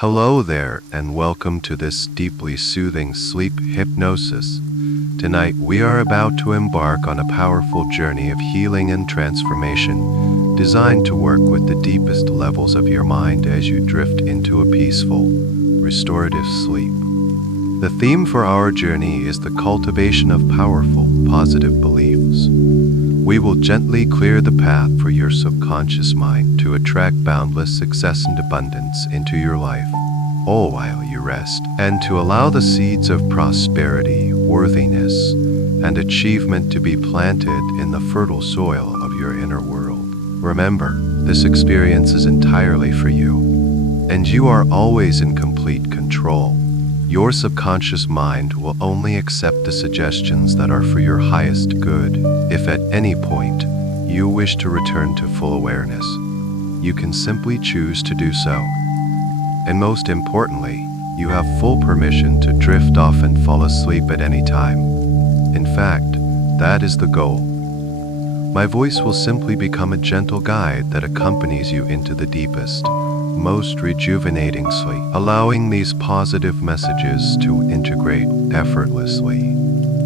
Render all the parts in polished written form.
Hello there, and welcome to this deeply soothing sleep hypnosis. Tonight, we are about to embark on a powerful journey of healing and transformation, designed to work with the deepest levels of your mind as you drift into a peaceful, restorative sleep. The theme for our journey is the cultivation of powerful, positive beliefs. We will gently clear the path for your subconscious mind to attract boundless success and abundance into your life, all while you rest, and to allow the seeds of prosperity, worthiness, and achievement to be planted in the fertile soil of your inner world. Remember, this experience is entirely for you, and you are always in complete control. Your subconscious mind will only accept the suggestions that are for your highest good. If at any point you wish to return to full awareness, you can simply choose to do so. And most importantly, you have full permission to drift off and fall asleep at any time. In fact, that is the goal. My voice will simply become a gentle guide that accompanies you into the deepest, most rejuvenating sleep, allowing these positive messages to integrate effortlessly.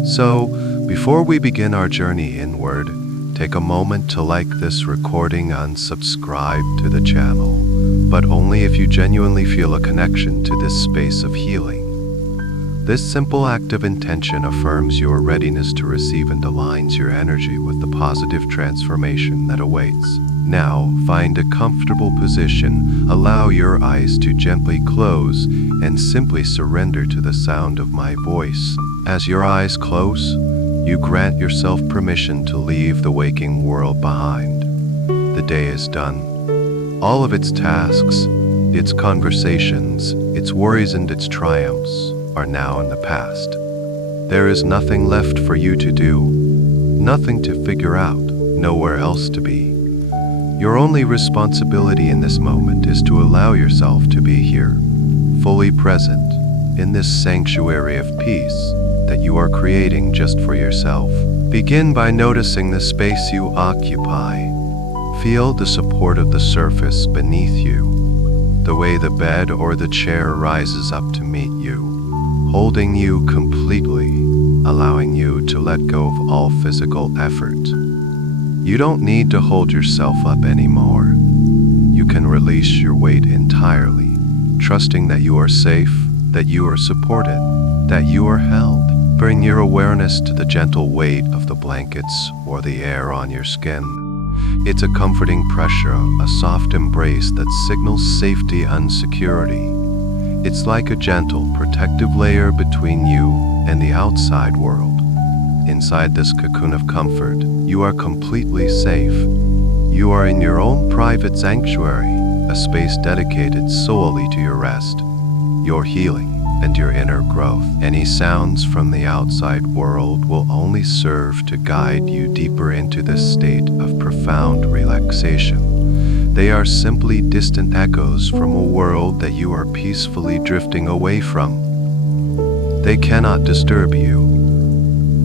So, before we begin our journey inward, take a moment to like this recording and subscribe to the channel, but only if you genuinely feel a connection to this space of healing. This simple act of intention affirms your readiness to receive and aligns your energy with the positive transformation that awaits. Now, find a comfortable position, allow your eyes to gently close, and simply surrender to the sound of my voice. As your eyes close, you grant yourself permission to leave the waking world behind. The day is done. All of its tasks, its conversations, its worries and its triumphs are now in the past. There is nothing left for you to do, nothing to figure out, nowhere else to be. Your only responsibility in this moment is to allow yourself to be here, fully present, in this sanctuary of peace that you are creating just for yourself. Begin by noticing the space you occupy. Feel the support of the surface beneath you, the way the bed or the chair rises up to meet you, holding you completely, allowing you to let go of all physical effort. You don't need to hold yourself up anymore. You can release your weight entirely, trusting that you are safe, that you are supported, that you are held. Bring your awareness to the gentle weight of the blankets or the air on your skin. It's a comforting pressure, a soft embrace that signals safety and security. It's like a gentle, protective layer between you and the outside world. Inside this cocoon of comfort, you are completely safe. You are in your own private sanctuary, a space dedicated solely to your rest, your healing, and your inner growth. Any sounds from the outside world will only serve to guide you deeper into this state of profound relaxation. They are simply distant echoes from a world that you are peacefully drifting away from. They cannot disturb you.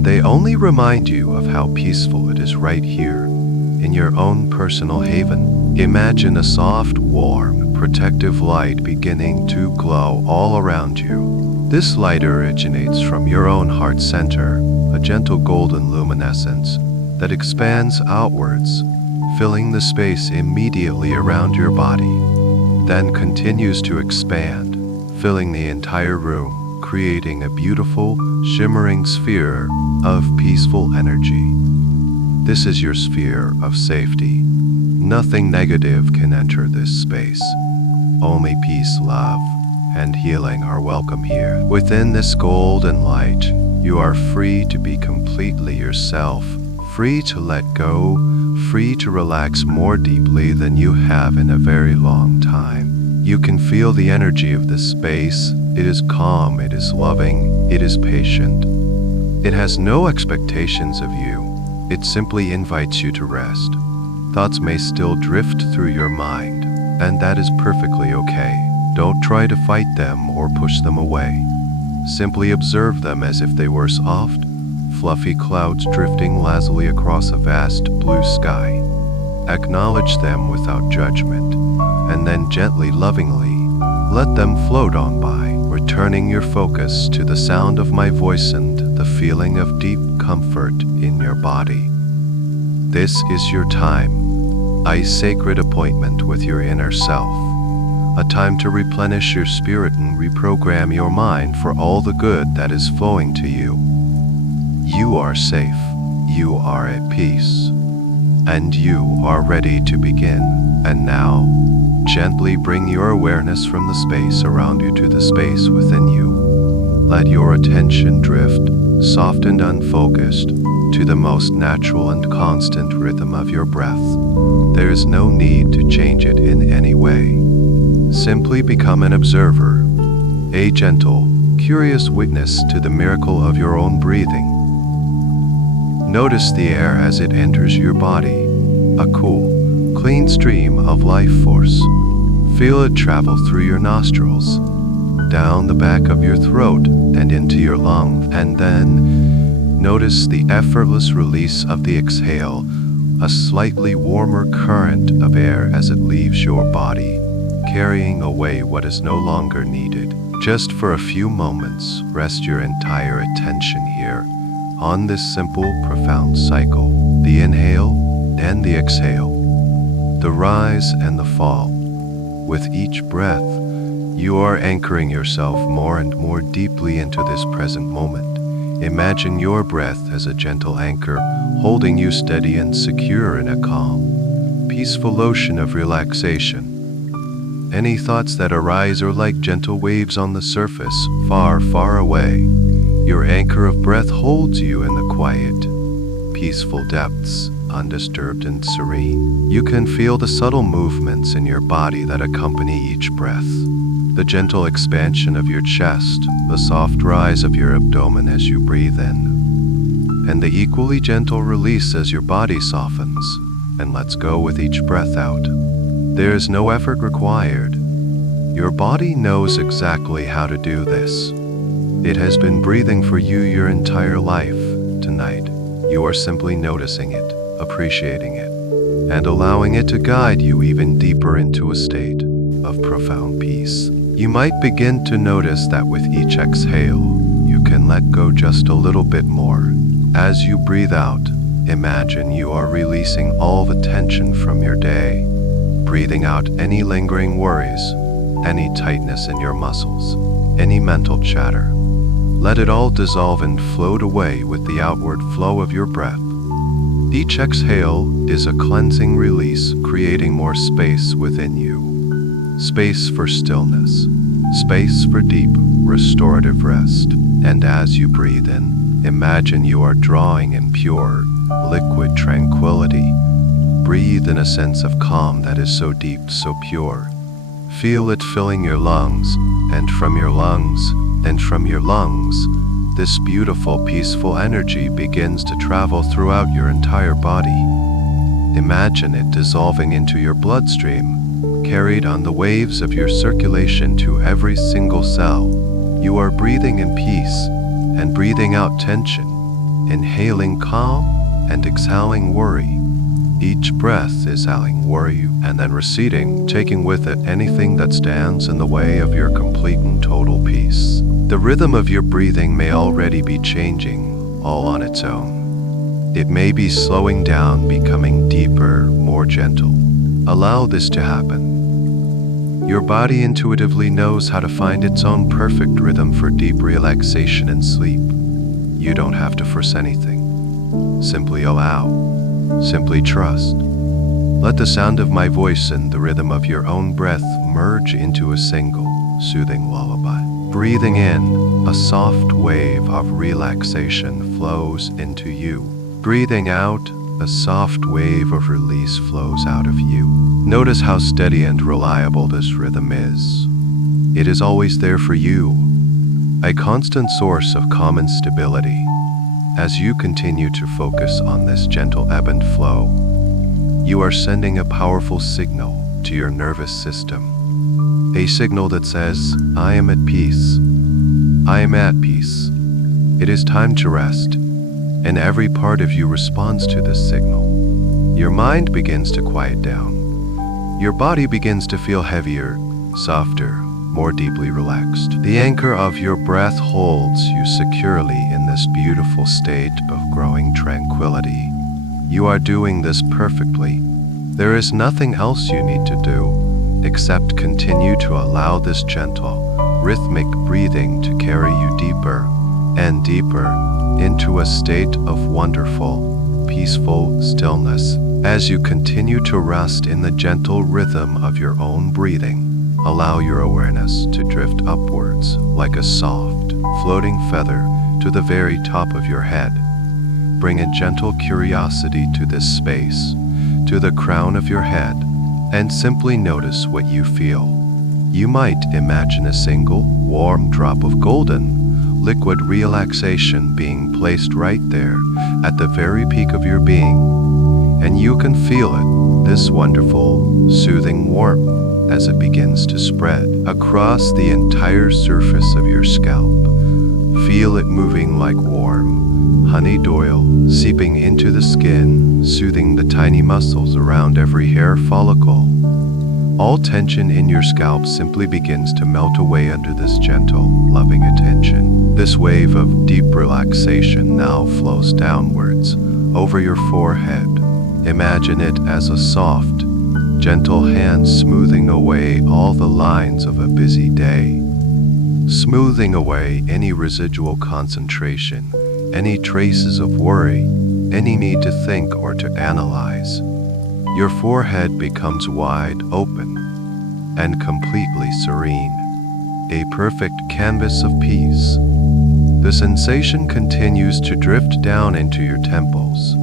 They only remind you of how peaceful it is right here, in your own personal haven. Imagine a soft, warm, protective light beginning to glow all around you. This light originates from your own heart center, a gentle golden luminescence that expands outwards, filling the space immediately around your body, then continues to expand, filling the entire room, creating a beautiful, shimmering sphere of peaceful energy. This is your sphere of safety. Nothing negative can enter this space. Only peace, love, and healing are welcome here. Within this golden light, you are free to be completely yourself, free to let go, free to relax more deeply than you have in a very long time. You can feel the energy of this space. It is calm, it is loving, it is patient. It has no expectations of you. It simply invites you to rest. Thoughts may still drift through your mind, and that is perfectly okay. Don't try to fight them or push them away. Simply observe them as if they were soft, fluffy clouds drifting lazily across a vast blue sky. Acknowledge them without judgment, and then gently, lovingly, Let them float on by, returning your focus to the sound of my voice and the feeling of deep comfort in your body. This is your time, a sacred appointment with your inner self, a time to replenish your spirit and reprogram your mind for all the good that is flowing to you. You are safe, you are at peace, and you are ready to begin. And now, gently bring your awareness from the space around you to the space within you. Let your attention drift, soft and unfocused, to the most natural and constant rhythm of your breath. There is no need to change it in any way. Simply become an observer, a gentle, curious witness to the miracle of your own breathing. Notice the air as it enters your body, a cool, clean stream of life force. Feel it travel through your nostrils, down the back of your throat and into your lungs, and then notice the effortless release of the exhale, a slightly warmer current of air as it leaves your body, carrying away what is no longer needed. Just for a few moments, rest your entire attention here on this simple, profound cycle, the inhale and the exhale, the rise and the fall. With each breath, you are anchoring yourself more and more deeply into this present moment. Imagine your breath as a gentle anchor, holding you steady and secure in a calm, peaceful ocean of relaxation. Any thoughts that arise are like gentle waves on the surface, far, far away. Your anchor of breath holds you in the quiet, peaceful depths, undisturbed and serene. You can feel the subtle movements in your body that accompany each breath. The gentle expansion of your chest, the soft rise of your abdomen as you breathe in, and the equally gentle release as your body softens and lets go with each breath out. There is no effort required. Your body knows exactly how to do this. It has been breathing for you your entire life. Tonight, you are simply noticing it, appreciating it, and allowing it to guide you even deeper into a state of profound peace. You might begin to notice that with each exhale, you can let go just a little bit more. As you breathe out, imagine you are releasing all the tension from your day, breathing out any lingering worries, any tightness in your muscles, any mental chatter. Let it all dissolve and float away with the outward flow of your breath. Each exhale is a cleansing release, creating more space within you. Space for stillness, space for deep, restorative rest. And as you breathe in, imagine you are drawing in pure, liquid tranquility. Breathe in a sense of calm that is so deep, so pure. Feel it filling your lungs, and from your lungs, this beautiful, peaceful energy begins to travel throughout your entire body. Imagine it dissolving into your bloodstream, carried on the waves of your circulation to every single cell. You are breathing in peace and breathing out tension, inhaling calm and exhaling worry. Each breath is exhaling worry and then receding, taking with it anything that stands in the way of your complete and total peace. The rhythm of your breathing may already be changing, all on its own. It may be slowing down, becoming deeper, more gentle. Allow this to happen. Your body intuitively knows how to find its own perfect rhythm for deep relaxation and sleep. You don't have to force anything. Simply allow. Simply trust. Let the sound of my voice and the rhythm of your own breath merge into a single, soothing lullaby. Breathing in, a soft wave of relaxation flows into you. Breathing out, a soft wave of release flows out of you. Notice how steady and reliable this rhythm is. It is always there for you, a constant source of calm and stability. As you continue to focus on this gentle ebb and flow, you are sending a powerful signal to your nervous system. A signal that says, I am at peace. I am at peace. It is time to rest. And every part of you responds to this signal. Your mind begins to quiet down. Your body begins to feel heavier, softer, more deeply relaxed. The anchor of your breath holds you securely in this beautiful state of growing tranquility. You are doing this perfectly. There is nothing else you need to do except continue to allow this gentle, rhythmic breathing to carry you deeper and deeper into a state of wonderful, peaceful stillness. As you continue to rest in the gentle rhythm of your own breathing, allow your awareness to drift upwards like a soft, floating feather to the very top of your head. Bring a gentle curiosity to this space, to the crown of your head, and simply notice what you feel. You might imagine a single, warm drop of golden, liquid relaxation being placed right there at the very peak of your being, and you can feel it, this wonderful, soothing warmth, as it begins to spread across the entire surface of your scalp. Feel it moving like warm, honeyed oil seeping into the skin, soothing the tiny muscles around every hair follicle. All tension in your scalp simply begins to melt away under this gentle, loving attention. This wave of deep relaxation now flows downwards over your forehead. Imagine it as a soft, gentle hand smoothing away all the lines of a busy day, smoothing away any residual concentration, any traces of worry, any need to think or to analyze. Your forehead becomes wide open and completely serene, a perfect canvas of peace. The sensation continues to drift down into your temples,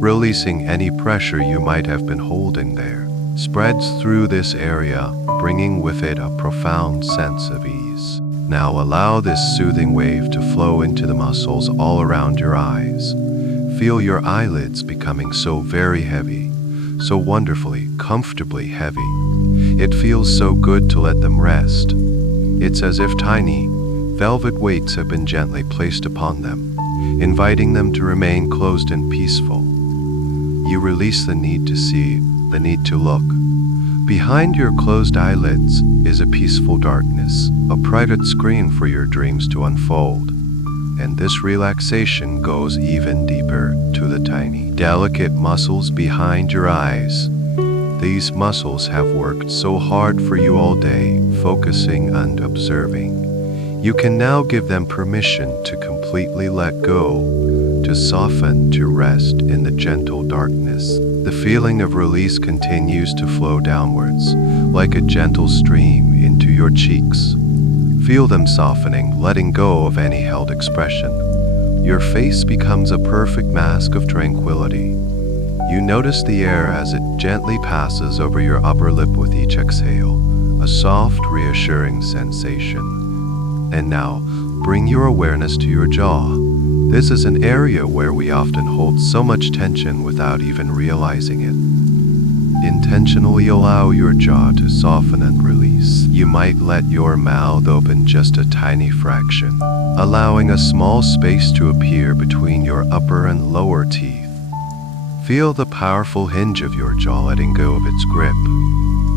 releasing any pressure you might have been holding there. Spreads through this area, bringing with it a profound sense of ease. Now allow this soothing wave to flow into the muscles all around your eyes. Feel your eyelids becoming so very heavy, so wonderfully, comfortably heavy. It feels so good to let them rest. It's as if tiny, velvet weights have been gently placed upon them, inviting them to remain closed and peaceful. You release the need to see, the need to look. Behind your closed eyelids is a peaceful darkness, a private screen for your dreams to unfold. And this relaxation goes even deeper to the tiny, delicate muscles behind your eyes. These muscles have worked so hard for you all day, focusing and observing. You can now give them permission to completely let go, to soften, to rest in the gentle darkness. The feeling of release continues to flow downwards, like a gentle stream into your cheeks. Feel them softening, letting go of any held expression. Your face becomes a perfect mask of tranquility. You notice the air as it gently passes over your upper lip with each exhale, a soft, reassuring sensation. And now, bring your awareness to your jaw. This is an area where we often hold so much tension without even realizing it. Intentionally allow your jaw to soften and release. You might let your mouth open just a tiny fraction, allowing a small space to appear between your upper and lower teeth. Feel the powerful hinge of your jaw letting go of its grip,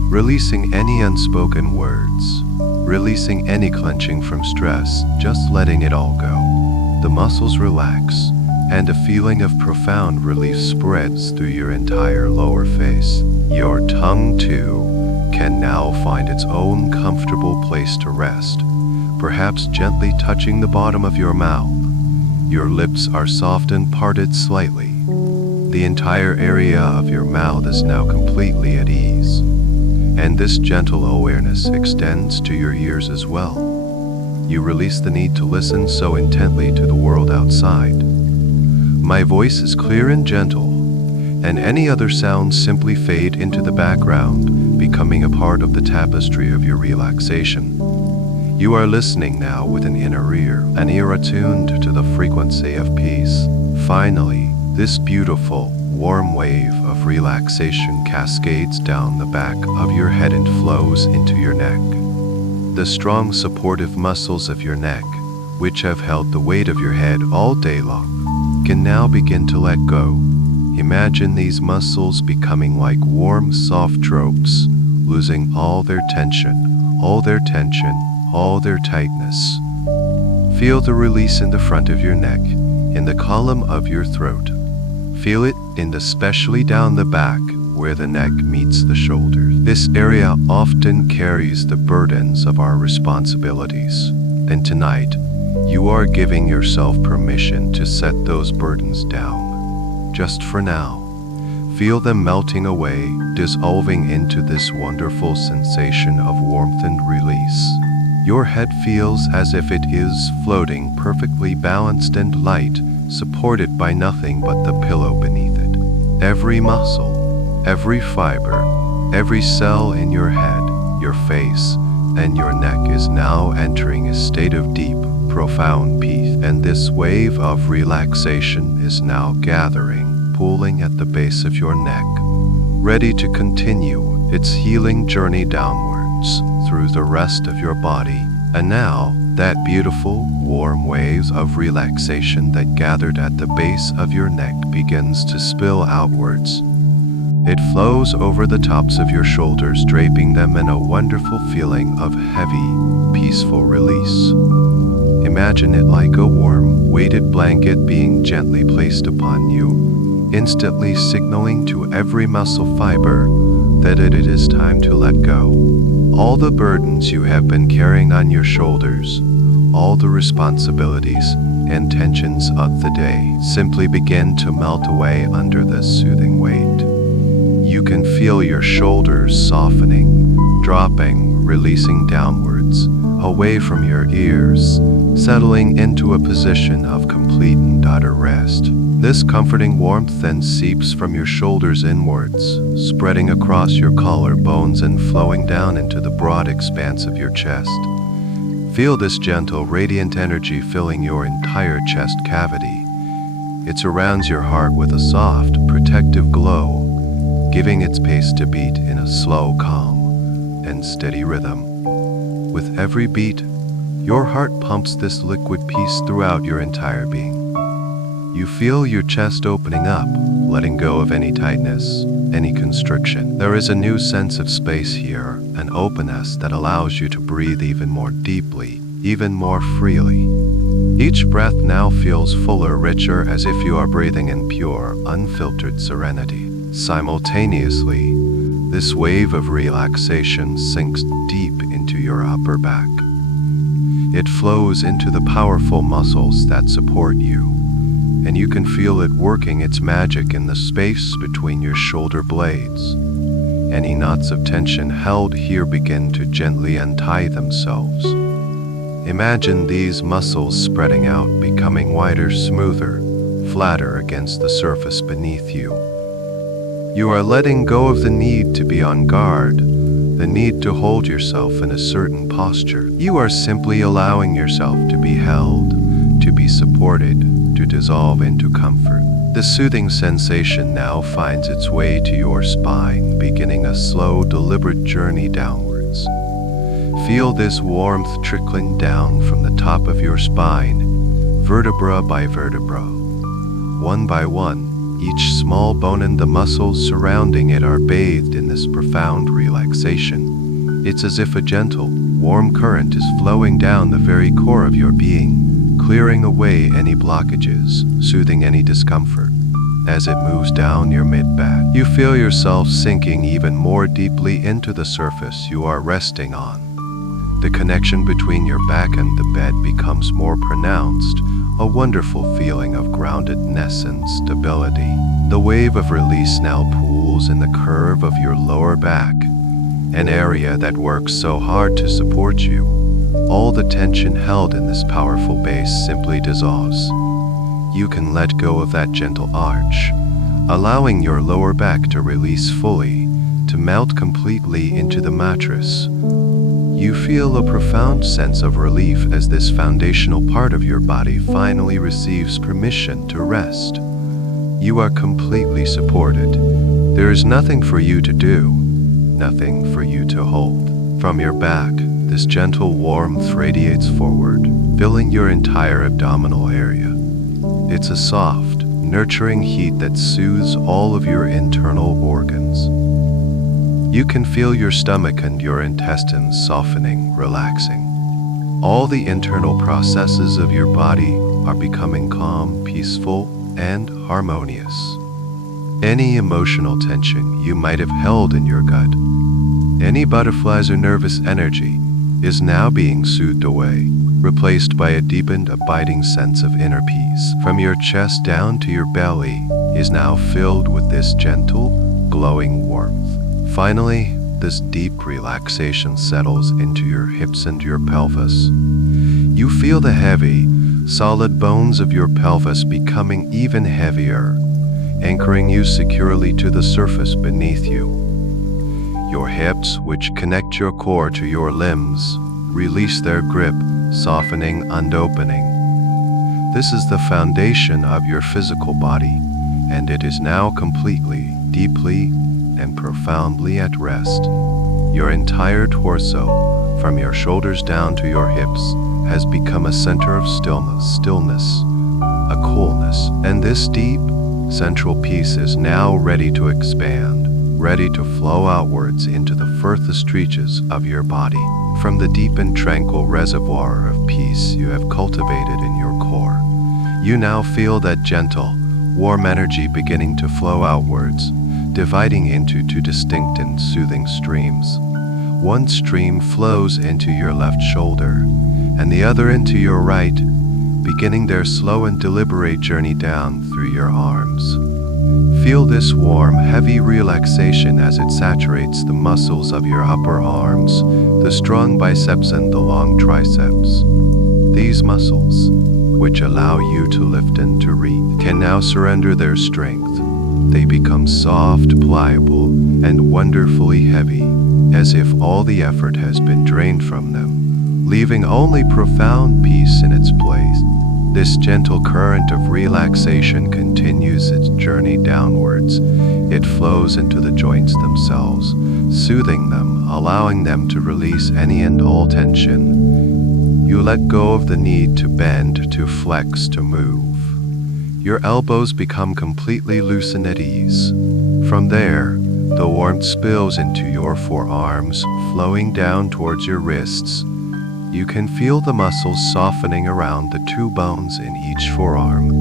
releasing any unspoken words, releasing any clenching from stress, just letting it all go. The muscles relax, and a feeling of profound relief spreads through your entire lower face. Your tongue, too, can now find its own comfortable place to rest, perhaps gently touching the bottom of your mouth. Your lips are soft and parted slightly. The entire area of your mouth is now completely at ease, and this gentle awareness extends to your ears as well. You release the need to listen so intently to the world outside. My voice is clear and gentle, and any other sounds simply fade into the background, becoming a part of the tapestry of your relaxation. You are listening now with an inner ear, an ear attuned to the frequency of peace. Finally, this beautiful, warm wave of relaxation cascades down the back of your head and flows into your neck. The strong supportive muscles of your neck, which have held the weight of your head all day long, can now begin to let go. Imagine these muscles becoming like warm, soft ropes, losing all their tension, all their tension, all their tightness. Feel the release in the front of your neck, in the column of your throat. Feel it especially down the back, where the neck meets the shoulders. This area often carries the burdens of our responsibilities. And tonight, you are giving yourself permission to set those burdens down. Just for now. Feel them melting away, dissolving into this wonderful sensation of warmth and release. Your head feels as if it is floating perfectly balanced and light, supported by nothing but the pillow beneath it. Every muscle, every fiber, every cell in your head, your face, and your neck is now entering a state of deep, profound peace. And this wave of relaxation is now gathering, pooling at the base of your neck, ready to continue its healing journey downwards through the rest of your body. And now, that beautiful, warm waves of relaxation that gathered at the base of your neck begins to spill outwards. It flows over the tops of your shoulders, draping them in a wonderful feeling of heavy, peaceful release. Imagine it like a warm, weighted blanket being gently placed upon you, instantly signaling to every muscle fiber that it is time to let go. All the burdens you have been carrying on your shoulders, all the responsibilities and tensions of the day simply begin to melt away under this soothing weight. You can feel your shoulders softening, dropping, releasing downwards, away from your ears, settling into a position of complete and utter rest. This comforting warmth then seeps from your shoulders inwards, spreading across your collarbones and flowing down into the broad expanse of your chest. Feel this gentle, radiant energy filling your entire chest cavity. It surrounds your heart with a soft, protective glow, giving its pace to beat in a slow, calm, and steady rhythm. With every beat, your heart pumps this liquid peace throughout your entire being. You feel your chest opening up, letting go of any tightness, any constriction. There is a new sense of space here, an openness that allows you to breathe even more deeply, even more freely. Each breath now feels fuller, richer, as if you are breathing in pure, unfiltered serenity. Simultaneously, this wave of relaxation sinks deep into your upper back. It flows into the powerful muscles that support you, and you can feel it working its magic in the space between your shoulder blades. Any knots of tension held here begin to gently untie themselves. Imagine these muscles spreading out, becoming wider, smoother, flatter against the surface beneath you. You are letting go of the need to be on guard, the need to hold yourself in a certain posture. You are simply allowing yourself to be held, to be supported, to dissolve into comfort. The soothing sensation now finds its way to your spine, beginning a slow, deliberate journey downwards. Feel this warmth trickling down from the top of your spine, vertebra by vertebra. One by one, each small bone and the muscles surrounding it are bathed in this profound relaxation. It's as if a gentle, warm current is flowing down the very core of your being, clearing away any blockages, soothing any discomfort. As it moves down your mid-back, you feel yourself sinking even more deeply into the surface you are resting on. The connection between your back and the bed becomes more pronounced, a wonderful feeling of groundedness and stability. The wave of release now pools in the curve of your lower back, an area that works so hard to support you. All the tension held in this powerful base simply dissolves. You can let go of that gentle arch, allowing your lower back to release fully, to melt completely into the mattress. You feel a profound sense of relief as this foundational part of your body finally receives permission to rest. You are completely supported. There is nothing for you to do, nothing for you to hold. From your back, this gentle warmth radiates forward, filling your entire abdominal area. It's a soft, nurturing heat that soothes all of your internal organs. You can feel your stomach and your intestines softening, relaxing. All the internal processes of your body are becoming calm, peaceful, and harmonious. Any emotional tension you might have held in your gut, any butterflies or nervous energy, is now being soothed away, replaced by a deepened, abiding sense of inner peace. From your chest down to your belly is now filled with this gentle, glowing warmth. Finally, this deep relaxation settles into your hips and your pelvis. You feel the heavy, solid bones of your pelvis becoming even heavier, anchoring you securely to the surface beneath you. Your hips, which connect your core to your limbs, release their grip, softening and opening. This is the foundation of your physical body, and it is now completely, deeply, and profoundly at rest. Your entire torso, from your shoulders down to your hips, has become a center of stillness, a coolness, and this deep, central peace is now ready to expand, ready to flow outwards into the furthest reaches of your body. From the deep and tranquil reservoir of peace you have cultivated in your core, you now feel that gentle, warm energy beginning to flow outwards, dividing into two distinct and soothing streams. One stream flows into your left shoulder, and the other into your right, beginning their slow and deliberate journey down through your arms. Feel this warm, heavy relaxation as it saturates the muscles of your upper arms, the strong biceps and the long triceps. These muscles, which allow you to lift and to reach, can now surrender their strength. They become soft, pliable, and wonderfully heavy, as if all the effort has been drained from them, leaving only profound peace in its place. This gentle current of relaxation continues its journey downwards. It flows into the joints themselves, soothing them, allowing them to release any and all tension. You let go of the need to bend, to flex, to move. Your elbows become completely loose and at ease. From there, the warmth spills into your forearms, flowing down towards your wrists. You can feel the muscles softening around the two bones in each forearm,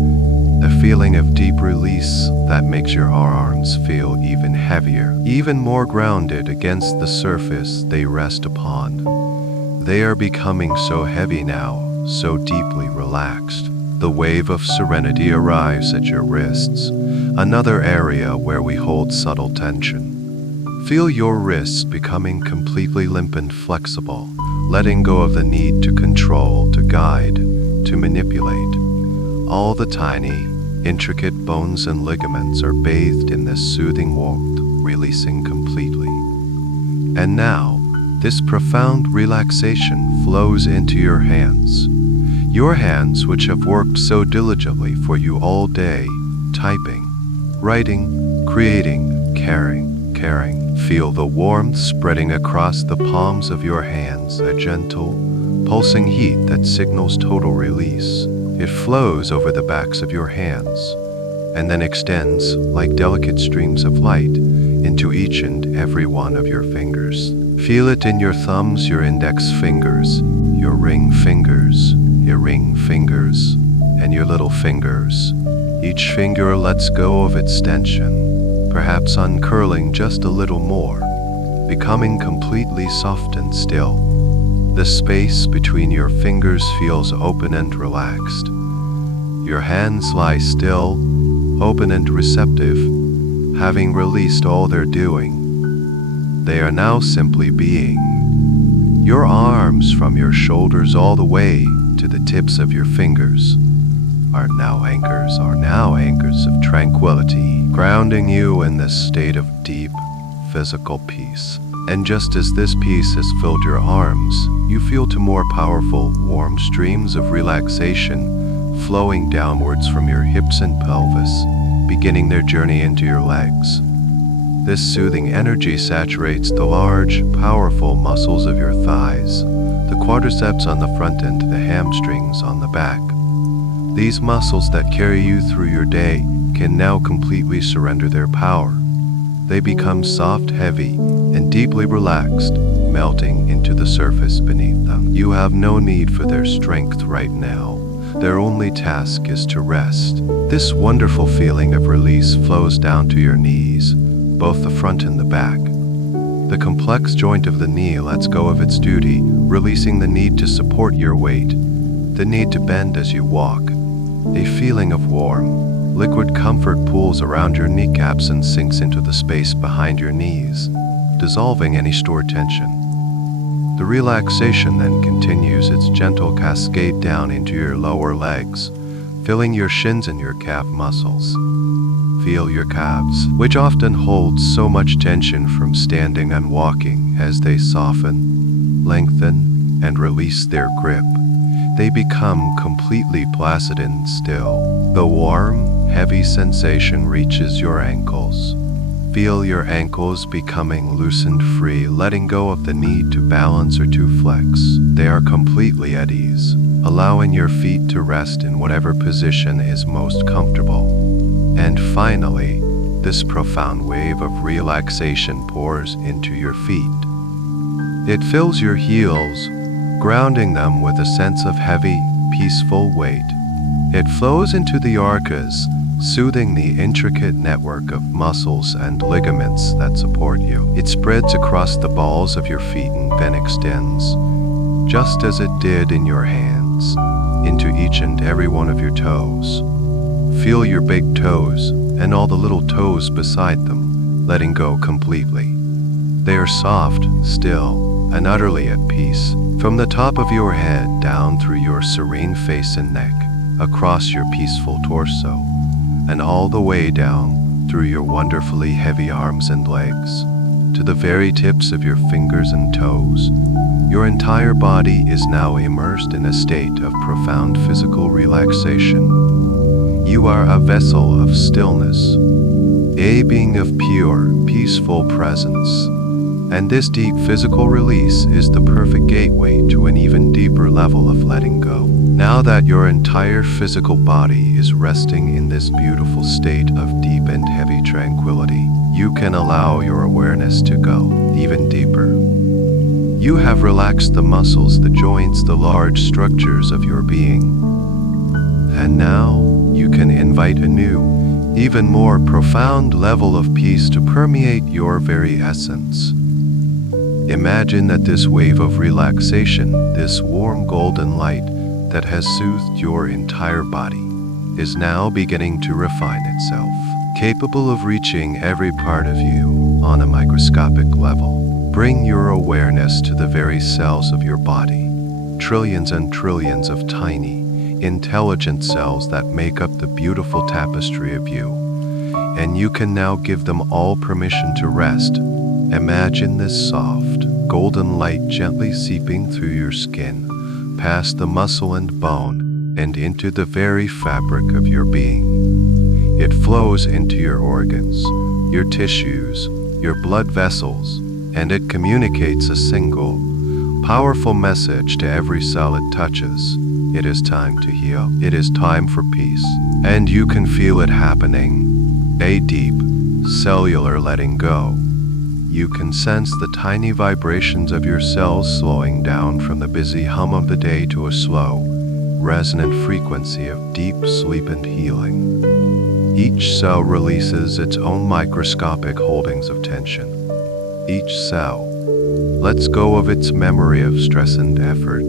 a feeling of deep release that makes your arms feel even heavier, even more grounded against the surface they rest upon. They are becoming so heavy now, so deeply relaxed. The wave of serenity arrives at your wrists, another area where we hold subtle tension. Feel your wrists becoming completely limp and flexible, letting go of the need to control, to guide, to manipulate. All the tiny, intricate bones and ligaments are bathed in this soothing warmth, releasing completely. And now, this profound relaxation flows into your hands. Your hands, which have worked so diligently for you all day, typing, writing, creating, caring. Feel the warmth spreading across the palms of your hands, a gentle, pulsing heat that signals total release. It flows over the backs of your hands, and then extends, like delicate streams of light, into each and every one of your fingers. Feel it in your thumbs, your index fingers, your ring fingers, and your little fingers. Each finger lets go of its tension, perhaps uncurling just a little more, becoming completely soft and still. The space between your fingers feels open and relaxed. Your hands lie still, open and receptive, having released all they're doing. They are now simply being. Your arms, from your shoulders all the way to the tips of your fingers, are now anchors of tranquility, grounding you in this state of deep physical peace. And just as this peace has filled your arms, you feel two more powerful, warm streams of relaxation flowing downwards from your hips and pelvis, beginning their journey into your legs. This soothing energy saturates the large, powerful muscles of your thighs, the quadriceps on the front and the hamstrings on the back. These muscles that carry you through your day can now completely surrender their power. They become soft, heavy, and deeply relaxed, melting into the surface beneath them. You have no need for their strength right now. Their only task is to rest. This wonderful feeling of release flows down to your knees, both the front and the back. The complex joint of the knee lets go of its duty, releasing the need to support your weight, the need to bend as you walk. A feeling of warm, liquid comfort pools around your kneecaps and sinks into the space behind your knees, dissolving any stored tension. The relaxation then continues its gentle cascade down into your lower legs, filling your shins and your calf muscles. Feel your calves, which often hold so much tension from standing and walking, as they soften, lengthen, and release their grip. They become completely placid and still. The warm, heavy sensation reaches your ankles. Feel your ankles becoming loosened free, letting go of the need to balance or to flex. They are completely at ease, allowing your feet to rest in whatever position is most comfortable. And finally, this profound wave of relaxation pours into your feet. It fills your heels, grounding them with a sense of heavy, peaceful weight. It flows into the ankles, soothing the intricate network of muscles and ligaments that support you. It spreads across the balls of your feet and then extends, just as it did in your hands, into each and every one of your toes. Feel your big toes and all the little toes beside them, letting go completely. They are soft, still, and utterly at peace. From the top of your head down through your serene face and neck, across your peaceful torso, and all the way down through your wonderfully heavy arms and legs, to the very tips of your fingers and toes. Your entire body is now immersed in a state of profound physical relaxation. You are a vessel of stillness, a being of pure, peaceful presence. And this deep physical release is the perfect gateway to an even deeper level of letting go. Now that your entire physical body is resting in this beautiful state of deep and heavy tranquility, you can allow your awareness to go even deeper. You have relaxed the muscles, the joints, the large structures of your being. And now you can invite a new, even more profound level of peace to permeate your very essence. Imagine that this wave of relaxation, this warm golden light that has soothed your entire body, is now beginning to refine itself, capable of reaching every part of you on a microscopic level. Bring your awareness to the very cells of your body, trillions and trillions of tiny, intelligent cells that make up the beautiful tapestry of you, and you can now give them all permission to rest. Imagine this soft, golden light gently seeping through your skin, past the muscle and bone, and into the very fabric of your being. It flows into your organs, your tissues, your blood vessels, and it communicates a single, powerful message to every cell it touches. It is time to heal. It is time for peace. And you can feel it happening. A deep, cellular letting go. You can sense the tiny vibrations of your cells slowing down from the busy hum of the day to a slow, resonant frequency of deep sleep and healing. Each cell releases its own microscopic holdings of tension. Each cell lets go of its memory of stress and effort.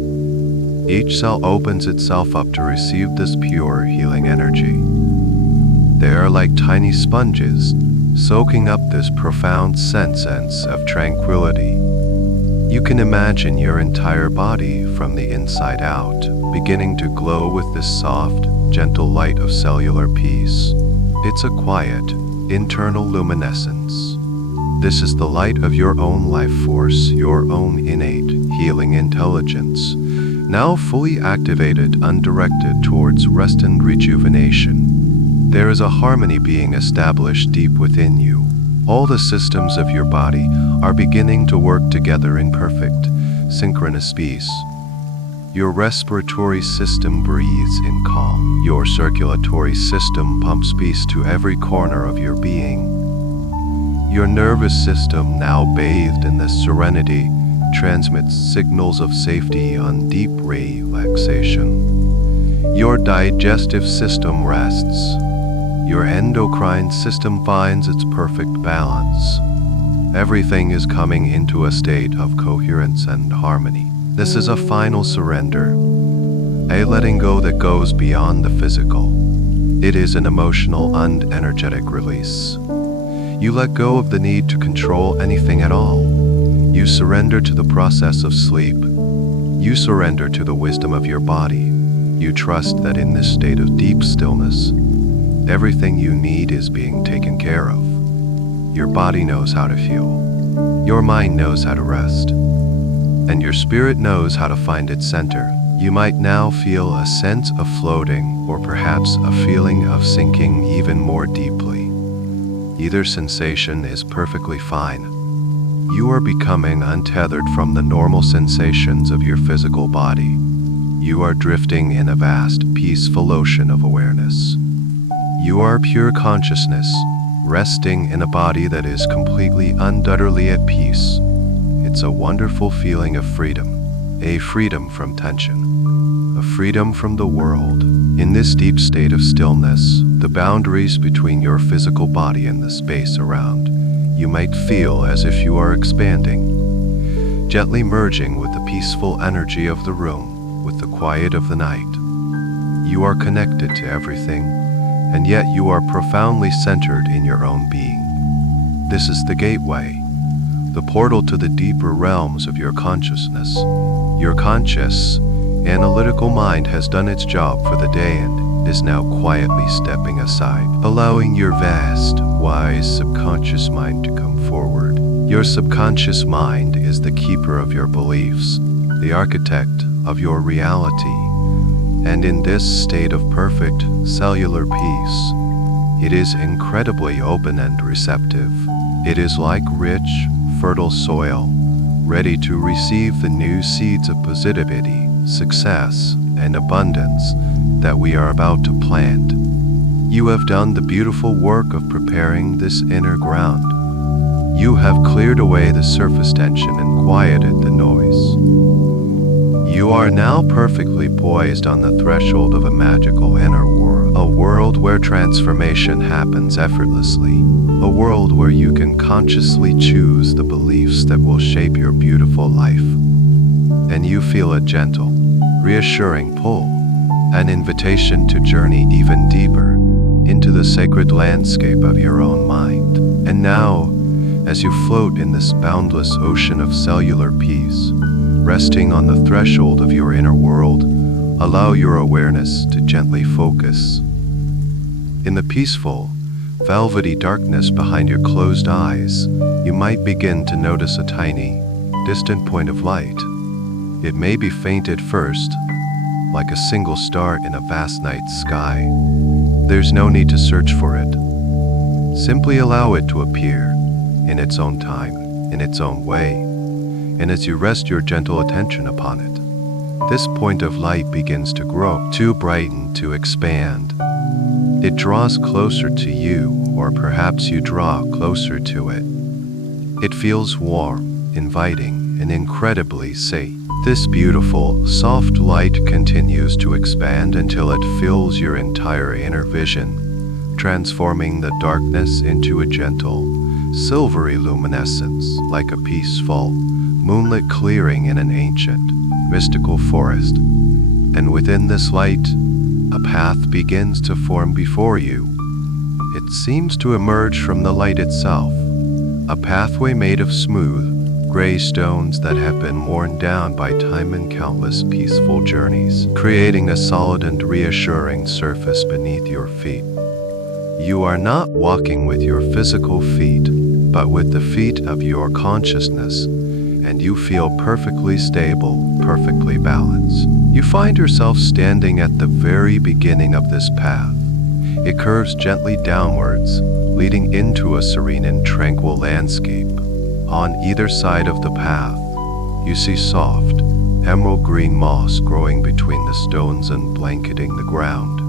Each cell opens itself up to receive this pure healing energy. They are like tiny sponges, soaking up this profound sense of tranquility. You can imagine your entire body from the inside out, beginning to glow with this soft, gentle light of cellular peace. It's a quiet, internal luminescence. This is the light of your own life force, your own innate, healing intelligence, now fully activated, undirected towards rest and rejuvenation. There is a harmony being established deep within you. All the systems of your body are beginning to work together in perfect, synchronous peace. Your respiratory system breathes in calm. Your circulatory system pumps peace to every corner of your being. Your nervous system, now bathed in this serenity, transmits signals of safety and deep relaxation. Your digestive system rests. Your endocrine system finds its perfect balance. Everything is coming into a state of coherence and harmony. This is a final surrender, a letting go that goes beyond the physical. It is an emotional and energetic release. You let go of the need to control anything at all. You surrender to the process of sleep. You surrender to the wisdom of your body. You trust that in this state of deep stillness, everything you need is being taken care of. Your body knows how to feel. Your mind knows how to rest. And your spirit knows how to find its center. You might now feel a sense of floating, or perhaps a feeling of sinking even more deeply. Either sensation is perfectly fine. You are becoming untethered from the normal sensations of your physical body. You are drifting in a vast, peaceful ocean of awareness. You are pure consciousness, resting in a body that is completely and utterly at peace. It's a wonderful feeling of freedom, a freedom from tension, a freedom from the world. In this deep state of stillness, the boundaries between your physical body and the space around you might feel as if you are expanding, gently merging with the peaceful energy of the room, with the quiet of the night. You are connected to everything, and yet you are profoundly centered in your own being. This is the gateway, the portal to the deeper realms of your consciousness. Your conscious, analytical mind has done its job for the day and is now quietly stepping aside, allowing your vast, wise subconscious mind to come forward. Your subconscious mind is the keeper of your beliefs, the architect of your reality. And in this state of perfect cellular peace, it is incredibly open and receptive. It is like rich, fertile soil, ready to receive the new seeds of positivity, success, and abundance that we are about to plant. You have done the beautiful work of preparing this inner ground. You have cleared away the surface tension and quieted the noise. You are now perfectly poised on the threshold of a magical inner world, a world where transformation happens effortlessly, a world where you can consciously choose the beliefs that will shape your beautiful life. And you feel a gentle, reassuring pull, an invitation to journey even deeper into the sacred landscape of your own mind. And now, as you float in this boundless ocean of cellular peace, resting on the threshold of your inner world, allow your awareness to gently focus. In the peaceful, velvety darkness behind your closed eyes, you might begin to notice a tiny, distant point of light. It may be faint at first, like a single star in a vast night sky. There's no need to search for it. Simply allow it to appear in its own time, in its own way, and as you rest your gentle attention upon it, this point of light begins to grow, to brighten, to expand. It draws closer to you, or perhaps you draw closer to it. It feels warm, inviting, and incredibly safe. This beautiful, soft light continues to expand until it fills your entire inner vision, transforming the darkness into a gentle, silvery luminescence, like a peaceful, moonlit clearing in an ancient, mystical forest. And within this light, a path begins to form before you. It seems to emerge from the light itself, a pathway made of smooth, gray stones that have been worn down by time and countless peaceful journeys, creating a solid and reassuring surface beneath your feet. You are not walking with your physical feet, but with the feet of your consciousness, and you feel perfectly stable, perfectly balanced. You find yourself standing at the very beginning of this path. It curves gently downwards, leading into a serene and tranquil landscape. On either side of the path, you see soft, emerald green moss growing between the stones and blanketing the ground.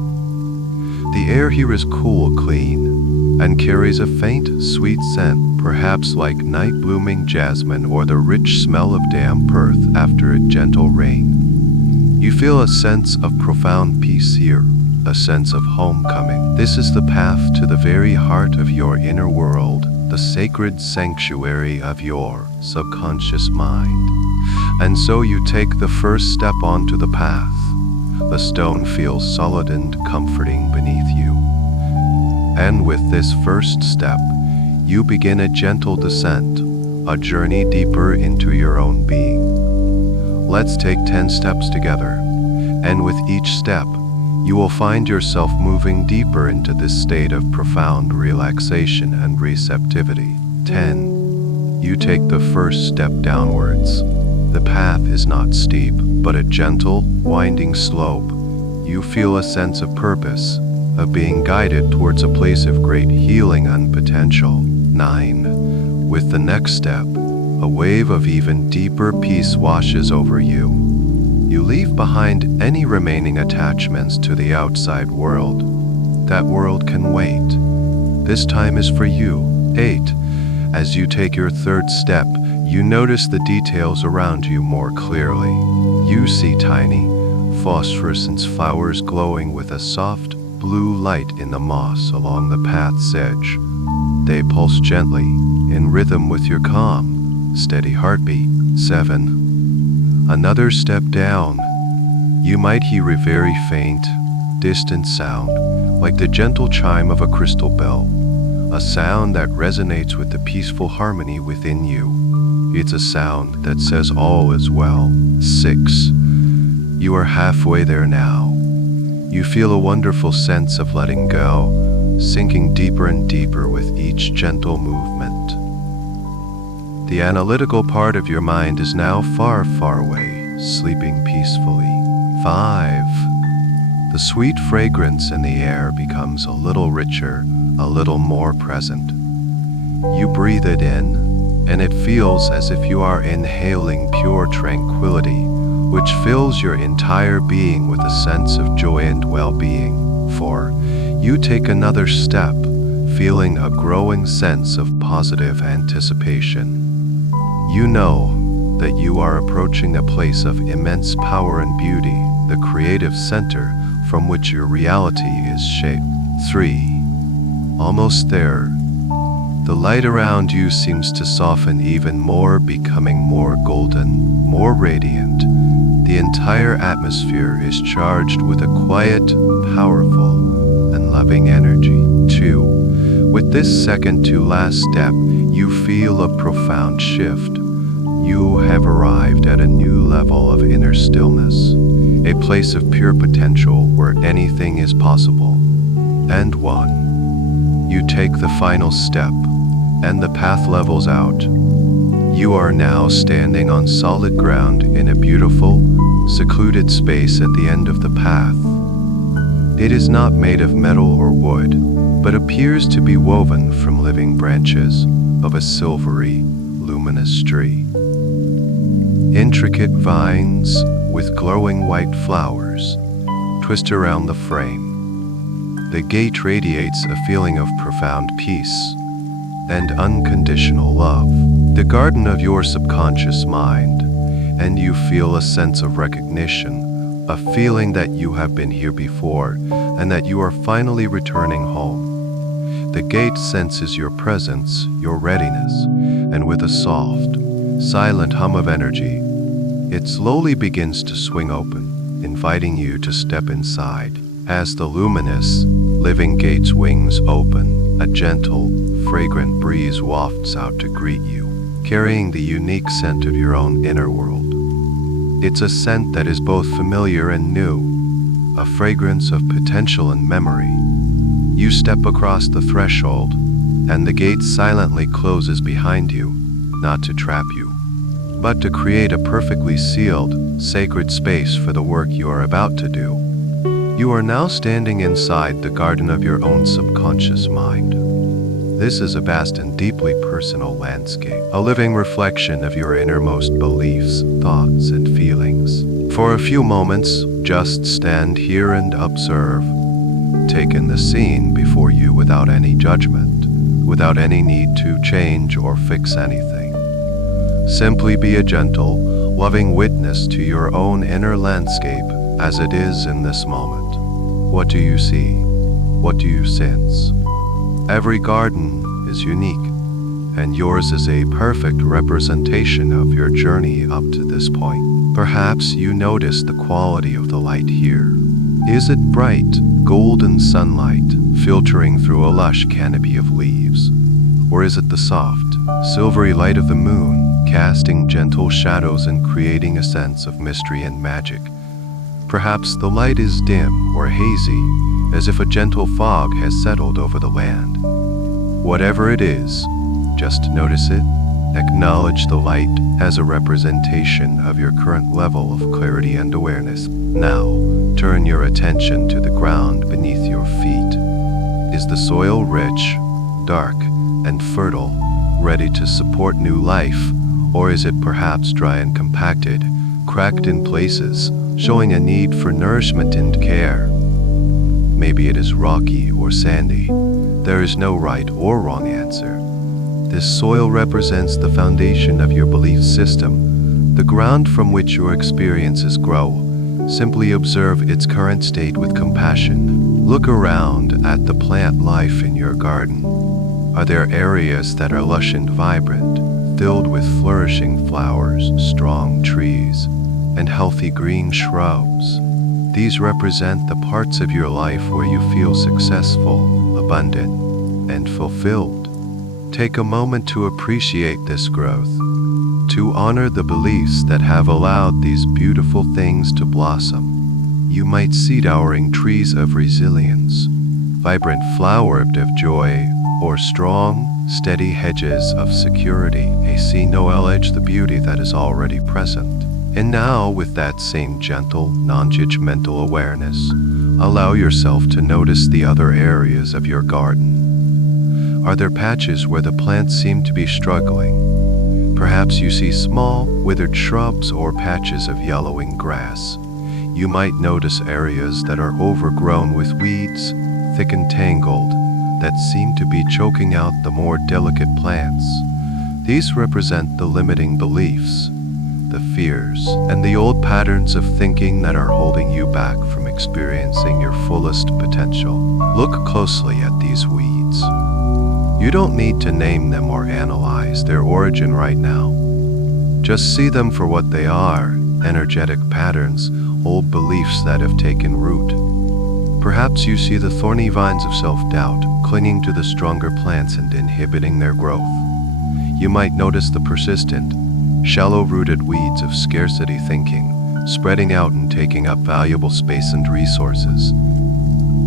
The air here is cool, clean, and carries a faint, sweet scent, perhaps like night-blooming jasmine or the rich smell of damp earth after a gentle rain. You feel a sense of profound peace here, a sense of homecoming. This is the path to the very heart of your inner world, the sacred sanctuary of your subconscious mind. And so you take the first step onto the path. The stone feels solid and comforting beneath you. And with this first step, you begin a gentle descent, a journey deeper into your own being. Let's take 10 steps together, and with each step, you will find yourself moving deeper into this state of profound relaxation and receptivity. 10. You take the first step downwards. The path is not steep, but a gentle, winding slope. You feel a sense of purpose, of being guided towards a place of great healing and potential. 9. With the next step, a wave of even deeper peace washes over you. You leave behind any remaining attachments to the outside world. That world can wait. This time is for you. 8. As you take your third step, you notice the details around you more clearly. You see tiny, phosphorescent flowers glowing with a soft, blue light in the moss along the path's edge. They pulse gently, in rhythm with your calm, steady heartbeat. 7. Another step down. You might hear a very faint, distant sound, like the gentle chime of a crystal bell, a sound that resonates with the peaceful harmony within you. It's a sound that says all is well. 6. You are halfway there now. You feel a wonderful sense of letting go, sinking deeper and deeper with each gentle movement. The analytical part of your mind is now far, far away, sleeping peacefully. 5. The sweet fragrance in the air becomes a little richer, a little more present. You breathe it in, and it feels as if you are inhaling pure tranquility, which fills your entire being with a sense of joy and well-being. 4. You take another step, feeling a growing sense of positive anticipation. You know that you are approaching a place of immense power and beauty, the creative center from which your reality is shaped. 3. Almost there. The light around you seems to soften even more, becoming more golden, more radiant. The entire atmosphere is charged with a quiet, powerful, and loving energy. 2. With this second to last step, you feel a profound shift. You have arrived at a new level of inner stillness, a place of pure potential where anything is possible. And 1. You take the final step, and the path levels out. You are now standing on solid ground in a beautiful, secluded space at the end of the path. It is not made of metal or wood, but appears to be woven from living branches of a silvery, luminous tree. Intricate vines with glowing white flowers twist around the frame. The gate radiates a feeling of profound peace and unconditional love. The garden of your subconscious mind, and you feel a sense of recognition, a feeling that you have been here before and that you are finally returning home. The gate senses your presence, your readiness, and with a soft, silent hum of energy, it slowly begins to swing open, inviting you to step inside. As the luminous, living gate's wings open, a gentle, fragrant breeze wafts out to greet you, carrying the unique scent of your own inner world. It's a scent that is both familiar and new, a fragrance of potential and memory. You step across the threshold, and the gate silently closes behind you, not to trap you, but to create a perfectly sealed, sacred space for the work you are about to do. You are now standing inside the garden of your own subconscious mind. This is a vast and deeply personal landscape, a living reflection of your innermost beliefs, thoughts, and feelings. For a few moments, just stand here and observe. Take in the scene before you without any judgment, without any need to change or fix anything. Simply be a gentle, loving witness to your own inner landscape as it is in this moment. What do you see? What do you sense? Every garden is unique, and yours is a perfect representation of your journey up to this point. Perhaps you notice the quality of the light here. Is it bright, golden sunlight filtering through a lush canopy of leaves? Or is it the soft, silvery light of the moon, casting gentle shadows and creating a sense of mystery and magic? Perhaps the light is dim or hazy, as if a gentle fog has settled over the land. Whatever it is, just notice it, acknowledge the light as a representation of your current level of clarity and awareness. Now, turn your attention to the ground beneath your feet. Is the soil rich, dark, and fertile, ready to support new life, or is it perhaps dry and compacted, cracked in places, showing a need for nourishment and care? Maybe it is rocky or sandy. There is no right or wrong answer. This soil represents the foundation of your belief system, the ground from which your experiences grow. Simply observe its current state with compassion. Look around at the plant life in your garden. Are there areas that are lush and vibrant, filled with flourishing flowers, strong trees, and healthy green shrubs? These represent the parts of your life where you feel successful, abundant, and fulfilled. Take a moment to appreciate this growth, to honor the beliefs that have allowed these beautiful things to blossom. You might see towering trees of resilience, vibrant flowers of joy, or strong, steady hedges of security. See no edge the beauty that is already present. And now, with that same gentle, non-judgmental awareness, allow yourself to notice the other areas of your garden. Are there patches where the plants seem to be struggling? Perhaps you see small, withered shrubs or patches of yellowing grass. You might notice areas that are overgrown with weeds, thick and tangled, that seem to be choking out the more delicate plants. These represent the limiting beliefs, the fears, and the old patterns of thinking that are holding you back from experiencing your fullest potential. Look closely at these weeds. You don't need to name them or analyze their origin right now. Just see them for what they are, energetic patterns, old beliefs that have taken root. Perhaps you see the thorny vines of self-doubt clinging to the stronger plants and inhibiting their growth. You might notice the persistent, shallow-rooted weeds of scarcity thinking, spreading out and taking up valuable space and resources.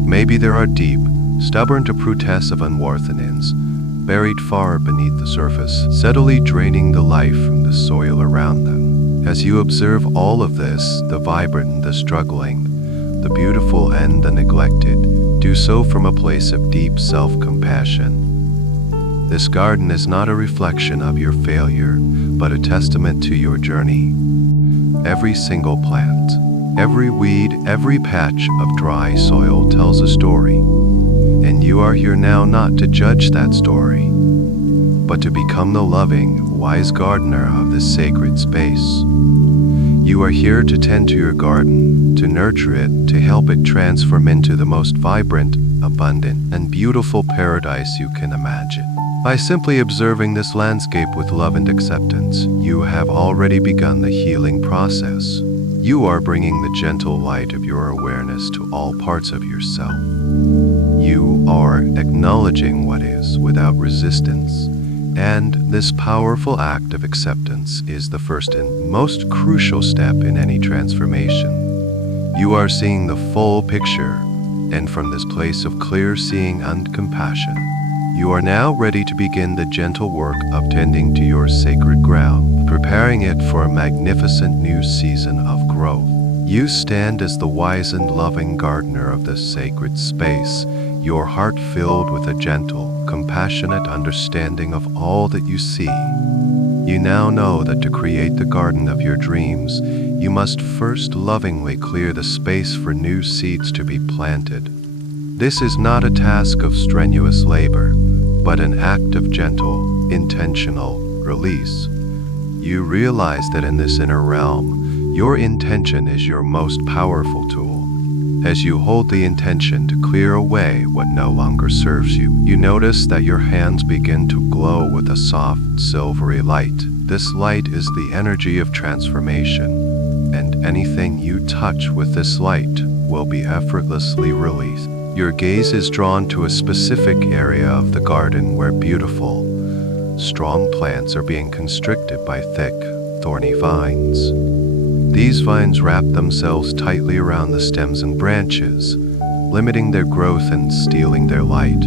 Maybe there are deep, stubborn-to-protest tests of unworthiness, buried far beneath the surface, steadily draining the life from the soil around them. As you observe all of this, the vibrant and the struggling, the beautiful and the neglected, do so from a place of deep self-compassion. This garden is not a reflection of your failure, but a testament to your journey. Every single plant, every weed, every patch of dry soil tells a story. And you are here now not to judge that story, but to become the loving, wise gardener of this sacred space. You are here to tend to your garden, to nurture it, to help it transform into the most vibrant, abundant, and beautiful paradise you can imagine. By simply observing this landscape with love and acceptance, you have already begun the healing process. You are bringing the gentle light of your awareness to all parts of yourself. You are acknowledging what is without resistance, and this powerful act of acceptance is the first and most crucial step in any transformation. You are seeing the full picture, and from this place of clear seeing and compassion, you are now ready to begin the gentle work of tending to your sacred ground, preparing it for a magnificent new season of growth. You stand as the wise and loving gardener of this sacred space, your heart filled with a gentle, compassionate understanding of all that you see. You now know that to create the garden of your dreams, you must first lovingly clear the space for new seeds to be planted. This is not a task of strenuous labor, but an act of gentle, intentional release. You realize that in this inner realm, your intention is your most powerful tool. As you hold the intention to clear away what no longer serves you, you notice that your hands begin to glow with a soft, silvery light. This light is the energy of transformation, and anything you touch with this light will be effortlessly released. Your gaze is drawn to a specific area of the garden where beautiful, strong plants are being constricted by thick, thorny vines. These vines wrap themselves tightly around the stems and branches, limiting their growth and stealing their light.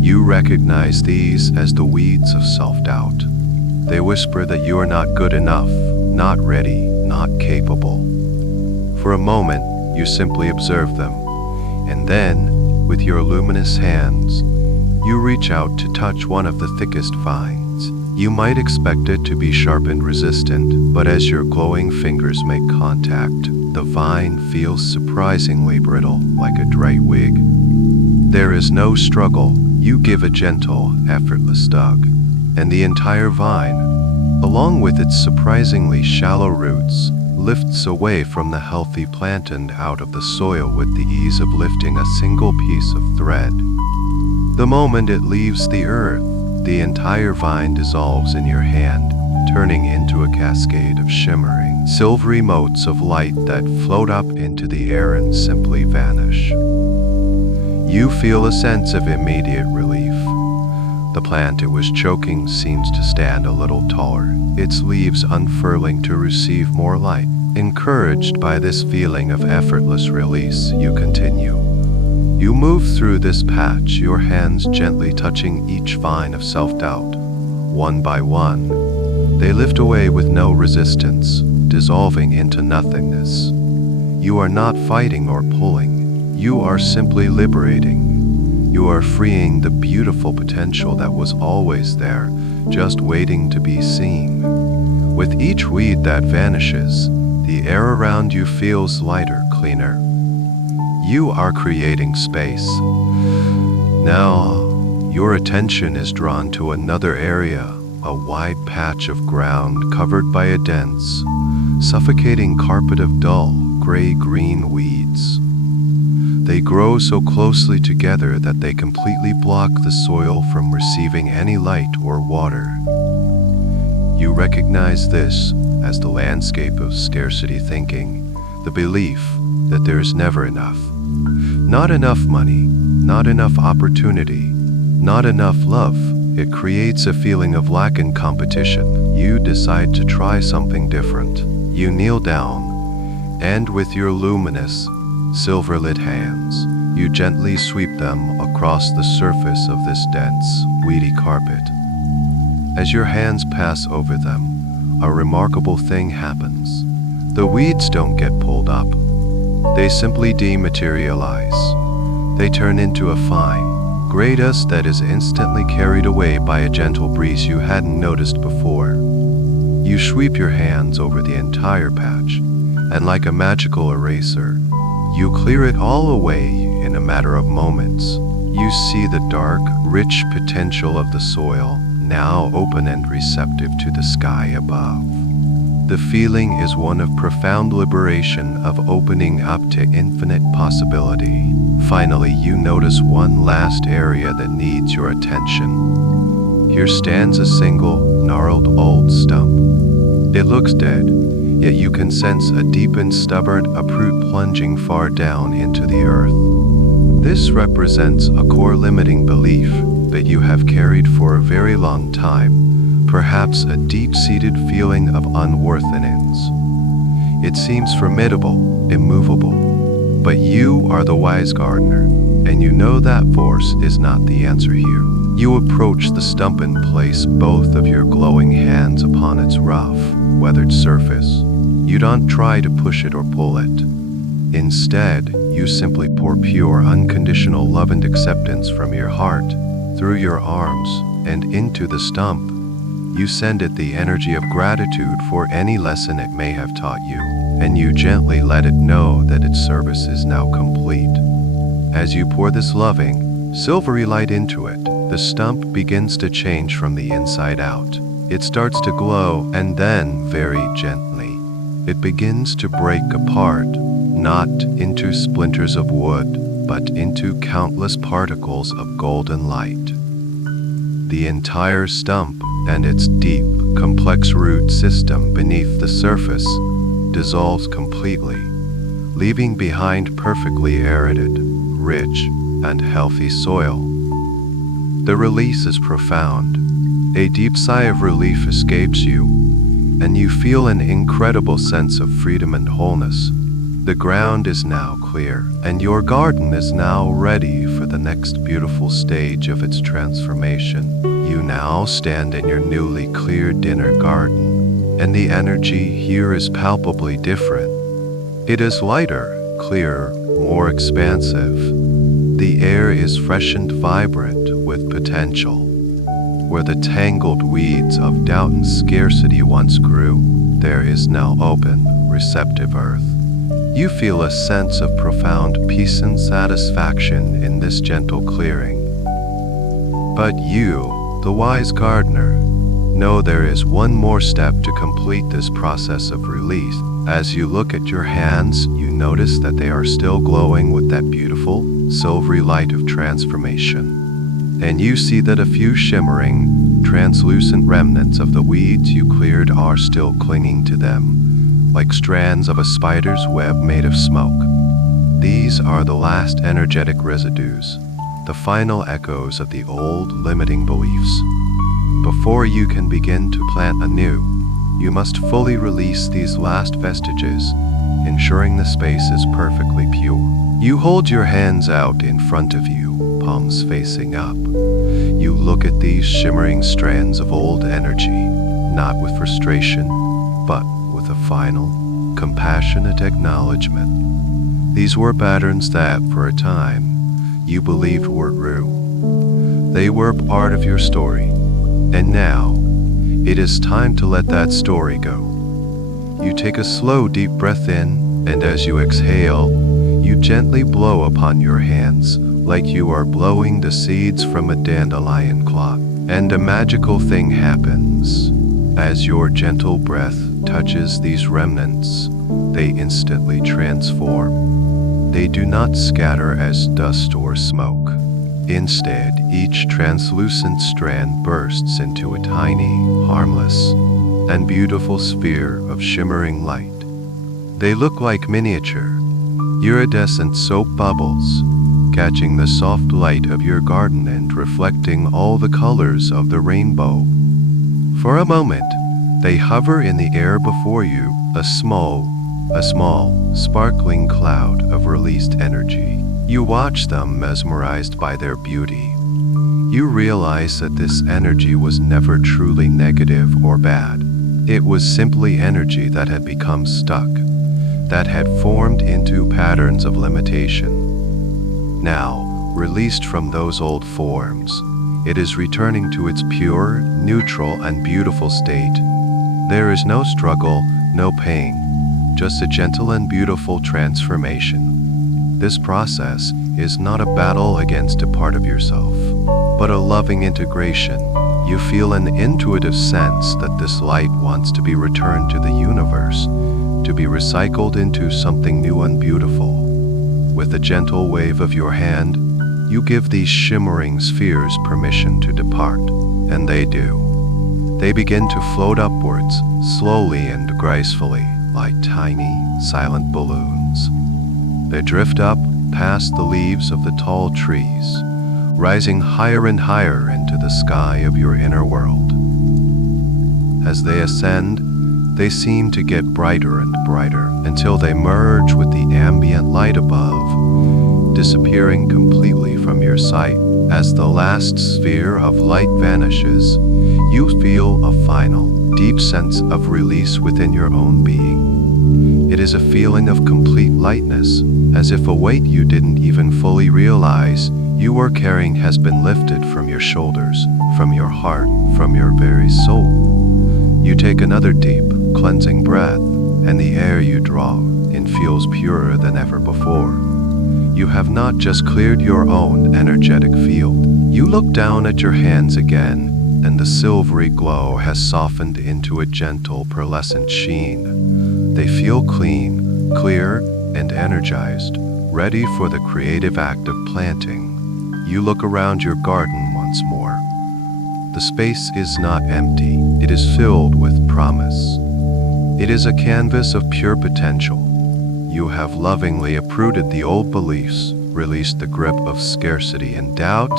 You recognize these as the weeds of self-doubt. They whisper that you are not good enough, not ready, not capable. For a moment, you simply observe them, and then, with your luminous hands, you reach out to touch one of the thickest vines. You might expect it to be sharp and resistant, but as your glowing fingers make contact, the vine feels surprisingly brittle, like a dry twig. There is no struggle. You give a gentle, effortless tug, and the entire vine, along with its surprisingly shallow roots, lifts away from the healthy plant and out of the soil with the ease of lifting a single piece of thread. The moment it leaves the earth, the entire vine dissolves in your hand, turning into a cascade of shimmering, silvery motes of light that float up into the air and simply vanish. You feel a sense of immediate relief. The plant it was choking seems to stand a little taller, its leaves unfurling to receive more light. Encouraged by this feeling of effortless release, you continue. You move through this patch, your hands gently touching each vine of self-doubt. One by one, they lift away with no resistance, dissolving into nothingness. You are not fighting or pulling. You are simply liberating. You are freeing the beautiful potential that was always there, just waiting to be seen. With each weed that vanishes, the air around you feels lighter, cleaner. You are creating space. Now, your attention is drawn to another area, a wide patch of ground covered by a dense, suffocating carpet of dull, gray-green weeds. They grow so closely together that they completely block the soil from receiving any light or water. You recognize this as the landscape of scarcity thinking, the belief that there is never enough. Not enough money, not enough opportunity, not enough love. It creates a feeling of lack and competition. You decide to try something different. You kneel down, and with your luminous, silver-lit hands, you gently sweep them across the surface of this dense, weedy carpet. As your hands pass over them, a remarkable thing happens. The weeds don't get pulled up. They simply dematerialize. They turn into a fine, gray dust that is instantly carried away by a gentle breeze you hadn't noticed before. You sweep your hands over the entire patch, and like a magical eraser, you clear it all away in a matter of moments. You see the dark, rich potential of the soil, now open and receptive to the sky above. The feeling is one of profound liberation, of opening up to infinite possibility. Finally, you notice one last area that needs your attention. Here stands a single, gnarled old stump. It looks dead, yet you can sense a deep and stubborn uproot plunging far down into the earth. This represents a core limiting belief that you have carried for a very long time. Perhaps a deep-seated feeling of unworthiness. It seems formidable, immovable, but you are the wise gardener, and you know that force is not the answer here. You approach the stump and place both of your glowing hands upon its rough, weathered surface. You don't try to push it or pull it. Instead, you simply pour pure, unconditional love and acceptance from your heart, through your arms, and into the stump. You send it the energy of gratitude for any lesson it may have taught you, and you gently let it know that its service is now complete. As you pour this loving, silvery light into it, the stump begins to change from the inside out. It starts to glow, and then, very gently, it begins to break apart, not into splinters of wood, but into countless particles of golden light. The entire stump and its deep, complex root system beneath the surface dissolves completely, leaving behind perfectly aerated, rich, and healthy soil. The release is profound. A deep sigh of relief escapes you, and you feel an incredible sense of freedom and wholeness. The ground is now clear, and your garden is now ready for the next beautiful stage of its transformation. You now stand in your newly cleared inner garden, and the energy here is palpably different. It is lighter, clearer, more expansive. The air is fresh and vibrant with potential. Where the tangled weeds of doubt and scarcity once grew, there is now open, receptive earth. You feel a sense of profound peace and satisfaction in this gentle clearing. But you, the wise gardener, know there is one more step to complete this process of release. As you look at your hands, you notice that they are still glowing with that beautiful, silvery light of transformation. And you see that a few shimmering, translucent remnants of the weeds you cleared are still clinging to them, like strands of a spider's web made of smoke. These are the last energetic residues, the final echoes of the old limiting beliefs. Before you can begin to plant anew, you must fully release these last vestiges, ensuring the space is perfectly pure. You hold your hands out in front of you, palms facing up. You look at these shimmering strands of old energy, not with frustration, but with a final, compassionate acknowledgement. These were patterns that, for a time, you believed were true. They were part of your story, and now, it is time to let that story go. You take a slow, deep breath in, and as you exhale, you gently blow upon your hands, like you are blowing the seeds from a dandelion cloth. And a magical thing happens. As your gentle breath touches these remnants, they instantly transform. They do not scatter as dust or smoke. Instead, each translucent strand bursts into a tiny, harmless, and beautiful sphere of shimmering light. They look like miniature, iridescent soap bubbles, catching the soft light of your garden and reflecting all the colors of the rainbow. For a moment, they hover in the air before you, a small, sparkling cloud of released energy. You watch them, mesmerized by their beauty. You realize that this energy was never truly negative or bad. It was simply energy that had become stuck, that had formed into patterns of limitation. Now, released from those old forms, it is returning to its pure, neutral, and beautiful state. There is no struggle, no pain, just a gentle and beautiful transformation. This process is not a battle against a part of yourself, but a loving integration. You feel an intuitive sense that this light wants to be returned to the universe, to be recycled into something new and beautiful. With a gentle wave of your hand, you give these shimmering spheres permission to depart, and they do. They begin to float upwards, slowly and gracefully, like tiny, silent balloons. They drift up past the leaves of the tall trees, rising higher and higher into the sky of your inner world. As they ascend, they seem to get brighter and brighter until they merge with the ambient light above, disappearing completely from your sight. As the last sphere of light vanishes, you feel a final, deep sense of release within your own being. It is a feeling of complete lightness, as if a weight you didn't even fully realize you were carrying has been lifted from your shoulders, from your heart, from your very soul. You take another deep, cleansing breath, and the air you draw in feels purer than ever before. You have not just cleared your own energetic field. You look down at your hands again, and the silvery glow has softened into a gentle pearlescent sheen. They feel clean, clear, and energized, ready for the creative act of planting. You look around your garden once more. The space is not empty, it is filled with promise. It is a canvas of pure potential. You have lovingly uprooted the old beliefs, released the grip of scarcity and doubt,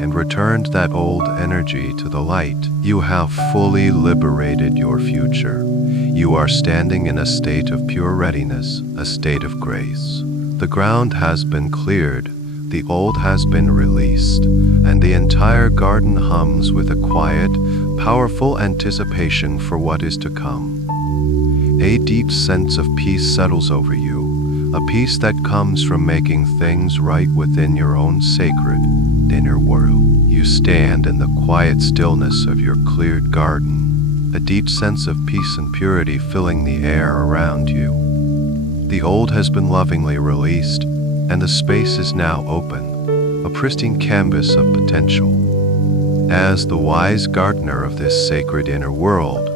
and returned that old energy to the light. You have fully liberated your future. You are standing in a state of pure readiness, a state of grace. The ground has been cleared, the old has been released, and the entire garden hums with a quiet, powerful anticipation for what is to come. A deep sense of peace settles over you, a peace that comes from making things right within your own sacred inner world. You stand in the quiet stillness of your cleared garden, a deep sense of peace and purity filling the air around you. The old has been lovingly released, and the space is now open, a pristine canvas of potential. As the wise gardener of this sacred inner world,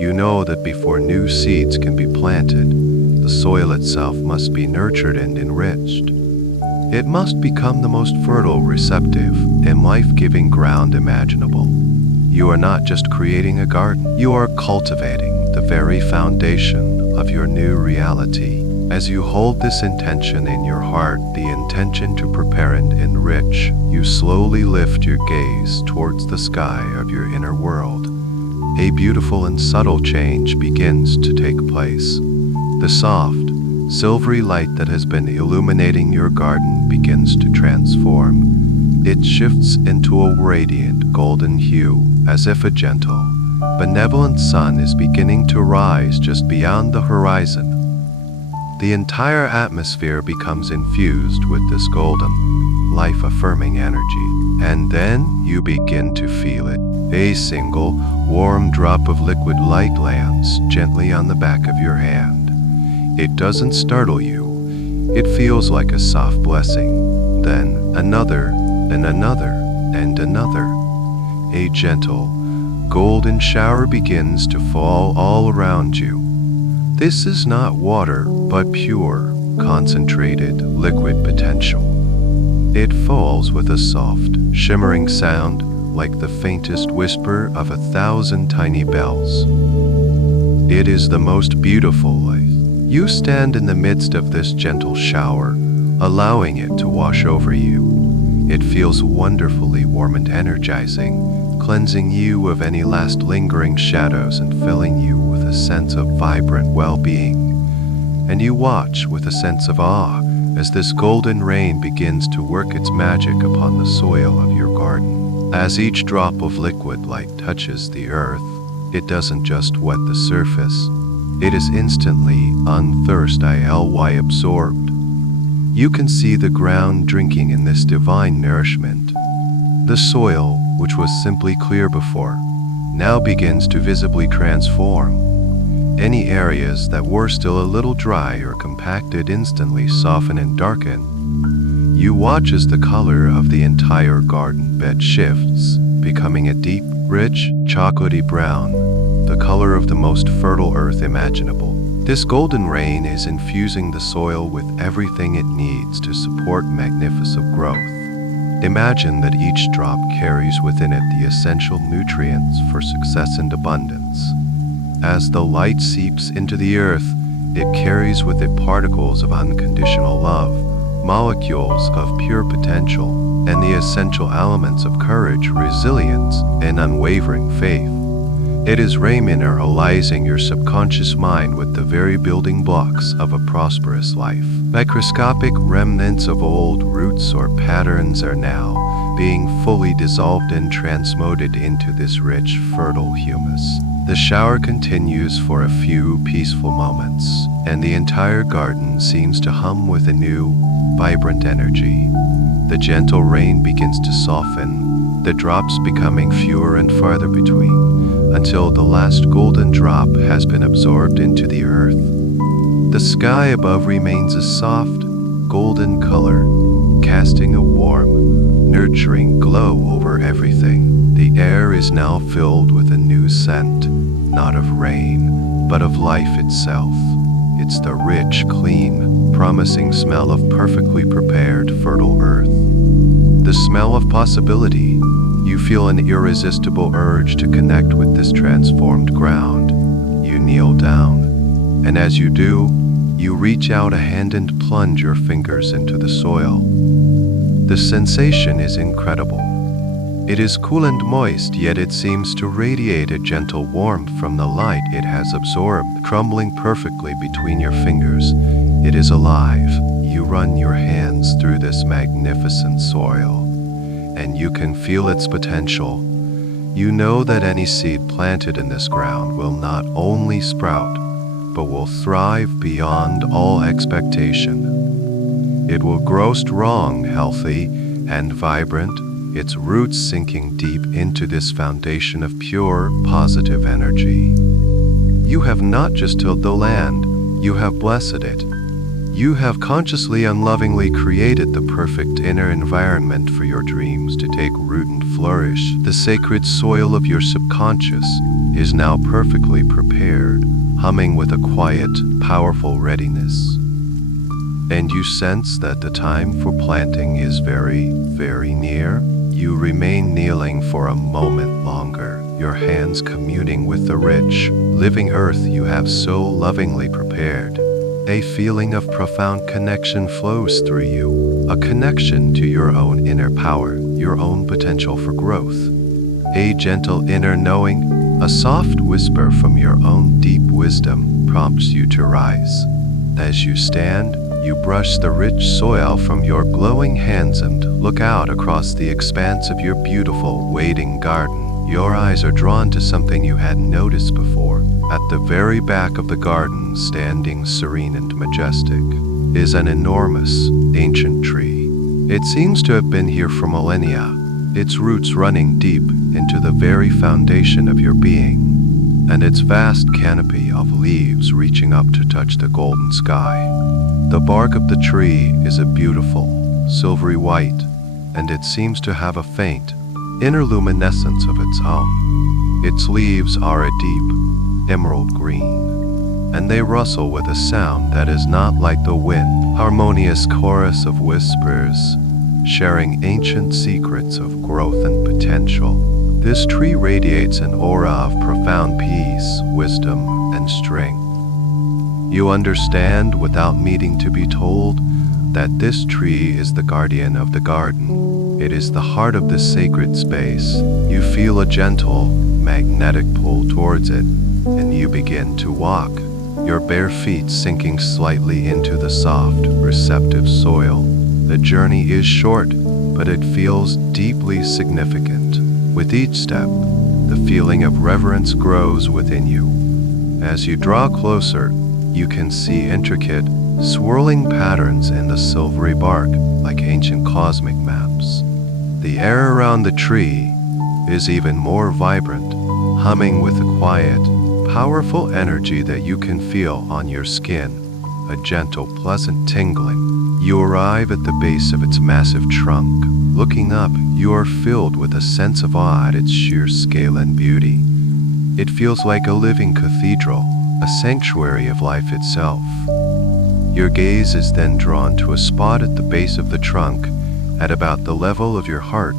you know that before new seeds can be planted, the soil itself must be nurtured and enriched. It must become the most fertile, receptive, and life-giving ground imaginable. You are not just creating a garden, you are cultivating the very foundation of your new reality. As you hold this intention in your heart, the intention to prepare and enrich, you slowly lift your gaze towards the sky of your inner world. A beautiful and subtle change begins to take place. The soft, silvery light that has been illuminating your garden begins to transform. It shifts into a radiant golden hue, as if a gentle, benevolent sun is beginning to rise just beyond the horizon. The entire atmosphere becomes infused with this golden, life-affirming energy. And then you begin to feel it. A single, warm drop of liquid light lands gently on the back of your hand. It doesn't startle you. It feels like a soft blessing. Then another, and another, and another. A gentle, golden shower begins to fall all around you. This is not water, but pure, concentrated, liquid potential. It falls with a soft, shimmering sound, like the faintest whisper of 1,000 tiny bells. It is the most beautiful light. You stand in the midst of this gentle shower, allowing it to wash over you. It feels wonderfully warm and energizing, cleansing you of any last lingering shadows and filling you with a sense of vibrant well-being. And you watch with a sense of awe as this golden rain begins to work its magic upon the soil of your garden. As each drop of liquid light touches the earth, it doesn't just wet the surface, it is instantly unthirstily absorbed. You can see the ground drinking in this divine nourishment. The soil, which was simply clear before, now begins to visibly transform. Any areas that were still a little dry or compacted instantly soften and darken. You watch as the color of the entire garden bed shifts, becoming a deep, rich, chocolatey brown, the color of the most fertile earth imaginable. This golden rain is infusing the soil with everything it needs to support magnificent growth. Imagine that each drop carries within it the essential nutrients for success and abundance. As the light seeps into the earth, it carries with it particles of unconditional love, molecules of pure potential, and the essential elements of courage, resilience, and unwavering faith. It is remineralizing your subconscious mind with the very building blocks of a prosperous life. Microscopic remnants of old roots or patterns are now being fully dissolved and transmuted into this rich, fertile humus. The shower continues for a few peaceful moments, and the entire garden seems to hum with a new, vibrant energy. The gentle rain begins to soften, the drops becoming fewer and farther between, until the last golden drop has been absorbed into the earth. The sky above remains as soft, golden color, casting a warm, nurturing glow over everything. The air is now filled with a new scent, not of rain, but of life itself. It's the rich, clean, promising smell of perfectly prepared, fertile earth. The smell of possibility. You feel an irresistible urge to connect with this transformed ground. You kneel down, and as you do, you reach out a hand and plunge your fingers into the soil. The sensation is incredible. It is cool and moist, yet it seems to radiate a gentle warmth from the light it has absorbed, crumbling perfectly between your fingers. It is alive. You run your hands through this magnificent soil, and you can feel its potential. You know that any seed planted in this ground will not only sprout, but will thrive beyond all expectation. It will grow strong, healthy, and vibrant, its roots sinking deep into this foundation of pure, positive energy. You have not just tilled the land, you have blessed it. You have consciously and lovingly created the perfect inner environment for your dreams to take root and flourish. The sacred soil of your subconscious is now perfectly prepared, humming with a quiet, powerful readiness. And you sense that the time for planting is very, very near. You remain kneeling for a moment longer, your hands communing with the rich, living earth you have so lovingly prepared. A feeling of profound connection flows through you, a connection to your own inner power, your own potential for growth. A gentle inner knowing, a soft whisper from your own deep wisdom prompts you to rise. As you stand, you brush the rich soil from your glowing hands and look out across the expanse of your beautiful, waiting garden. Your eyes are drawn to something you hadn't noticed before. At the very back of the garden, standing serene and majestic, is an enormous, ancient tree. It seems to have been here for millennia, its roots running deep into the very foundation of your being, and its vast canopy of leaves reaching up to touch the golden sky. The bark of the tree is a beautiful, silvery white, and it seems to have a faint, inner luminescence of its own. Its leaves are a deep, emerald green, and they rustle with a sound that is not like the wind, harmonious chorus of whispers, sharing ancient secrets of growth and potential. This tree radiates an aura of profound peace, wisdom, and strength. You understand, without needing to be told, that this tree is the guardian of the garden. It is the heart of this sacred space. You feel a gentle, magnetic pull towards it, and you begin to walk, your bare feet sinking slightly into the soft, receptive soil. The journey is short, but it feels deeply significant. With each step, the feeling of reverence grows within you. As you draw closer, you can see intricate, swirling patterns in the silvery bark, like ancient cosmic maps. The air around the tree is even more vibrant, humming with a quiet, powerful energy that you can feel on your skin, a gentle, pleasant tingling. You arrive at the base of its massive trunk. Looking up, you are filled with a sense of awe at its sheer scale and beauty. It feels like a living cathedral, a sanctuary of life itself. Your gaze is then drawn to a spot at the base of the trunk, at about the level of your heart.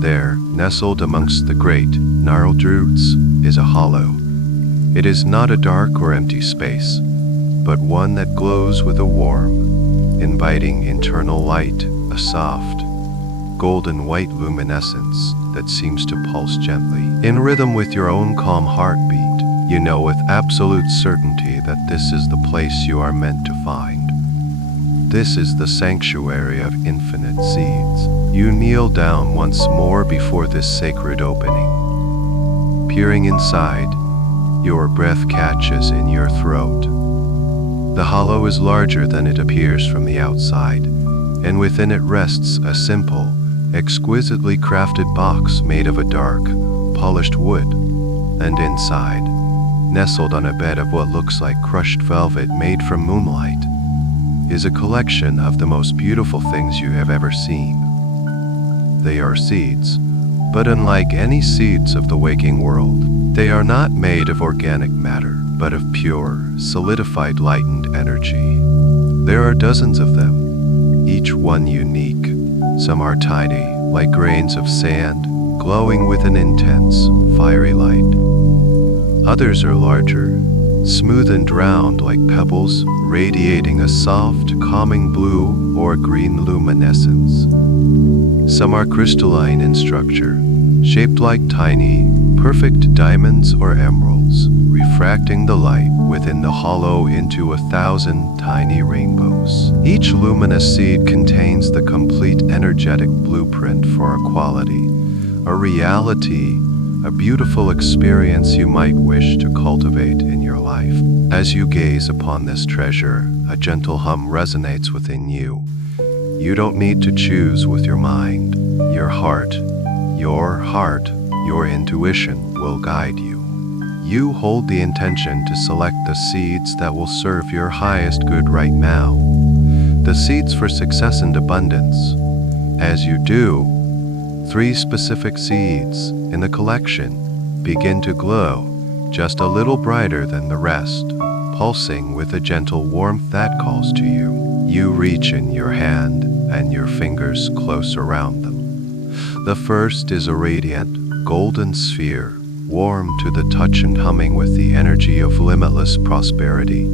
There, nestled amongst the great, gnarled roots, is a hollow. It is not a dark or empty space, but one that glows with a warm, inviting internal light, a soft, golden white luminescence that seems to pulse gently. In rhythm with your own calm heartbeat, you know with absolute certainty that this is the place you are meant to find. This is the sanctuary of infinite seeds. You kneel down once more before this sacred opening. Peering inside, your breath catches in your throat. The hollow is larger than it appears from the outside, and within it rests a simple, exquisitely crafted box made of a dark, polished wood, and inside, nestled on a bed of what looks like crushed velvet made from moonlight, is a collection of the most beautiful things you have ever seen. They are seeds, but unlike any seeds of the waking world, they are not made of organic matter, but of pure, solidified light and energy. There are dozens of them, each one unique. Some are tiny, like grains of sand, glowing with an intense, fiery light. Others are larger, smooth and round like pebbles, radiating a soft, calming blue or green luminescence. Some are crystalline in structure, shaped like tiny, perfect diamonds or emeralds, refracting the light within the hollow into 1,000 tiny rainbows. Each luminous seed contains the complete energetic blueprint for a quality, a reality, a beautiful experience you might wish to cultivate in your life. As you gaze upon this treasure, a gentle hum resonates within you. You don't need to choose with your mind. Your heart, your intuition will guide you. You hold the intention to select the seeds that will serve your highest good right now, the seeds for success and abundance. As you do, 3 specific seeds in the collection begin to glow, just a little brighter than the rest, pulsing with a gentle warmth that calls to you. You reach in your hand and your fingers close around them. The first is a radiant, golden sphere, warm to the touch and humming with the energy of limitless prosperity.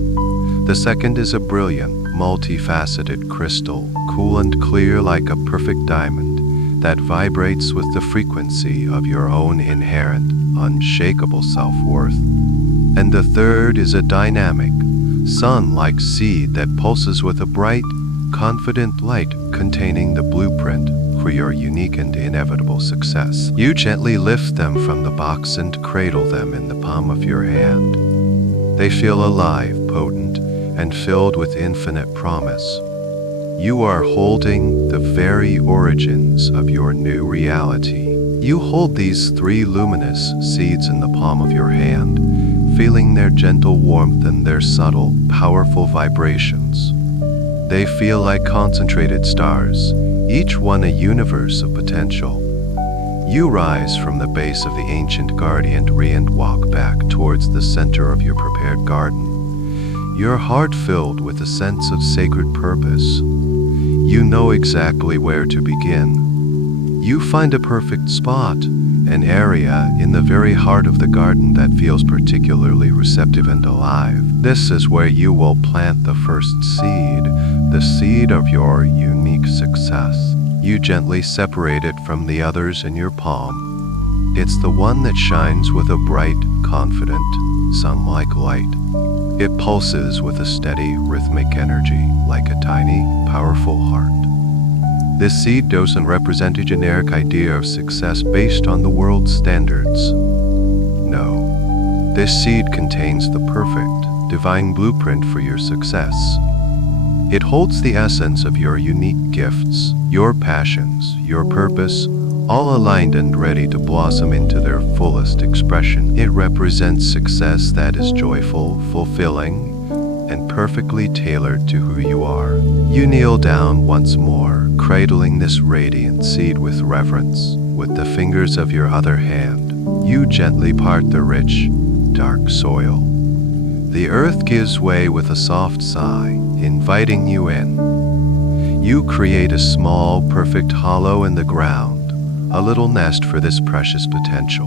The second is a brilliant, multifaceted crystal, cool and clear like a perfect diamond, that vibrates with the frequency of your own inherent, unshakable self-worth. And the third is a dynamic, sun-like seed that pulses with a bright, confident light containing the blueprint for your unique and inevitable success. You gently lift them from the box and cradle them in the palm of your hand. They feel alive, potent, and filled with infinite promise. You are holding the very origins of your new reality. You hold these 3 luminous seeds in the palm of your hand, feeling their gentle warmth and their subtle, powerful vibrations. They feel like concentrated stars, each one a universe of potential. You rise from the base of the ancient guardian tree and walk back towards the center of your prepared garden, your heart filled with a sense of sacred purpose. You know exactly where to begin. You find a perfect spot, an area in the very heart of the garden that feels particularly receptive and alive. This is where you will plant the first seed, the seed of your unique success. You gently separate it from the others in your palm. It's the one that shines with a bright, confident, sun-like light. It pulses with a steady, rhythmic energy, like a tiny, powerful heart. This seed doesn't represent a generic idea of success based on the world's standards. No, this seed contains the perfect, divine blueprint for your success. It holds the essence of your unique gifts, your passions, your purpose, all aligned and ready to blossom into their fullest expression. It represents success that is joyful, fulfilling, and perfectly tailored to who you are. You kneel down once more, cradling this radiant seed with reverence. With the fingers of your other hand, you gently part the rich, dark soil. The earth gives way with a soft sigh, inviting you in. You create a small, perfect hollow in the ground, a little nest for this precious potential.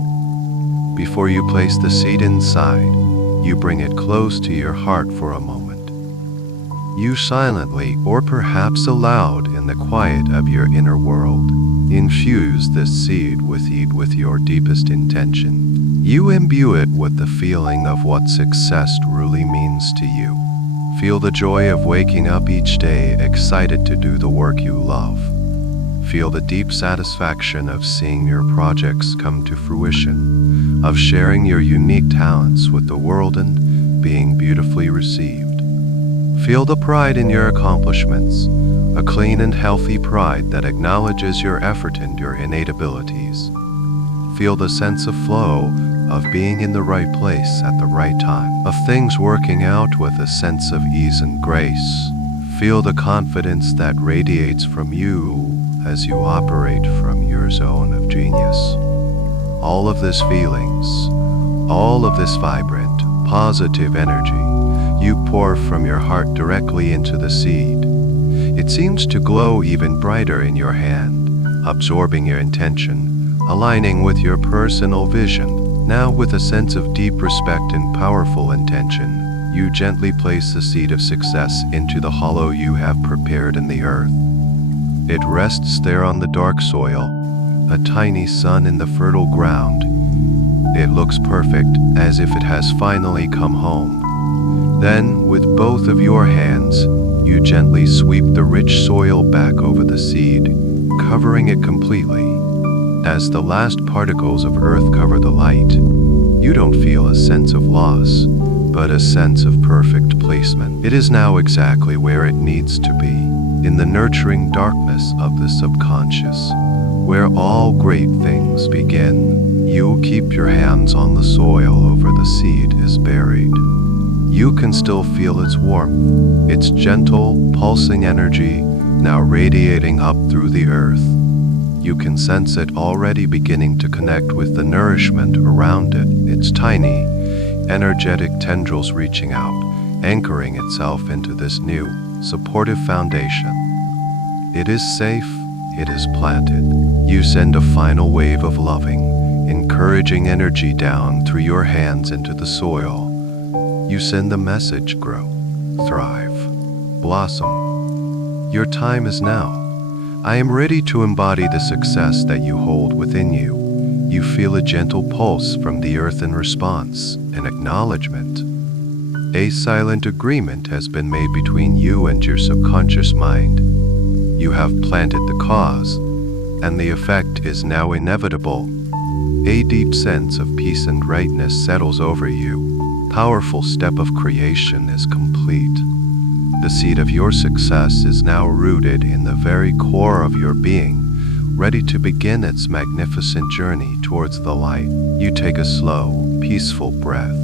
Before you place the seed inside, you bring it close to your heart for a moment. You silently, or perhaps aloud in the quiet of your inner world, infuse this seed with your deepest intention. You imbue it with the feeling of what success truly means to you. Feel the joy of waking up each day excited to do the work you love. Feel the deep satisfaction of seeing your projects come to fruition, of sharing your unique talents with the world and being beautifully received. Feel the pride in your accomplishments, a clean and healthy pride that acknowledges your effort and your innate abilities. Feel the sense of flow, of being in the right place at the right time, of things working out with a sense of ease and grace. Feel the confidence that radiates from you as you operate from your zone of genius. All of this feelings, all of this vibrant, positive energy, you pour from your heart directly into the seed. It seems to glow even brighter in your hand, absorbing your intention, aligning with your personal vision. Now, with a sense of deep respect and powerful intention, you gently place the seed of success into the hollow you have prepared in the earth. It rests there on the dark soil, a tiny sun in the fertile ground. It looks perfect, as if it has finally come home. Then, with both of your hands, you gently sweep the rich soil back over the seed, covering it completely. As the last particles of earth cover the light, you don't feel a sense of loss, but a sense of perfect placement. It is now exactly where it needs to be, in the nurturing darkness of the subconscious, where all great things begin. You keep your hands on the soil over the seed is buried. You can still feel its warmth, its gentle, pulsing energy now radiating up through the earth. You can sense it already beginning to connect with the nourishment around it, its tiny, energetic tendrils reaching out, anchoring itself into this new, supportive foundation. It is safe, it is planted. You send a final wave of loving, encouraging energy down through your hands into the soil. You send the message: grow, thrive, blossom. Your time is now. I am ready to embody the success that you hold within you. You feel a gentle pulse from the earth in response, an acknowledgement. A silent agreement has been made between you and your subconscious mind. You have planted the cause, and the effect is now inevitable. A deep sense of peace and rightness settles over you. Powerful step of creation is complete. The seed of your success is now rooted in the very core of your being, ready to begin its magnificent journey towards the light. You take a slow, peaceful breath,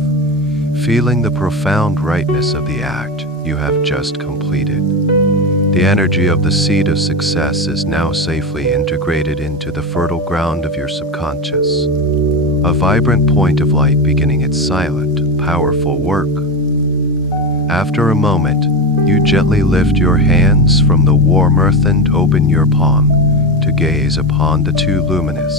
feeling the profound rightness of the act you have just completed. The energy of the seed of success is now safely integrated into the fertile ground of your subconscious, a vibrant point of light beginning its silent, powerful work. After a moment, you gently lift your hands from the warm earth and open your palm to gaze upon the two luminous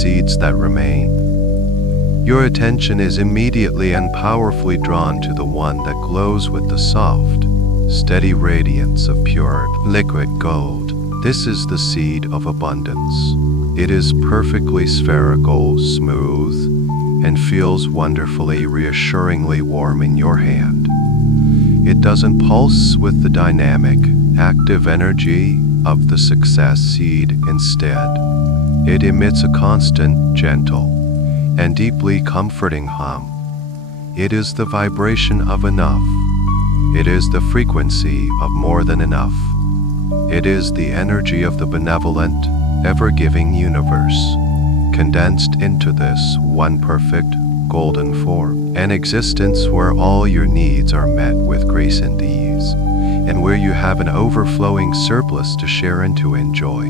seeds that remain. Your attention is immediately and powerfully drawn to the one that glows with the soft, steady radiance of pure, liquid gold. This is the seed of abundance. It is perfectly spherical, smooth, and feels wonderfully, reassuringly warm in your hand. It doesn't pulse with the dynamic, active energy of the success seed. Instead, it emits a constant, gentle, and deeply comforting hum. It is the vibration of enough. It is the frequency of more than enough. It is the energy of the benevolent, ever-giving universe, condensed into this one perfect, golden form. An existence where all your needs are met with grace and ease, and where you have an overflowing surplus to share and to enjoy.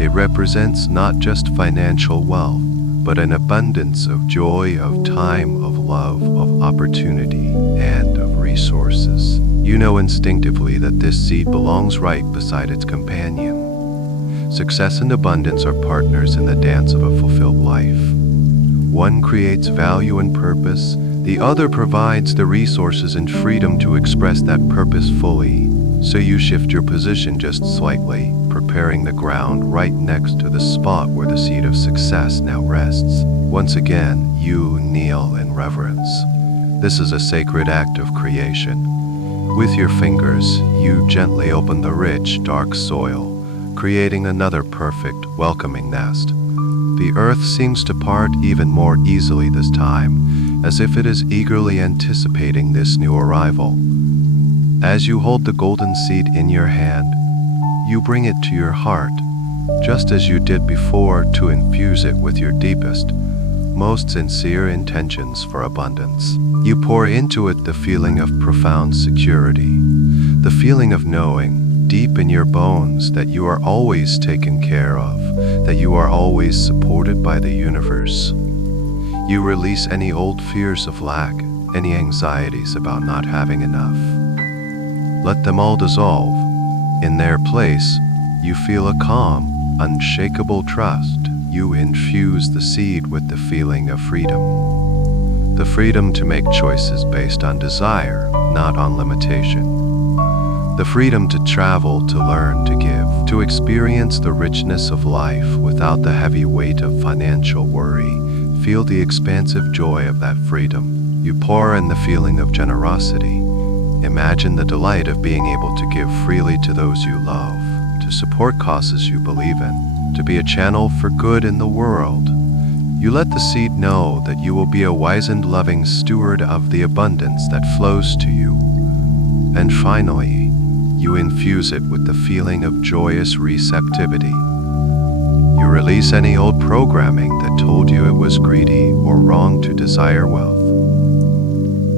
It represents not just financial wealth, but an abundance of joy, of time, of love, of opportunity, and of resources. You know instinctively that this seed belongs right beside its companion. Success and abundance are partners in the dance of a fulfilled life. One creates value and purpose, the other provides the resources and freedom to express that purpose fully. So you shift your position just slightly, preparing the ground right next to the spot where the seed of success now rests. Once again, you kneel in reverence. This is a sacred act of creation. With your fingers, you gently open the rich, dark soil, creating another perfect, welcoming nest. The earth seems to part even more easily this time, as if it is eagerly anticipating this new arrival. As you hold the golden seed in your hand, you bring it to your heart, just as you did before, to infuse it with your deepest, most sincere intentions for abundance. You pour into it the feeling of profound security, The feeling of knowing, deep in your bones, that you are always taken care of, that you are always supported by the universe. You release any old fears of lack, any anxieties about not having enough. Let them all dissolve. In their place, you feel a calm, unshakable trust. You infuse the seed with the feeling of freedom. The freedom to make choices based on desire, not on limitation. The freedom to travel, to learn, to give, to experience the richness of life without the heavy weight of financial worry. Feel the expansive joy of that freedom. You pour in the feeling of generosity. Imagine the delight of being able to give freely to those you love, to support causes you believe in, to be a channel for good in the world. You let the seed know that you will be a wizened, loving steward of the abundance that flows to you. And finally, you infuse it with the feeling of joyous receptivity. You release any old programming that told you it was greedy or wrong to desire wealth.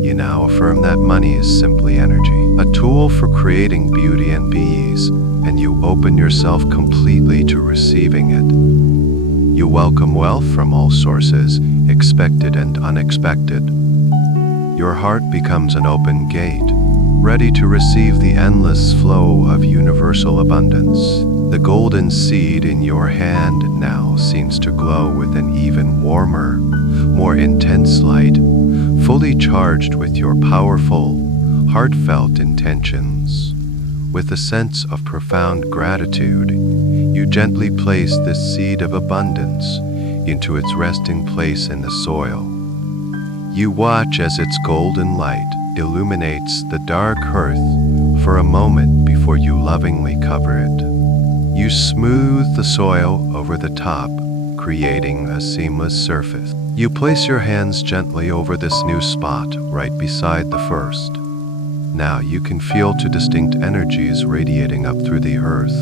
You now affirm that money is simply energy, a tool for creating beauty and ease, and you open yourself completely to receiving it. You welcome wealth from all sources, expected and unexpected. Your heart becomes an open gate, ready to receive the endless flow of universal abundance. The golden seed in your hand now seems to glow with an even warmer, more intense light, fully charged with your powerful, heartfelt intentions. With a sense of profound gratitude, you gently place this seed of abundance into its resting place in the soil. You watch as its golden light illuminates the dark earth for a moment before you lovingly cover it. You smooth the soil over the top, creating a seamless surface. You place your hands gently over this new spot right beside the first. Now you can feel two distinct energies radiating up through the earth.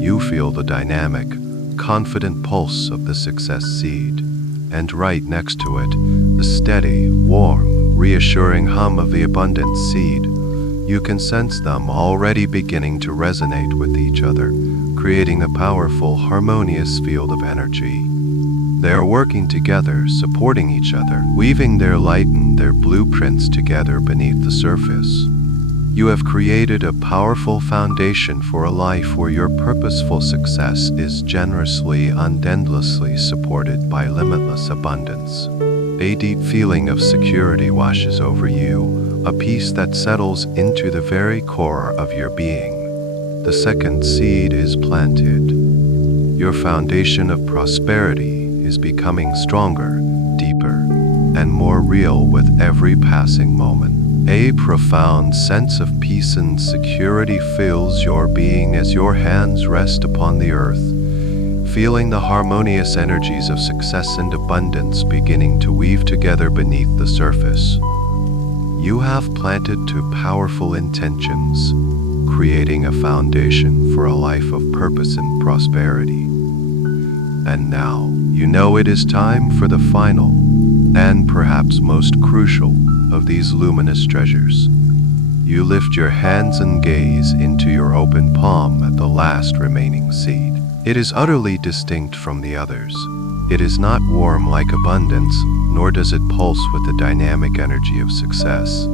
You feel the dynamic, confident pulse of the success seed, and right next to it, the steady, warm, reassuring hum of the abundant seed. You can sense them already beginning to resonate with each other, creating a powerful, harmonious field of energy. They are working together, supporting each other, weaving their light and their blueprints together beneath the surface. You have created a powerful foundation for a life where your purposeful success is generously and endlessly supported by limitless abundance. A deep feeling of security washes over you, a peace that settles into the very core of your being. The second seed is planted. Your foundation of prosperity is becoming stronger, deeper, and more real with every passing moment. A profound sense of peace and security fills your being as your hands rest upon the earth, feeling the harmonious energies of success and abundance beginning to weave together beneath the surface. You have planted two powerful intentions, creating a foundation for a life of purpose and prosperity. And now, you know it is time for the final, and perhaps most crucial, of these luminous treasures. You lift your hands and gaze into your open palm at the last remaining seed. It is utterly distinct from the others. It is not warm like abundance, nor does it pulse with the dynamic energy of success.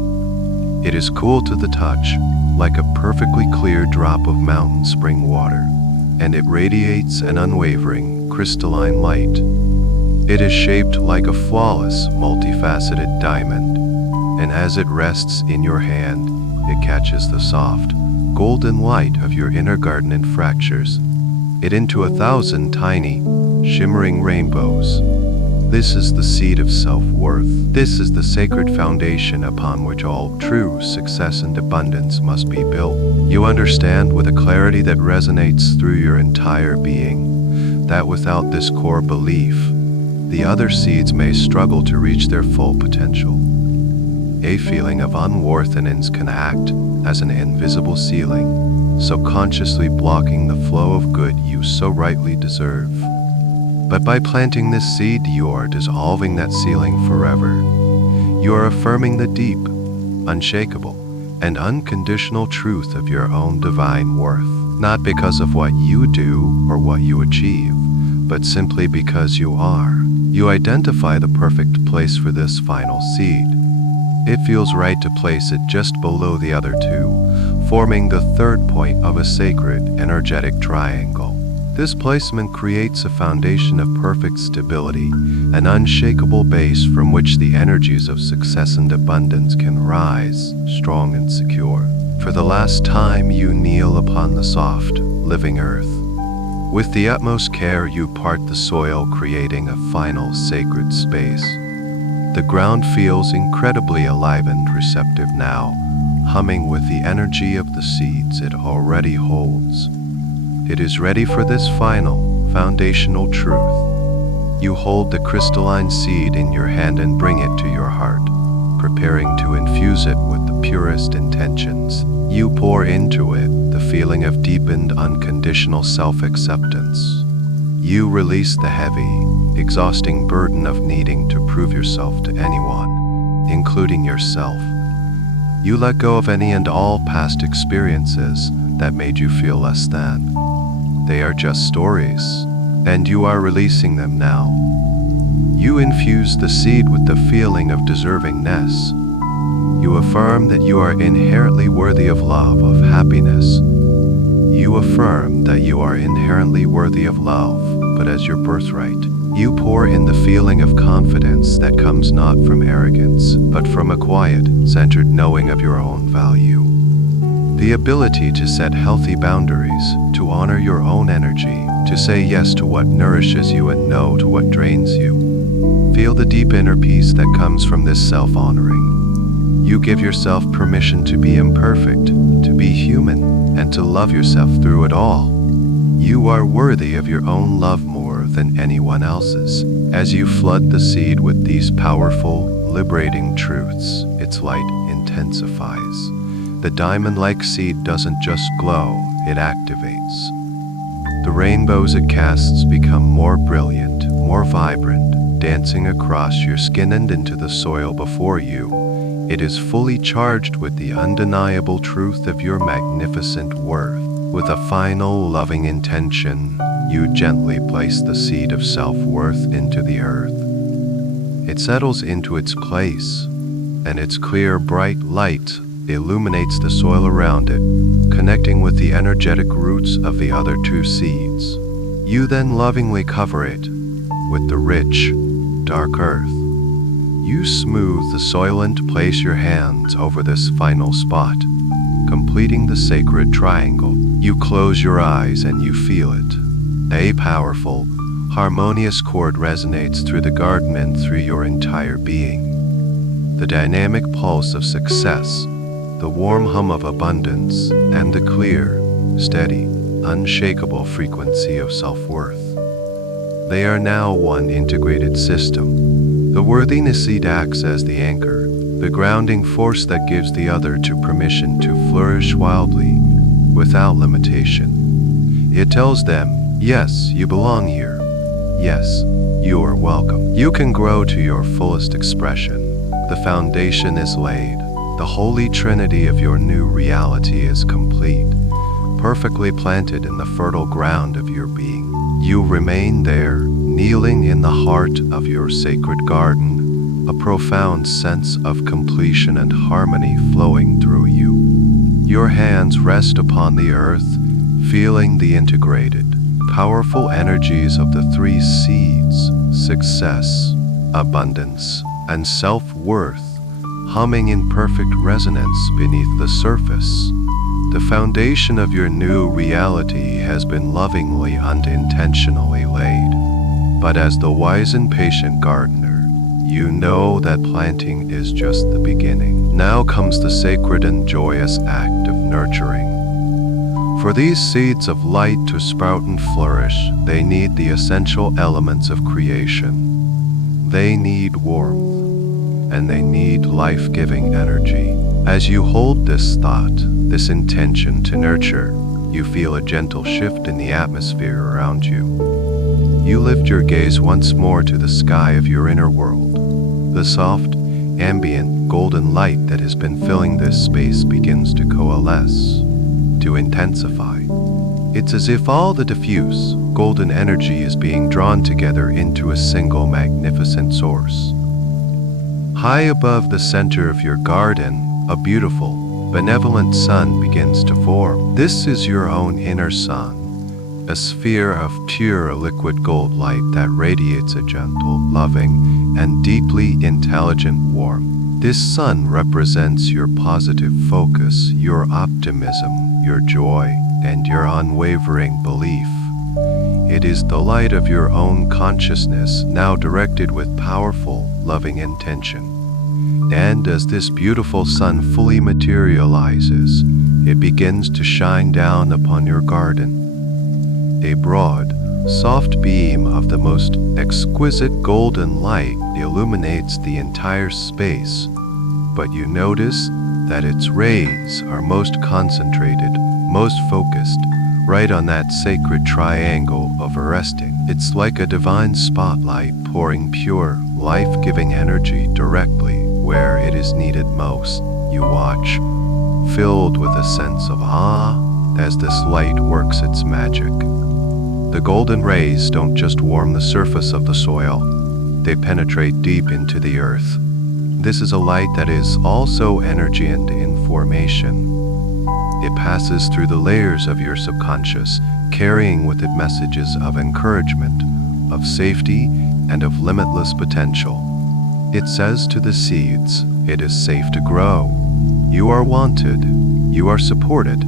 It is cool to the touch, like a perfectly clear drop of mountain spring water, and it radiates an unwavering, crystalline light. It is shaped like a flawless, multifaceted diamond, and as it rests in your hand, it catches the soft, golden light of your inner garden and fractures it into 1,000 tiny, shimmering rainbows. This is the seed of self-worth. This is the sacred foundation upon which all true success and abundance must be built. You understand with a clarity that resonates through your entire being that without this core belief, the other seeds may struggle to reach their full potential. A feeling of unworthiness can act as an invisible ceiling, subconsciously blocking the flow of good you so rightly deserve. But by planting this seed, you are dissolving that ceiling forever. You are affirming the deep, unshakable, and unconditional truth of your own divine worth. Not because of what you do or what you achieve, but simply because you are. You identify the perfect place for this final seed. It feels right to place it just below the other two, forming the third point of a sacred, energetic triangle. This placement creates a foundation of perfect stability, an unshakable base from which the energies of success and abundance can rise, strong and secure. For the last time, you kneel upon the soft, living earth. With the utmost care, you part the soil, creating a final sacred space. The ground feels incredibly alive and receptive now, humming with the energy of the seeds it already holds. It is ready for this final, foundational truth. You hold the crystalline seed in your hand and bring it to your heart, preparing to infuse it with the purest intentions. You pour into it the feeling of deepened, unconditional self-acceptance. You release the heavy, exhausting burden of needing to prove yourself to anyone, including yourself. You let go of any and all past experiences that made you feel less than. They are just stories, and you are releasing them now. You infuse the seed with the feeling of deservingness. You affirm that you are inherently worthy of love, of happiness. You affirm that you are inherently worthy of love, but as your birthright. You pour in the feeling of confidence that comes not from arrogance, but from a quiet, centered knowing of your own value. The ability to set healthy boundaries, to honor your own energy, to say yes to what nourishes you and no to what drains you. Feel the deep inner peace that comes from this self-honoring. You give yourself permission to be imperfect, to be human, and to love yourself through it all. You are worthy of your own love more than anyone else's. As you flood the seed with these powerful, liberating truths, its light intensifies. The diamond-like seed doesn't just glow, it activates. The rainbows it casts become more brilliant, more vibrant, dancing across your skin and into the soil before you. It is fully charged with the undeniable truth of your magnificent worth. With a final, loving intention, you gently place the seed of self-worth into the earth. It settles into its place, and its clear, bright light illuminates the soil around it, connecting with the energetic roots of the other two seeds. You then lovingly cover it with the rich, dark earth. You smooth the soil and place your hands over this final spot, completing the sacred triangle. You close your eyes and you feel it. A powerful, harmonious chord resonates through the garden and through your entire being. The dynamic pulse of success, the warm hum of abundance, and the clear, steady, unshakable frequency of self-worth. They are now one integrated system. The worthiness seed acts as the anchor, the grounding force that gives the other two permission to flourish wildly, without limitation. It tells them, yes, you belong here. Yes, you are welcome. You can grow to your fullest expression. The foundation is laid. The Holy Trinity of your new reality is complete, perfectly planted in the fertile ground of your being. You remain there, kneeling in the heart of your sacred garden, a profound sense of completion and harmony flowing through you. Your hands rest upon the earth, feeling the integrated, powerful energies of the three seeds, success, abundance, and self-worth, humming in perfect resonance beneath the surface. The foundation of your new reality has been lovingly and intentionally laid. But as the wise and patient gardener, you know that planting is just the beginning. Now comes the sacred and joyous act of nurturing. For these seeds of light to sprout and flourish, they need the essential elements of creation. They need warmth, and they need life-giving energy. As you hold this thought, this intention to nurture, you feel a gentle shift in the atmosphere around you. You lift your gaze once more to the sky of your inner world. The soft, ambient, golden light that has been filling this space begins to coalesce, to intensify. It's as if all the diffuse, golden energy is being drawn together into a single magnificent source. High above the center of your garden, a beautiful, benevolent sun begins to form. This is your own inner sun, a sphere of pure liquid gold light that radiates a gentle, loving, and deeply intelligent warmth. This sun represents your positive focus, your optimism, your joy, and your unwavering belief. It is the light of your own consciousness now directed with powerful, loving intention. And as this beautiful sun fully materializes, it begins to shine down upon your garden. A broad, soft beam of the most exquisite golden light illuminates the entire space, but you notice that its rays are most concentrated, most focused, right on that sacred triangle of resting. It's like a divine spotlight pouring pure, life-giving energy directly where it is needed most. You watch, filled with a sense of awe, as this light works its magic. The golden rays don't just warm the surface of the soil, they penetrate deep into the earth. This is a light that is also energy and information. It passes through the layers of your subconscious, carrying with it messages of encouragement, of safety, and of limitless potential. It says to the seeds, it is safe to grow. You are wanted. You are supported.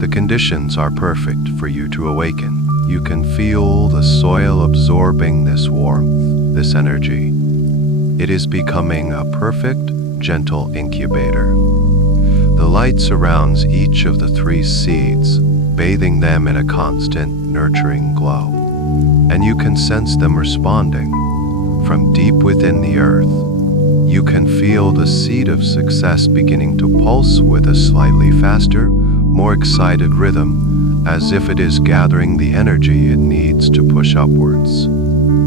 The conditions are perfect for you to awaken. You can feel the soil absorbing this warmth, this energy. It is becoming a perfect, gentle incubator. The light surrounds each of the 3 seeds, bathing them in a constant, nurturing glow. And you can sense them responding. From deep within the earth, you can feel the seed of success beginning to pulse with a slightly faster, more excited rhythm, as if it is gathering the energy it needs to push upwards.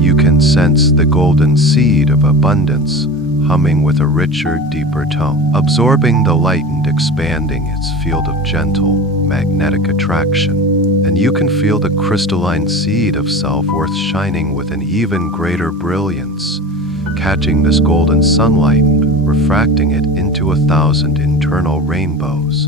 You can sense the golden seed of abundance humming with a richer, deeper tone, absorbing the light and expanding its field of gentle, magnetic attraction. And you can feel the crystalline seed of self-worth shining with an even greater brilliance, catching this golden sunlight and refracting it into 1,000 internal rainbows,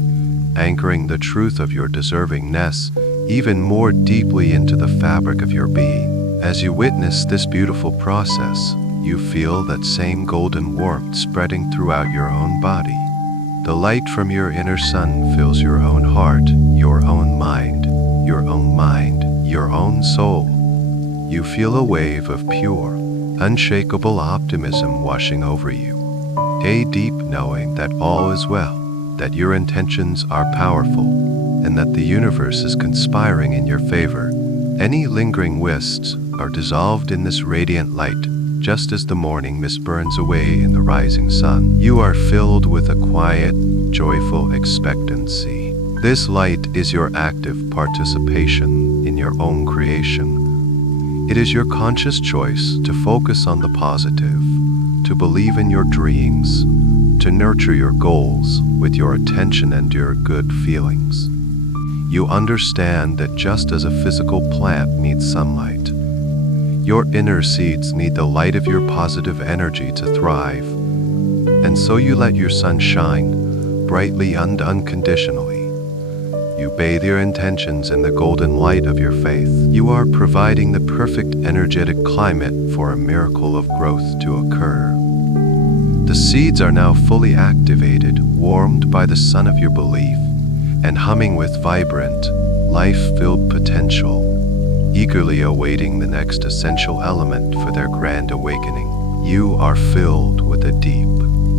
anchoring the truth of your deservingness even more deeply into the fabric of your being. As you witness this beautiful process, you feel that same golden warmth spreading throughout your own body. The light from your inner sun fills your own heart, your own mind, your own soul. You feel a wave of pure, unshakable optimism washing over you. A deep knowing that all is well, that your intentions are powerful, and that the universe is conspiring in your favor. Any lingering wisps are dissolved in this radiant light, just as the morning mist burns away in the rising sun. You are filled with a quiet, joyful expectancy. This light is your active participation in your own creation. It is your conscious choice to focus on the positive, to believe in your dreams, to nurture your goals with your attention and your good feelings. You understand that just as a physical plant needs sunlight, your inner seeds need the light of your positive energy to thrive. And so you let your sun shine brightly and unconditionally. You bathe your intentions in the golden light of your faith. You are providing the perfect energetic climate for a miracle of growth to occur. The seeds are now fully activated, warmed by the sun of your belief, and humming with vibrant, life-filled potential, eagerly awaiting the next essential element for their grand awakening. You are filled with a deep,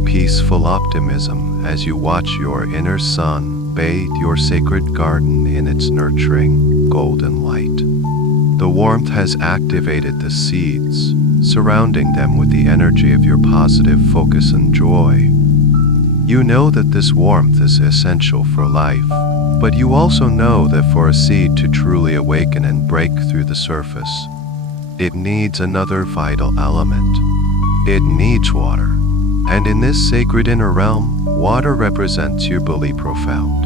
peaceful optimism as you watch your inner sun bathe your sacred garden in its nurturing, golden light. The warmth has activated the seeds, surrounding them with the energy of your positive focus and joy. You know that this warmth is essential for life, but you also know that for a seed to truly awaken and break through the surface, it needs another vital element. It needs water. And in this sacred inner realm, water represents your belief profound.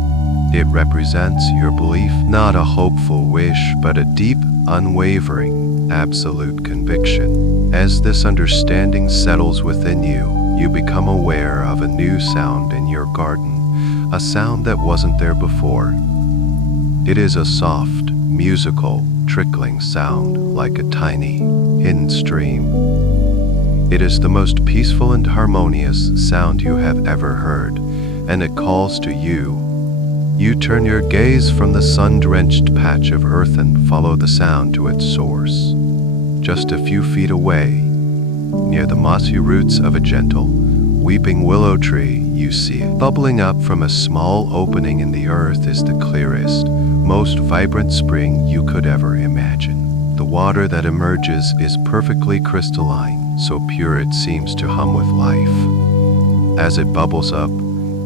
It represents your belief, not a hopeful wish, but a deep, unwavering, absolute conviction. As this understanding settles within you, you become aware of a new sound in your garden, a sound that wasn't there before. It is a soft, musical, trickling sound like a tiny, hidden stream. It is the most peaceful and harmonious sound you have ever heard, and it calls to you. You turn your gaze from the sun-drenched patch of earth and follow the sound to its source. Just a few feet away, near the mossy roots of a gentle, weeping willow tree, you see it. Bubbling up from a small opening in the earth is the clearest, most vibrant spring you could ever imagine. The water that emerges is perfectly crystalline, so pure it seems to hum with life. As it bubbles up,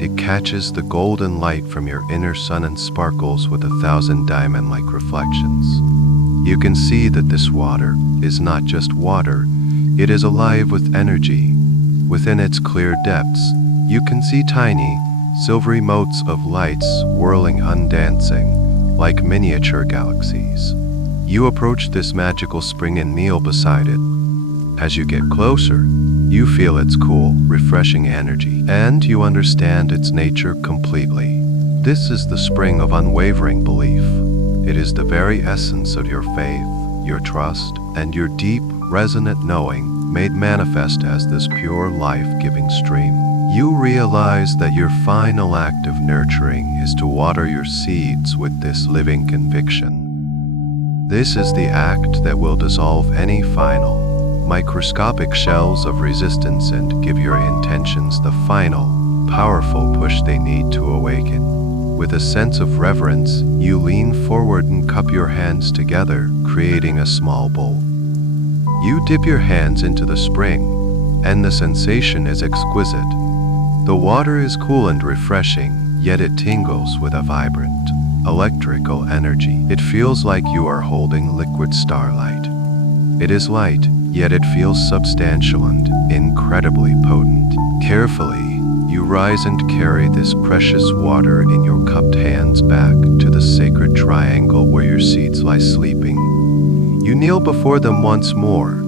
it catches the golden light from your inner sun and sparkles with 1,000 diamond-like reflections. You can see that this water is not just water, it is alive with energy. Within its clear depths, you can see tiny, silvery motes of lights whirling undancing, like miniature galaxies. You approach this magical spring and kneel beside it. As you get closer, you feel its cool, refreshing energy, and you understand its nature completely. This is the spring of unwavering belief. It is the very essence of your faith, your trust, and your deep, resonant knowing made manifest as this pure, life-giving stream. You realize that your final act of nurturing is to water your seeds with this living conviction. This is the act that will dissolve any final, microscopic shells of resistance and give your intentions the final, powerful push they need to awaken. With a sense of reverence, you lean forward and cup your hands together, creating a small bowl. You dip your hands into the spring, and the sensation is exquisite. The water is cool and refreshing, yet it tingles with a vibrant, electrical energy. It feels like you are holding liquid starlight. It is light, yet it feels substantial and incredibly potent. Carefully, you rise and carry this precious water in your cupped hands back to the sacred triangle where your seeds lie sleeping. You kneel before them once more.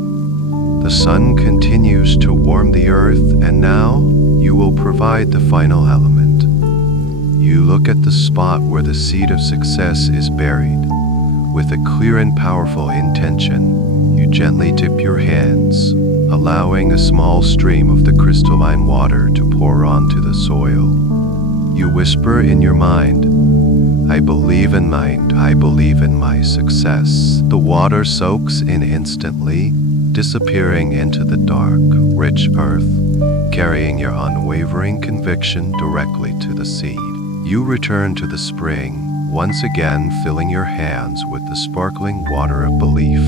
The sun continues to warm the earth, and now you will provide the final element. You look at the spot where the seed of success is buried. With a clear and powerful intention, you gently dip your hands, allowing a small stream of the crystalline water to pour onto the soil. You whisper in your mind, I believe in my success. The water soaks in instantly, disappearing into the dark, rich earth, carrying your unwavering conviction directly to the seed. You return to the spring, once again filling your hands with the sparkling water of belief.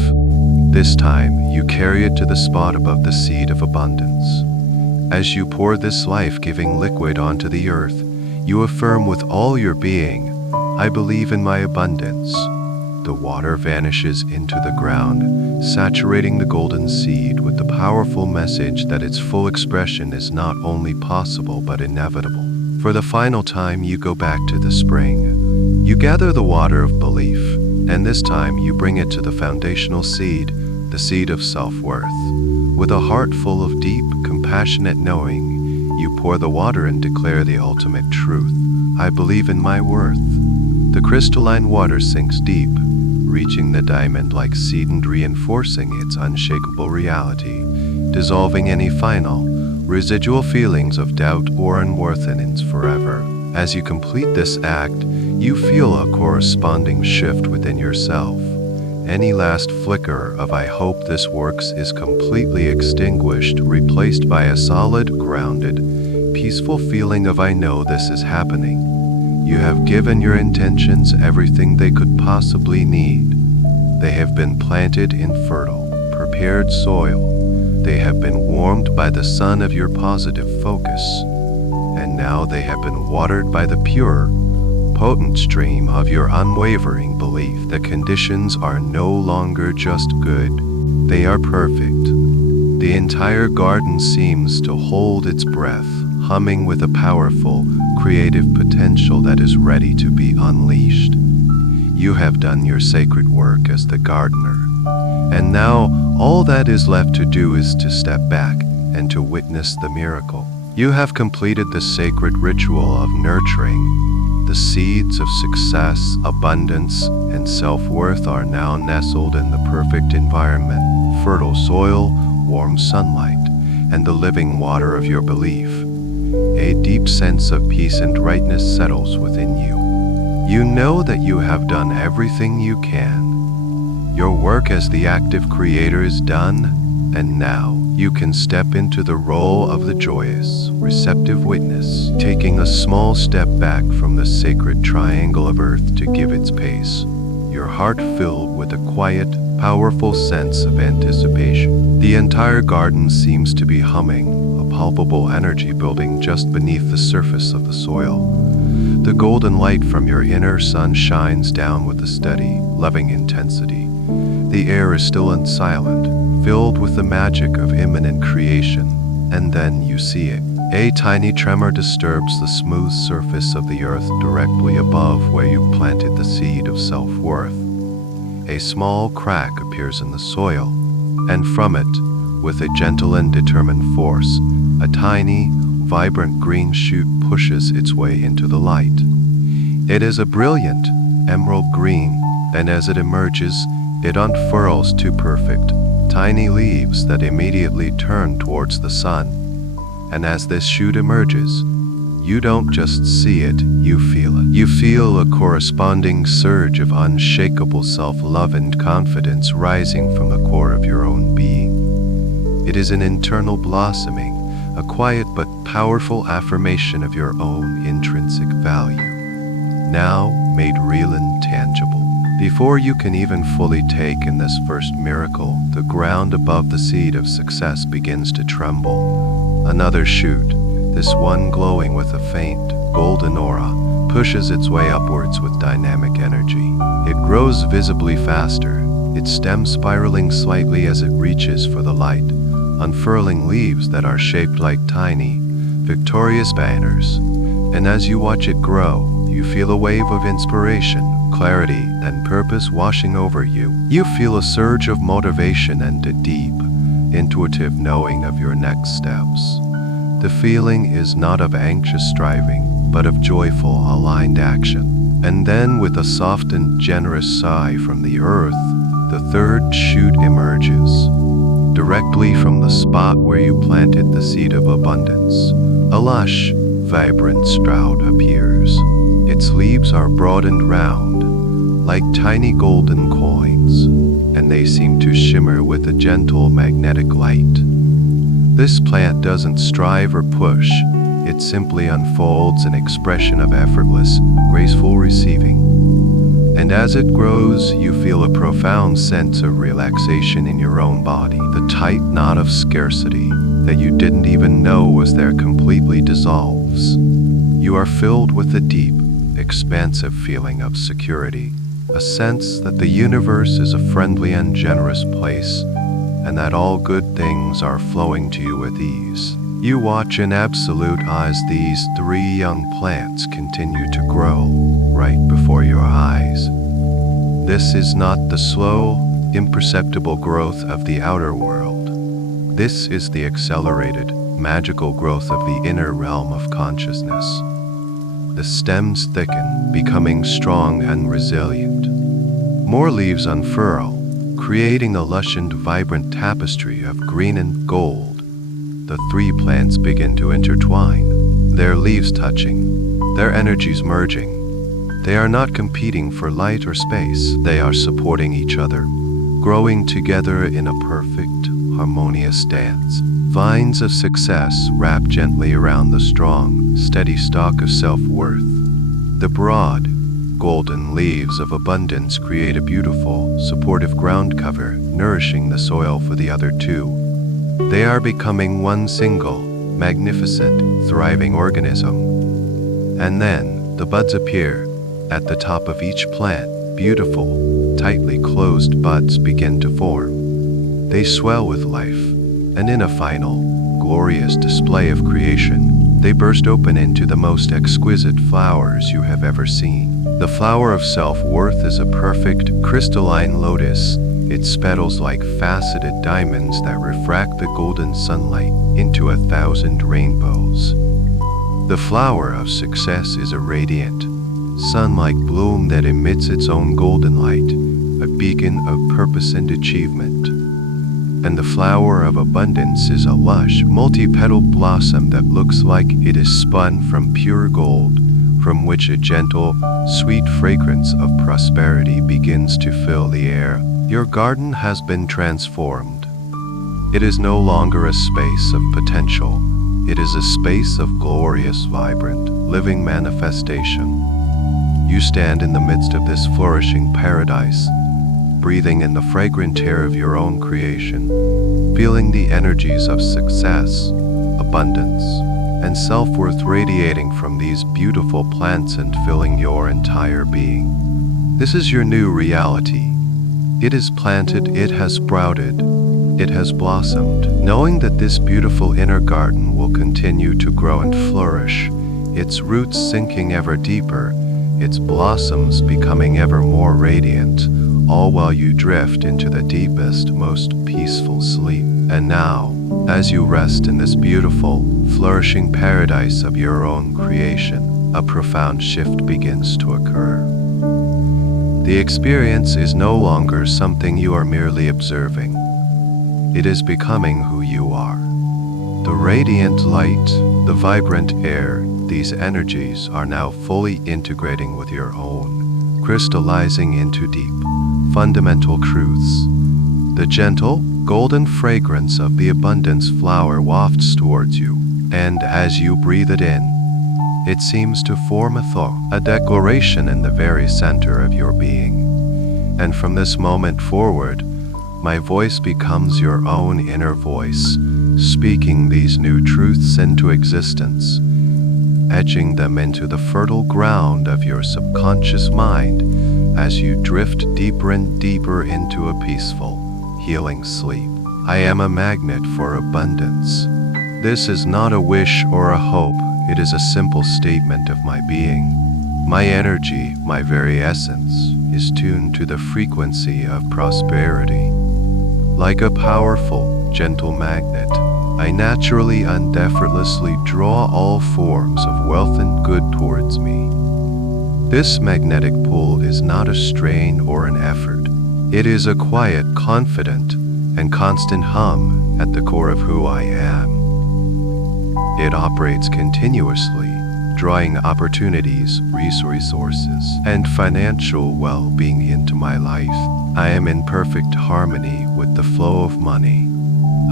This time, you carry it to the spot above the seed of abundance. As you pour this life-giving liquid onto the earth, you affirm with all your being, I believe in my abundance. The water vanishes into the ground, saturating the golden seed with the powerful message that its full expression is not only possible but inevitable. For the final time, you go back to the spring. You gather the water of belief, and this time you bring it to the foundational seed, the seed of self-worth. With a heart full of deep, compassionate knowing, you pour the water and declare the ultimate truth. I believe in my worth. The crystalline water sinks deep, reaching the diamond-like seed and reinforcing its unshakable reality, dissolving any final, residual feelings of doubt or unworthiness forever. As you complete this act, you feel a corresponding shift within yourself. Any last flicker of I hope this works is completely extinguished, replaced by a solid, grounded, peaceful feeling of I know this is happening. You have given your intentions everything they could possibly need. They have been planted in fertile, prepared soil. They have been warmed by the sun of your positive focus. And now they have been watered by the pure, potent stream of your unwavering belief. The conditions are no longer just good, they are perfect. The entire garden seems to hold its breath, humming with a powerful, creative potential that is ready to be unleashed. You have done your sacred work as the gardener, and now all that is left to do is to step back and to witness the miracle. You have completed the sacred ritual of nurturing. The seeds of success, abundance, and self-worth are now nestled in the perfect environment: fertile soil, warm sunlight, and the living water of your belief. A deep sense of peace and rightness settles within you. You know that you have done everything you can. Your work as the active creator is done, and now you can step into the role of the joyous, receptive witness, taking a small step back from the sacred triangle of earth to give its pace, your heart filled with a quiet, powerful sense of anticipation. The entire garden seems to be humming, a palpable energy building just beneath the surface of the soil. The golden light from your inner sun shines down with a steady, loving intensity. The air is still and silent, filled with the magic of imminent creation, and then you see it. A tiny tremor disturbs the smooth surface of the earth directly above where you planted the seed of self-worth. A small crack appears in the soil, and from it, with a gentle and determined force, a tiny, vibrant green shoot pushes its way into the light. It is a brilliant, emerald green, and as it emerges, it unfurls two perfect, tiny leaves that immediately turn towards the sun. And as this shoot emerges, you don't just see it, you feel it. You feel a corresponding surge of unshakable self-love and confidence rising from the core of your own being. It is an internal blossoming, a quiet but powerful affirmation of your own intrinsic value, now made real and tangible. Before you can even fully take in this first miracle, the ground above the seed of success begins to tremble. Another shoot, this one glowing with a faint, golden aura, pushes its way upwards with dynamic energy. It grows visibly faster, its stem spiraling slightly as it reaches for the light, unfurling leaves that are shaped like tiny, victorious banners. And as you watch it grow, you feel a wave of inspiration, clarity, and purpose washing over you. You feel a surge of motivation and a deep, intuitive knowing of your next steps. The feeling is not of anxious striving, but of joyful, aligned action. And then, with a soft and generous sigh from the earth, the third shoot emerges, directly from the spot where you planted the seed of abundance. A lush, vibrant sprout appears. Its leaves are broad and round, like tiny golden coins, and they seem to shimmer with a gentle magnetic light. This plant doesn't strive or push, it simply unfolds an expression of effortless, graceful receiving. And as it grows, you feel a profound sense of relaxation in your own body. The tight knot of scarcity that you didn't even know was there completely dissolves. You are filled with a deep, expansive feeling of security, a sense that the universe is a friendly and generous place, and that all good things are flowing to you with ease. You watch in absolute awe as these three young plants continue to grow right before your eyes. This is not the slow, imperceptible growth of the outer world. This is the accelerated, magical growth of the inner realm of consciousness. The stems thicken, becoming strong and resilient. More leaves unfurl, creating a lush and vibrant tapestry of green and gold. The three plants begin to intertwine, their leaves touching, their energies merging. They are not competing for light or space, they are supporting each other, growing together in a perfect, harmonious dance. Vines of success wrap gently around the strong, steady stalk of self-worth. The broad, golden leaves of abundance create a beautiful, supportive ground cover, nourishing the soil for the other two. They are becoming one single, magnificent, thriving organism. And then, the buds appear. At the top of each plant, beautiful, tightly closed buds begin to form. They swell with life, and in a final, glorious display of creation, they burst open into the most exquisite flowers you have ever seen. The flower of self-worth is a perfect, crystalline lotus, its petals like faceted diamonds that refract the golden sunlight into 1,000 rainbows. The flower of success is a radiant, sun-like bloom that emits its own golden light, a beacon of purpose and achievement. And the flower of abundance is a lush, multi-petaled blossom that looks like it is spun from pure gold, from which a gentle, sweet fragrance of prosperity begins to fill the air. Your garden has been transformed. It is no longer a space of potential. It is a space of glorious, vibrant, living manifestation. You stand in the midst of this flourishing paradise, breathing in the fragrant air of your own creation, feeling the energies of success, abundance, and self-worth radiating from these beautiful plants and filling your entire being. This is your new reality. It is planted, it has sprouted, it has blossomed. Knowing that this beautiful inner garden will continue to grow and flourish, its roots sinking ever deeper, its blossoms becoming ever more radiant, all while you drift into the deepest, most peaceful sleep. And now, as you rest in this beautiful, flourishing paradise of your own creation, a profound shift begins to occur. The experience is no longer something you are merely observing. It is becoming who you are. The radiant light, the vibrant air, these energies are now fully integrating with your own, crystallizing into deep, fundamental truths. The gentle, golden fragrance of the abundance flower wafts towards you, and as you breathe it in, it seems to form a thought, a declaration in the very center of your being. And from this moment forward, my voice becomes your own inner voice, speaking these new truths into existence, etching them into the fertile ground of your subconscious mind as you drift deeper and deeper into a peaceful, healing sleep. I am a magnet for abundance. This is not a wish or a hope, it is a simple statement of my being. My energy, my very essence, is tuned to the frequency of prosperity. Like a powerful, gentle magnet, I naturally and effortlessly draw all forms of wealth and good towards me. This magnetic pull is not a strain or an effort. It is a quiet, confident, and constant hum at the core of who I am. It operates continuously, drawing opportunities, resources, and financial well-being into my life. I am in perfect harmony with the flow of money.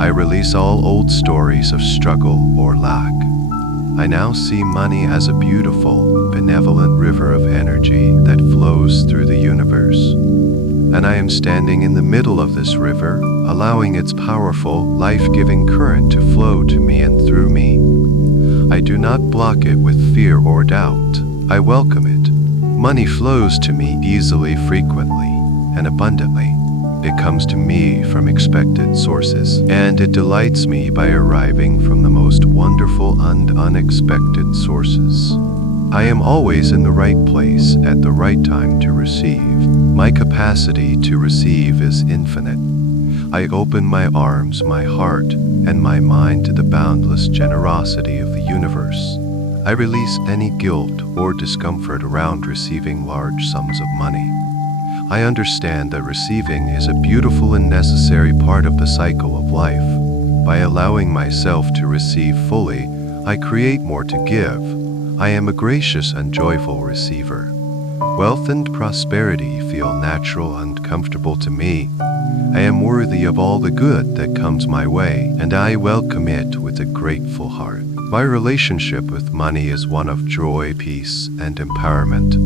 I release all old stories of struggle or lack. I now see money as a beautiful, benevolent river of energy that flows through the universe. And I am standing in the middle of this river, allowing its powerful, life-giving current to flow to me and through me. I do not block it with fear or doubt. I welcome it. Money flows to me easily, frequently, and abundantly. It comes to me from expected sources, and it delights me by arriving from the most wonderful and unexpected sources. I am always in the right place at the right time to receive. My capacity to receive is infinite. I open my arms, my heart, and my mind to the boundless generosity of the universe. I release any guilt or discomfort around receiving large sums of money. I understand that receiving is a beautiful and necessary part of the cycle of life. By allowing myself to receive fully, I create more to give. I am a gracious and joyful receiver. Wealth and prosperity feel natural and comfortable to me. I am worthy of all the good that comes my way, and I welcome it with a grateful heart. My relationship with money is one of joy, peace, and empowerment.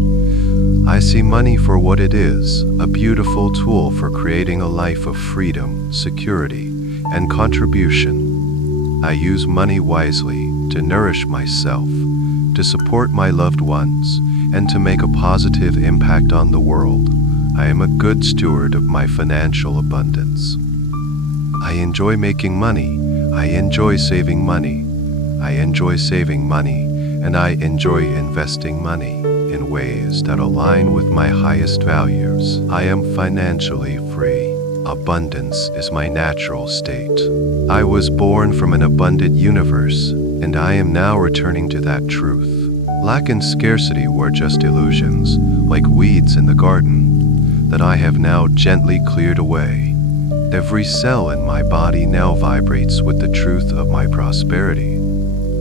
I see money for what it is, a beautiful tool for creating a life of freedom, security, and contribution. I use money wisely to nourish myself, to support my loved ones, and to make a positive impact on the world. I am a good steward of my financial abundance. I enjoy making money, I enjoy saving money. I enjoy saving money, and I enjoy investing money in ways that align with my highest values. I am financially free. Abundance is my natural state. I was born from an abundant universe, and I am now returning to that truth. Lack and scarcity were just illusions, like weeds in the garden, that I have now gently cleared away. Every cell in my body now vibrates with the truth of my prosperity.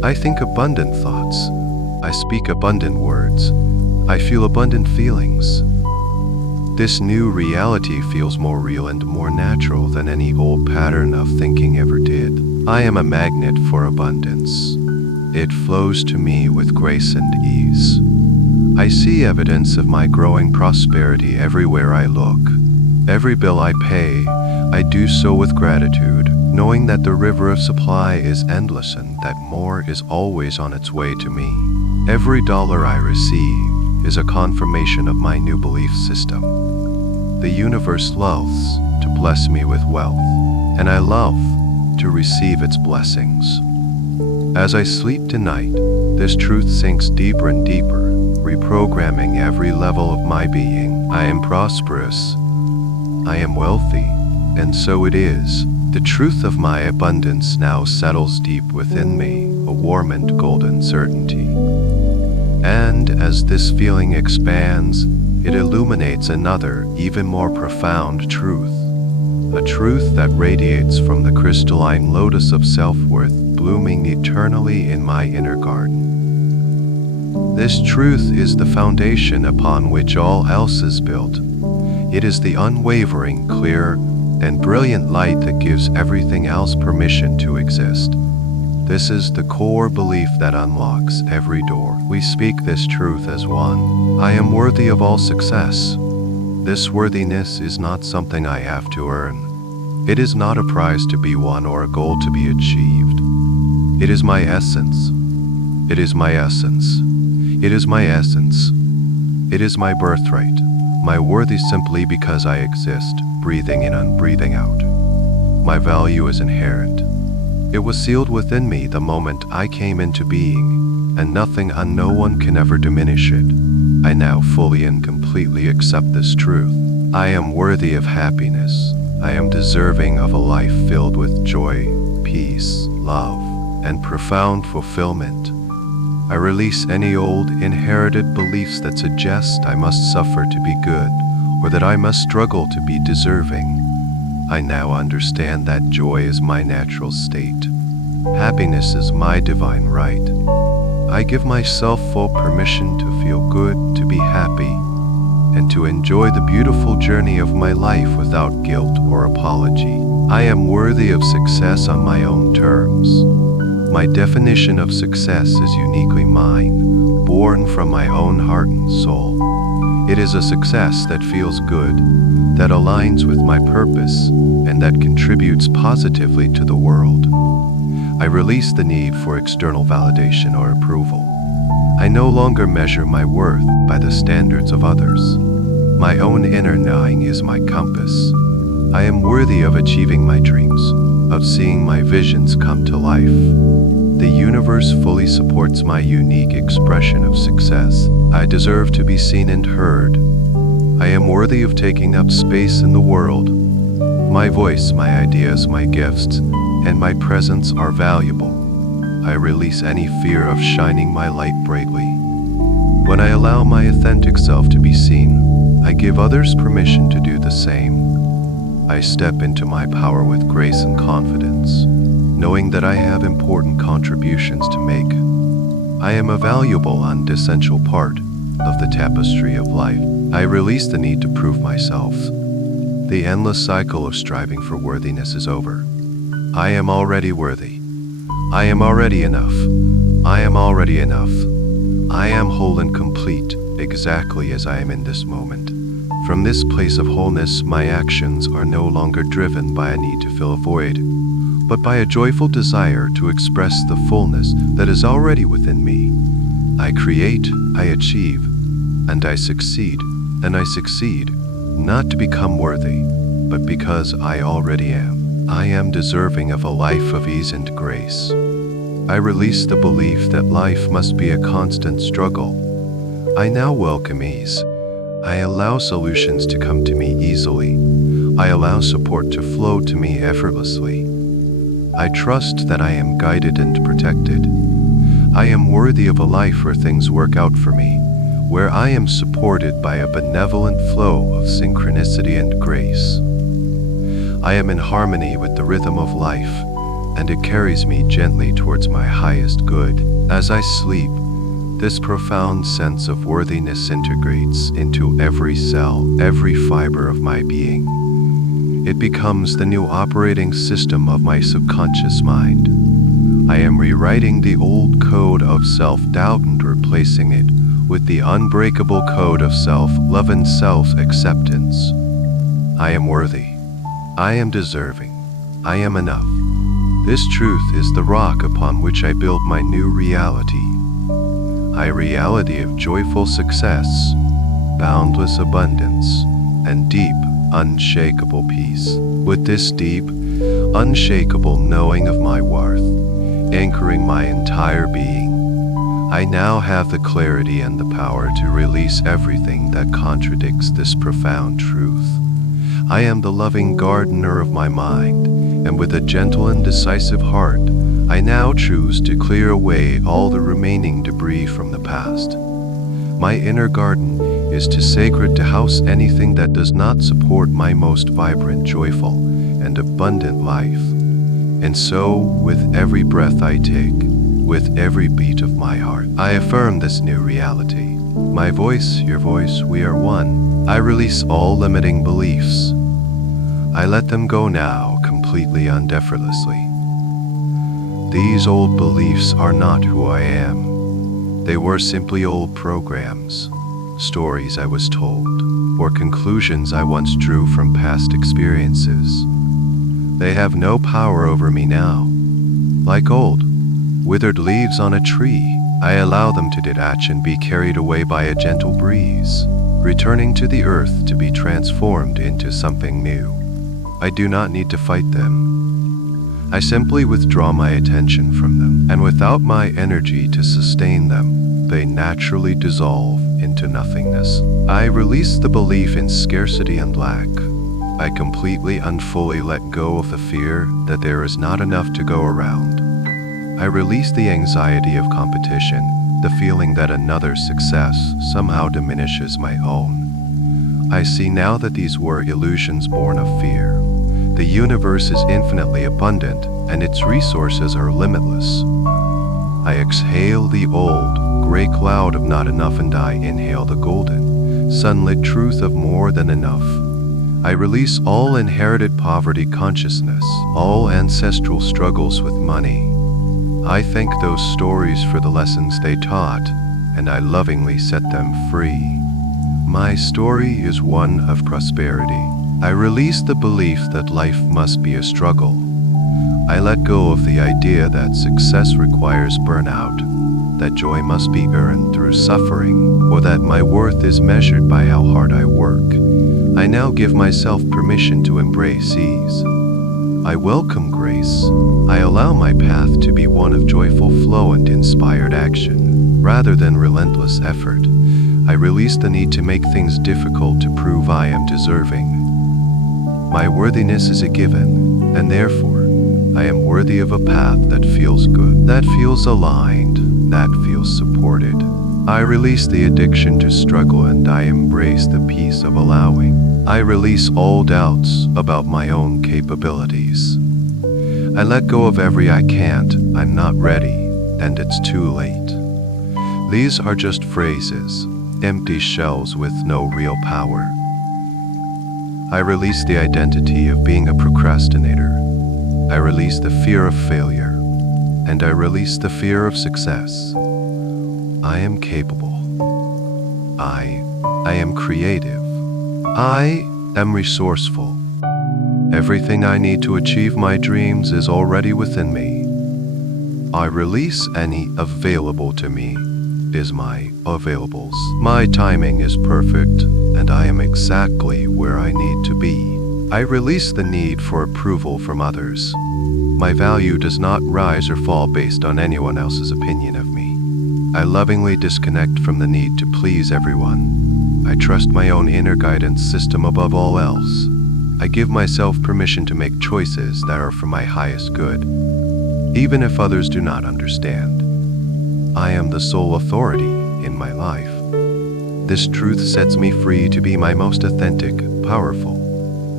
I think abundant thoughts. I speak abundant words. I feel abundant feelings. This new reality feels more real and more natural than any old pattern of thinking ever did. I am a magnet for abundance. It flows to me with grace and ease. I see evidence of my growing prosperity everywhere I look. Every bill I pay, I do so with gratitude, knowing that the river of supply is endless and that more is always on its way to me. Every dollar I receive is a confirmation of my new belief system. The universe loves to bless me with wealth, and I love to receive its blessings. As I sleep tonight, this truth sinks deeper and deeper, reprogramming every level of my being. I am prosperous. I am wealthy, and so it is. The truth of my abundance now settles deep within me, a warm and golden certainty. And as this feeling expands, it illuminates another, even more profound truth. A truth that radiates from the crystalline lotus of self-worth, blooming eternally in my inner garden. This truth is the foundation upon which all else is built. It is the unwavering, clear, and brilliant light that gives everything else permission to exist. This is the core belief that unlocks every door. We speak this truth as one. I am worthy of all success. This worthiness is not something I have to earn. It is not a prize to be won or a goal to be achieved. It is my essence. It is my essence. It is my essence. It is my birthright. My worth is simply because I exist, breathing in and breathing out. My value is inherent. It was sealed within me the moment I came into being, and nothing and no one can ever diminish it. I now fully and completely accept this truth. I am worthy of happiness. I am deserving of a life filled with joy, peace, love, and profound fulfillment. I release any old, inherited beliefs that suggest I must suffer to be good, or that I must struggle to be deserving. I now understand that joy is my natural state. Happiness is my divine right. I give myself full permission to feel good, to be happy, and to enjoy the beautiful journey of my life without guilt or apology. I am worthy of success on my own terms. My definition of success is uniquely mine, born from my own heart and soul. It is a success that feels good, that aligns with my purpose, and that contributes positively to the world. I release the need for external validation or approval. I no longer measure my worth by the standards of others. My own inner knowing is my compass. I am worthy of achieving my dreams, of seeing my visions come to life. The universe fully supports my unique expression of success. I deserve to be seen and heard. I am worthy of taking up space in the world. My voice, my ideas, my gifts, and my presence are valuable. I release any fear of shining my light brightly. When I allow my authentic self to be seen, I give others permission to do the same. I step into my power with grace and confidence, knowing that I have important contributions to make. I am a valuable and essential part of the tapestry of life. I release the need to prove myself. The endless cycle of striving for worthiness is over. I am already worthy. I am already enough. I am already enough. I am whole and complete, exactly as I am in this moment. From this place of wholeness, my actions are no longer driven by a need to fill a void, but by a joyful desire to express the fullness that is already within me. I create, I achieve, and I succeed, not to become worthy, but because I already am. I am deserving of a life of ease and grace. I release the belief that life must be a constant struggle. I now welcome ease. I allow solutions to come to me easily. I allow support to flow to me effortlessly. I trust that I am guided and protected. I am worthy of a life where things work out for me, where I am supported by a benevolent flow of synchronicity and grace. I am in harmony with the rhythm of life, and it carries me gently towards my highest good. As I sleep, this profound sense of worthiness integrates into every cell, every fiber of my being. It becomes the new operating system of my subconscious mind. I am rewriting the old code of self-doubt and replacing it with the unbreakable code of self-love and self-acceptance. I am worthy. I am deserving. I am enough. This truth is the rock upon which I build my new reality. A reality of joyful success, boundless abundance, and deep, unshakable peace. With this deep, unshakable knowing of my worth, anchoring my entire being, I now have the clarity and the power to release everything that contradicts this profound truth. I am the loving gardener of my mind, and with a gentle and decisive heart, I now choose to clear away all the remaining debris from the past. My inner garden is too sacred to house anything that does not support my most vibrant, joyful, and abundant life. And so, with every breath I take, with every beat of my heart, I affirm this new reality. My voice, your voice, we are one. I release all limiting beliefs. I let them go now, completely and effortlessly. These old beliefs are not who I am. They were simply old programs, stories I was told, or conclusions I once drew from past experiences. They have no power over me now. Like old, withered leaves on a tree, I allow them to detach and be carried away by a gentle breeze, returning to the earth to be transformed into something new. I do not need to fight them. I simply withdraw my attention from them, and without my energy to sustain them, they naturally dissolve into nothingness. I release the belief in scarcity and lack. I completely and fully let go of the fear that there is not enough to go around. I release the anxiety of competition, the feeling that another's success somehow diminishes my own. I see now that these were illusions born of fear. The universe is infinitely abundant, and its resources are limitless. I exhale the old, gray cloud of not enough, and I inhale the golden, sunlit truth of more than enough. I release all inherited poverty consciousness, all ancestral struggles with money. I thank those stories for the lessons they taught, and I lovingly set them free. My story is one of prosperity. I release the belief that life must be a struggle. I let go of the idea that success requires burnout, that joy must be earned through suffering, or that my worth is measured by how hard I work. I now give myself permission to embrace ease. I welcome grace. I allow my path to be one of joyful flow and inspired action, rather than relentless effort. I release the need to make things difficult to prove I am deserving. My worthiness is a given, and therefore, I am worthy of a path that feels good, that feels aligned, that feels supported. I release the addiction to struggle, and I embrace the peace of allowing. I release all doubts about my own capabilities. I let go of every I can't, I'm not ready, and it's too late. These are just phrases, empty shells with no real power. I release the identity of being a procrastinator. I release the fear of failure, and I release the fear of success. I am capable. I am creative. I am resourceful. Everything I need to achieve my dreams is already within me. I release any available to me is my availables. My timing is perfect, and I am exactly where I need to be. I release the need for approval from others. My value does not rise or fall based on anyone else's opinion of me. I lovingly disconnect from the need to please everyone. I trust my own inner guidance system above all else. I give myself permission to make choices that are for my highest good, even if others do not understand. I am the sole authority in my life. This truth sets me free to be my most authentic, powerful,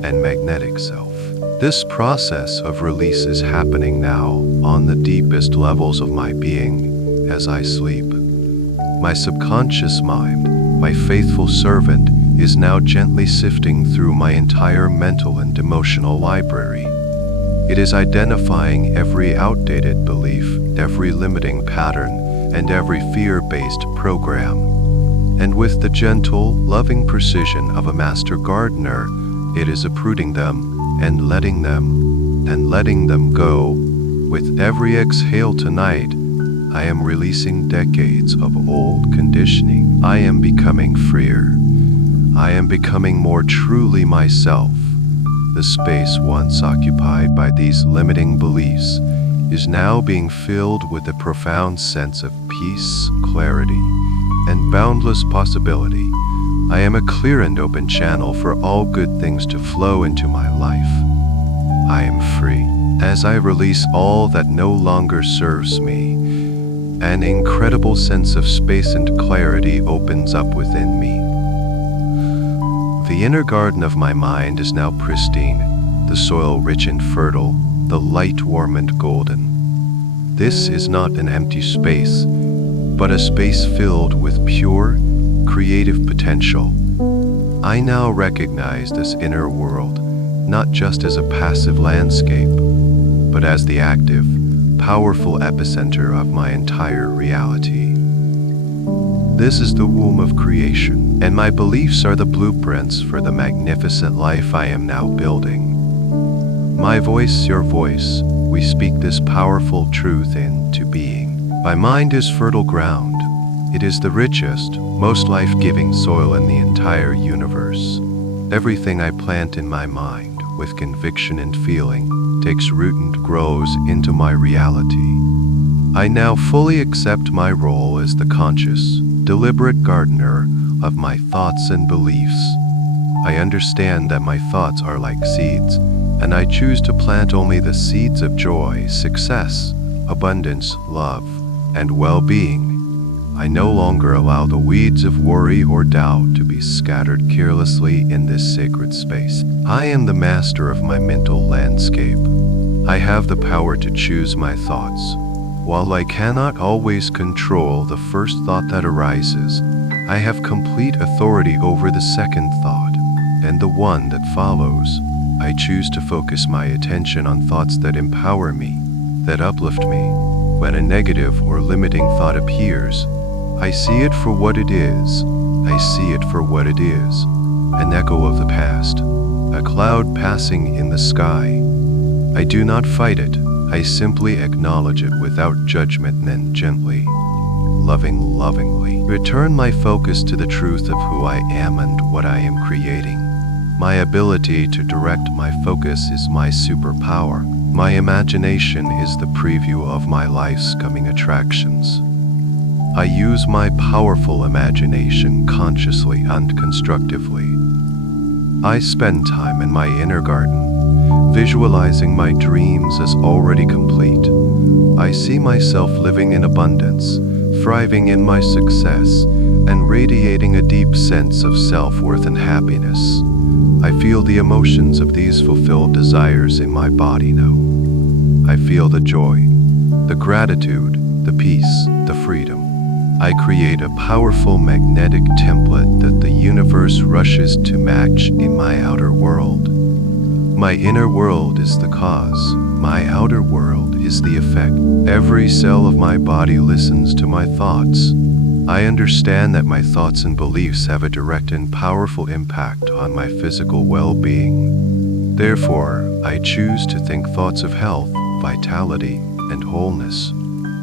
and magnetic self. This process of release is happening now on the deepest levels of my being as I sleep. My subconscious mind, my faithful servant, is now gently sifting through my entire mental and emotional library. It is identifying every outdated belief, every limiting pattern, and every fear-based program. And with the gentle, loving precision of a master gardener, it is uprooting them and letting them go. With every exhale tonight, I am releasing decades of old conditioning. I am becoming freer. I am becoming more truly myself. The space once occupied by these limiting beliefs is now being filled with a profound sense of peace, clarity, and boundless possibility. I am a clear and open channel for all good things to flow into my life. I am free. As I release all that no longer serves me, an incredible sense of space and clarity opens up within me. The inner garden of my mind is now pristine, the soil rich and fertile, the light warm and golden. This is not an empty space, but a space filled with pure, creative potential. I now recognize this inner world not just as a passive landscape, but as the active, powerful epicenter of my entire reality. This is the womb of creation, and my beliefs are the blueprints for the magnificent life I am now building. My voice, your voice, we speak this powerful truth into being. My mind is fertile ground. It is the richest, most life-giving soil in the entire universe. Everything I plant in my mind, with conviction and feeling, takes root and grows into my reality. I now fully accept my role as the conscious, deliberate gardener of my thoughts and beliefs. I understand that my thoughts are like seeds, and I choose to plant only the seeds of joy, success, abundance, love, and well-being. I no longer allow the weeds of worry or doubt to be scattered carelessly in this sacred space. I am the master of my mental landscape. I have the power to choose my thoughts. While I cannot always control the first thought that arises, I have complete authority over the second thought, and the one that follows. I choose to focus my attention on thoughts that empower me, that uplift me. When a negative or limiting thought appears, I see it for what it is. I see it for what it is. An echo of the past, a cloud passing in the sky. I do not fight it. I simply acknowledge it without judgment and then gently, lovingly, return my focus to the truth of who I am and what I am creating. My ability to direct my focus is my superpower. My imagination is the preview of my life's coming attractions. I use my powerful imagination consciously and constructively. I spend time in my inner garden, visualizing my dreams as already complete. I see myself living in abundance, thriving in my success, and radiating a deep sense of self-worth and happiness. I feel the emotions of these fulfilled desires in my body now. I feel the joy, the gratitude, the peace, the freedom. I create a powerful magnetic template that the universe rushes to match in my outer world. My inner world is the cause. My outer world is the effect. Every cell of my body listens to my thoughts. I understand that my thoughts and beliefs have a direct and powerful impact on my physical well-being. Therefore, I choose to think thoughts of health, vitality, and wholeness.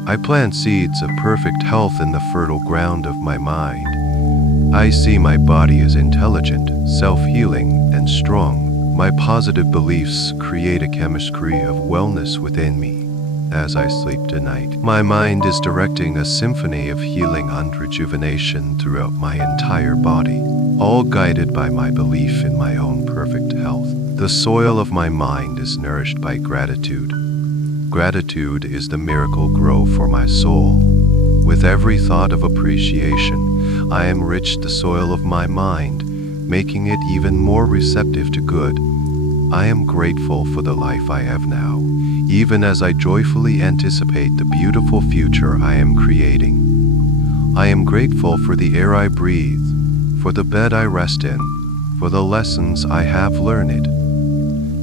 I plant seeds of perfect health in the fertile ground of my mind. I see my body as intelligent, self-healing, and strong. My positive beliefs create a chemistry of wellness within me. As I sleep tonight, my mind is directing a symphony of healing and rejuvenation throughout my entire body, all guided by my belief in my own perfect health. The soil of my mind is nourished by gratitude. Gratitude is the miracle grow for my soul. With every thought of appreciation, I enrich the soil of my mind, making it even more receptive to good. I am grateful for the life I have now, even as I joyfully anticipate the beautiful future I am creating. I am grateful for the air I breathe, for the bed I rest in, for the lessons I have learned.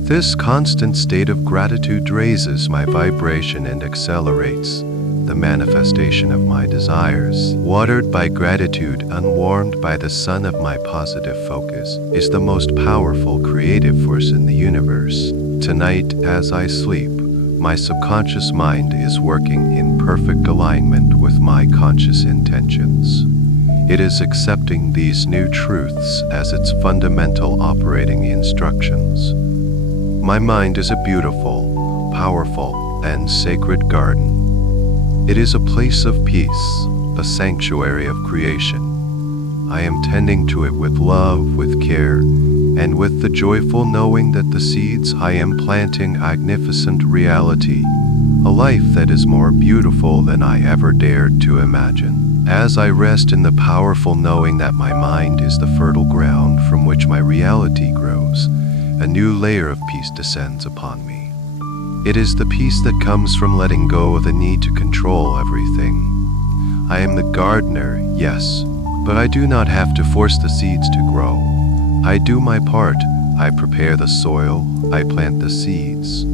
This constant state of gratitude raises my vibration and accelerates the manifestation of my desires. Watered by gratitude and warmed by the sun of my positive focus is the most powerful creative force in the universe. Tonight, as I sleep, my subconscious mind is working in perfect alignment with my conscious intentions. It is accepting these new truths as its fundamental operating instructions. My mind is a beautiful, powerful, and sacred garden. It is a place of peace, a sanctuary of creation. I am tending to it with love, with care, and with the joyful knowing that the seeds I am planting magnificent reality, a life that is more beautiful than I ever dared to imagine. As I rest in the powerful knowing that my mind is the fertile ground from which my reality grows, a new layer of peace descends upon me. It is the peace that comes from letting go of the need to control everything. I am the gardener, yes, but I do not have to force the seeds to grow. I do my part. I prepare the soil, I plant the seeds,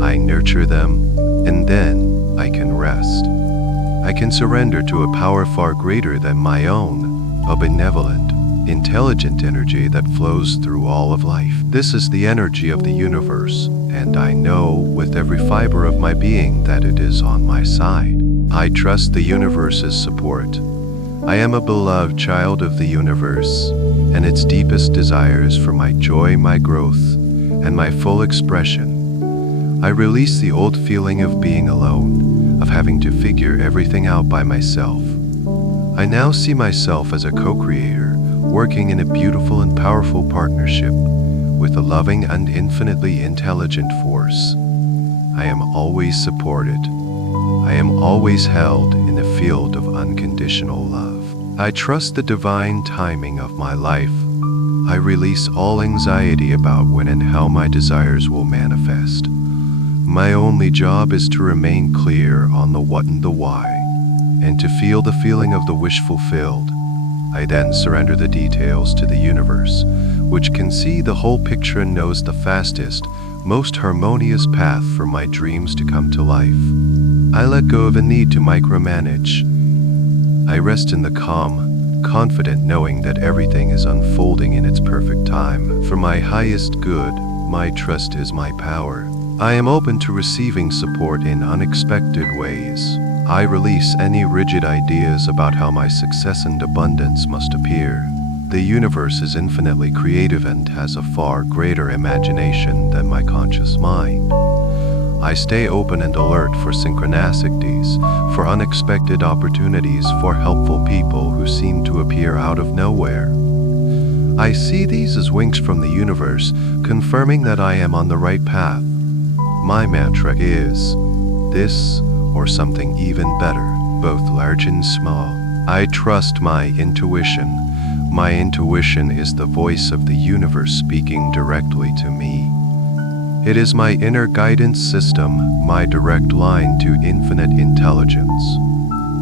I nurture them, and then I can rest. I can surrender to a power far greater than my own, a benevolent, intelligent energy that flows through all of life. This is the energy of the universe, and I know with every fiber of my being that it is on my side. I trust the universe's support. I am a beloved child of the universe, and its deepest desires for my joy, my growth, and my full expression. I release the old feeling of being alone, of having to figure everything out by myself. I now see myself as a co-creator, working in a beautiful and powerful partnership with a loving and infinitely intelligent force. I am always supported. I am always held in a field of unconditional love. I trust the divine timing of my life. I release all anxiety about when and how my desires will manifest. My only job is to remain clear on the what and the why, and to feel the feeling of the wish fulfilled. I then surrender the details to the universe, which can see the whole picture and knows the fastest, most harmonious path for my dreams to come to life. I let go of a need to micromanage. I rest in the calm, confident knowing that everything is unfolding in its perfect time. For my highest good, my trust is my power. I am open to receiving support in unexpected ways. I release any rigid ideas about how my success and abundance must appear. The universe is infinitely creative and has a far greater imagination than my conscious mind. I stay open and alert for synchronicities, for unexpected opportunities, for helpful people who seem to appear out of nowhere. I see these as winks from the universe, confirming that I am on the right path. My mantra is, this or something even better, both large and small. I trust my intuition. My intuition is the voice of the universe speaking directly to me. It is my inner guidance system, my direct line to infinite intelligence.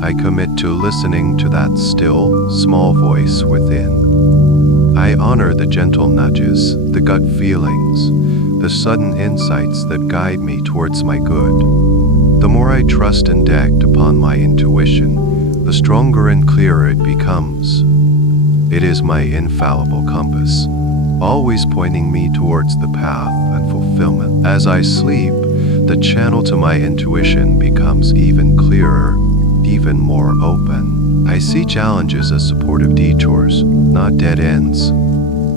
I commit to listening to that still, small voice within. I honor the gentle nudges, the gut feelings, the sudden insights that guide me towards my good. The more I trust and act upon my intuition, the stronger and clearer it becomes. It is my infallible compass, always pointing me towards the path and fulfillment. As I sleep, the channel to my intuition becomes even clearer, even more open. I see challenges as supportive detours, not dead ends.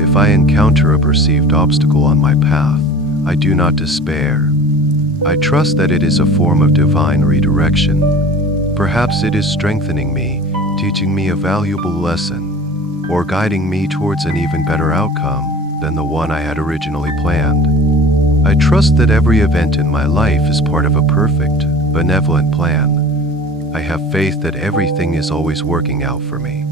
If If I encounter a perceived obstacle on my path, I do not despair. I trust that it is a form of divine redirection. Perhaps it is strengthening me, teaching me a valuable lesson, or guiding me towards an even better outcome than the one I had originally planned. I trust that every event in my life is part of a perfect, benevolent plan. I have faith that everything is always working out for me,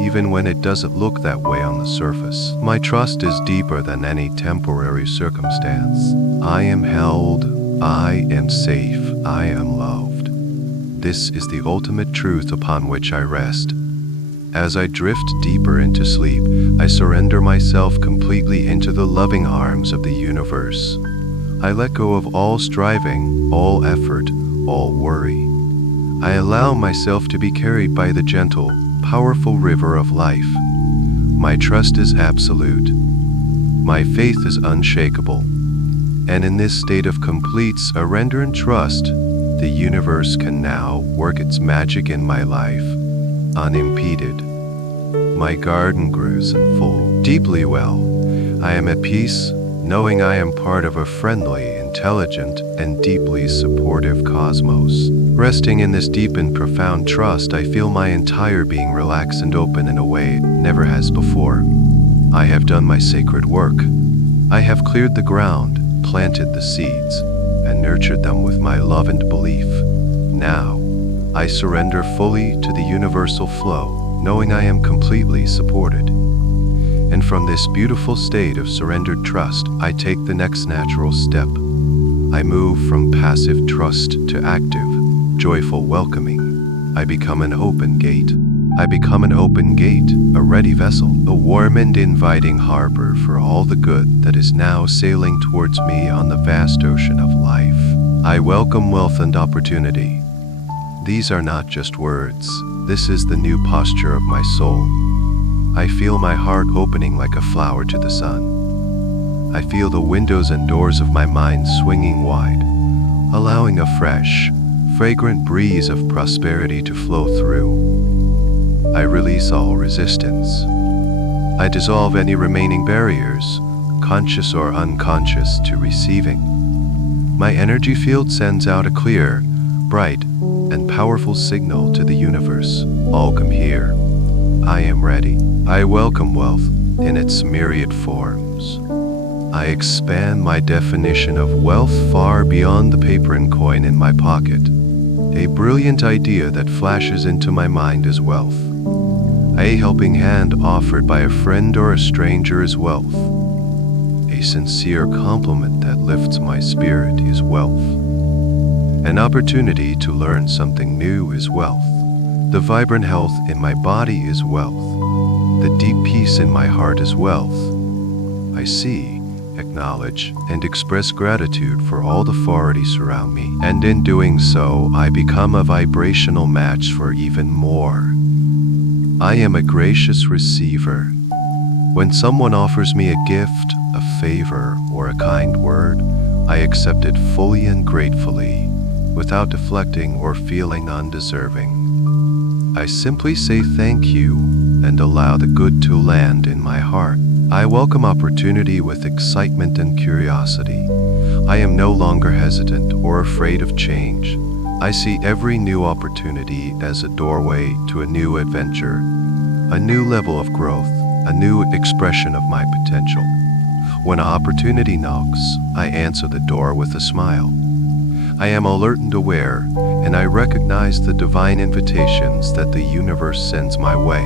even when it doesn't look that way on the surface. My trust is deeper than any temporary circumstance. I am held, I am safe, I am loved. This is the ultimate truth upon which I rest. As I drift deeper into sleep, I surrender myself completely into the loving arms of the universe. I let go of all striving, all effort, all worry. I allow myself to be carried by the gentle, powerful river of life. My trust is absolute. My faith is unshakable. And in this state of complete surrender and trust, the universe can now work its magic in my life, unimpeded. My garden grows in full, deeply well. I am at peace, knowing I am part of a friendly, intelligent, and deeply supportive cosmos. Resting in this deep and profound trust, I feel my entire being relax and open in a way it never has before. I have done my sacred work. I have cleared the ground, planted the seeds, and nurtured them with my love and belief. Now, I surrender fully to the universal flow, knowing I am completely supported. And from this beautiful state of surrendered trust, I take the next natural step. I move from passive trust to active, joyful welcoming. I become an open gate. I become an open gate, a ready vessel, a warm and inviting harbor for all the good that is now sailing towards me on the vast ocean of life. I welcome wealth and opportunity. These are not just words. This is the new posture of my soul. I feel my heart opening like a flower to the sun. I feel the windows and doors of my mind swinging wide, allowing a fresh, fragrant breeze of prosperity to flow through. I release all resistance. I dissolve any remaining barriers, conscious or unconscious, to receiving. My energy field sends out a clear, bright, and powerful signal to the universe. All come here. I am ready. I welcome wealth in its myriad forms. I expand my definition of wealth far beyond the paper and coin in my pocket. A brilliant idea that flashes into my mind is wealth. A helping hand offered by a friend or a stranger is wealth. A sincere compliment that lifts my spirit is wealth. An opportunity to learn something new is wealth. The vibrant health in my body is wealth. The deep peace in my heart is wealth. I see, acknowledge, and express gratitude for all the authorities around me, and in doing so, I become a vibrational match for even more. I am a gracious receiver. When someone offers me a gift, a favor, or a kind word, I accept it fully and gratefully, without deflecting or feeling undeserving. I simply say thank you and allow the good to land in my heart. I welcome opportunity with excitement and curiosity. I am no longer hesitant or afraid of change. I see every new opportunity as a doorway to a new adventure, a new level of growth, a new expression of my potential. When an opportunity knocks, I answer the door with a smile. I am alert and aware, and I recognize the divine invitations that the universe sends my way.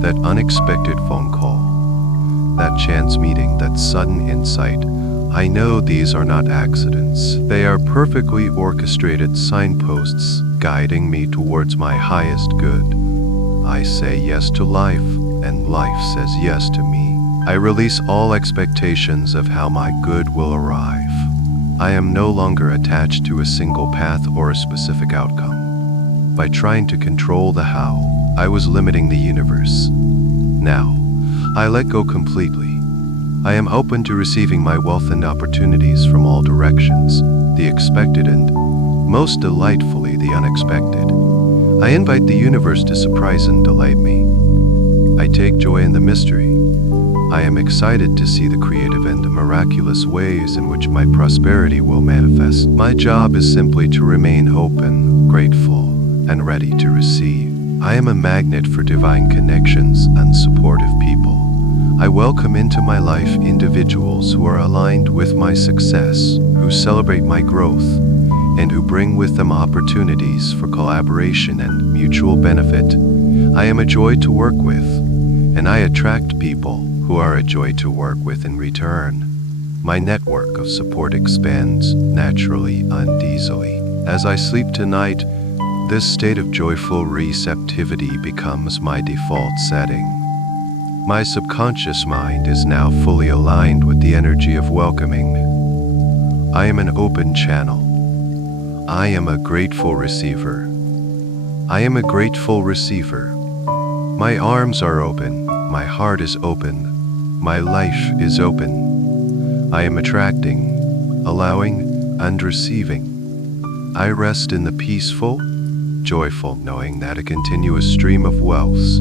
That unexpected phone call, that chance meeting, that sudden insight. I know these are not accidents. They are perfectly orchestrated signposts guiding me towards my highest good. I say yes to life, and life says yes to me. I release all expectations of how my good will arrive. I am no longer attached to a single path or a specific outcome. By trying to control the how, I was limiting the universe. Now, I let go completely. I am open to receiving my wealth and opportunities from all directions, the expected and, most delightfully, the unexpected. I invite the universe to surprise and delight me. I take joy in the mystery. I am excited to see the creative and miraculous ways in which my prosperity will manifest. My job is simply to remain open, grateful, and ready to receive. I am a magnet for divine connections and supportive people. I welcome into my life individuals who are aligned with my success, who celebrate my growth, and who bring with them opportunities for collaboration and mutual benefit. I am a joy to work with, and I attract people who are a joy to work with in return. My network of support expands naturally and easily. As I sleep tonight, this state of joyful receptivity becomes my default setting. My subconscious mind is now fully aligned with the energy of welcoming. I am an open channel. I am a grateful receiver. I am a grateful receiver. My arms are open. My heart is open. My life is open. I am attracting, allowing, and receiving. I rest in the peaceful, joyful knowing that a continuous stream of wealth,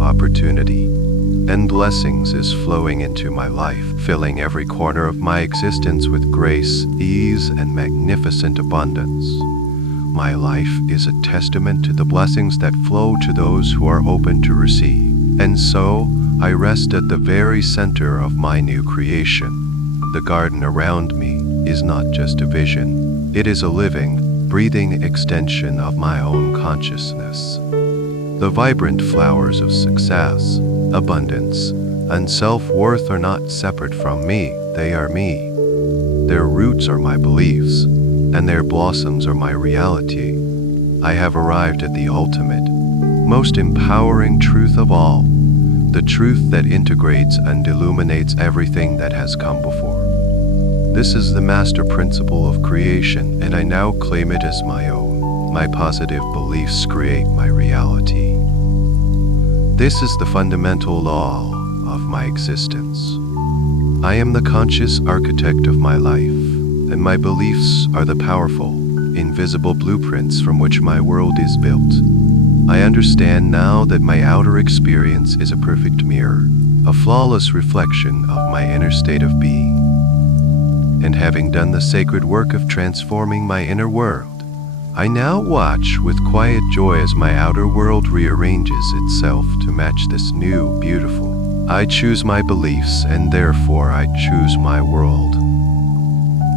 opportunity, and blessings is flowing into my life, filling every corner of my existence with grace, ease, and magnificent abundance. My life is a testament to the blessings that flow to those who are open to receive. And so, I rest at the very center of my new creation. The garden around me is not just a vision. It is a living, breathing extension of my own consciousness. The vibrant flowers of success, abundance, and self-worth are not separate from me. They are me. Their roots are my beliefs, and their blossoms are my reality. I have arrived at the ultimate, most empowering truth of all, the truth that integrates and illuminates everything that has come before. This is the master principle of creation, and I now claim it as my own. My positive beliefs create my reality. This is the fundamental law of my existence. I am the conscious architect of my life, and my beliefs are the powerful, invisible blueprints from which my world is built. I understand now that my outer experience is a perfect mirror, a flawless reflection of my inner state of being. And having done the sacred work of transforming my inner world, I now watch with quiet joy as my outer world rearranges itself to match this new, beautiful. I choose my beliefs, and therefore I choose my world.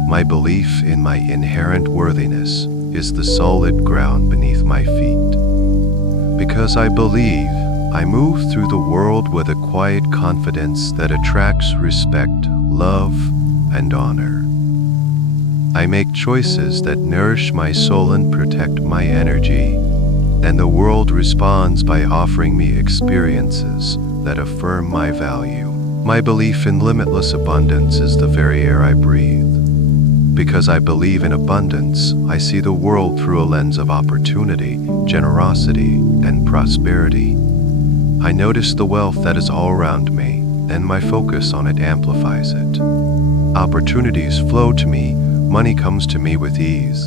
My belief in my inherent worthiness is the solid ground beneath my feet. Because I believe, I move through the world with a quiet confidence that attracts respect, love, and honor. I make choices that nourish my soul and protect my energy, and the world responds by offering me experiences that affirm my value. My belief in limitless abundance is the very air I breathe. Because I believe in abundance, I see the world through a lens of opportunity, generosity, and prosperity. I notice the wealth that is all around me, and my focus on it amplifies it. Opportunities flow to me, money comes to me with ease,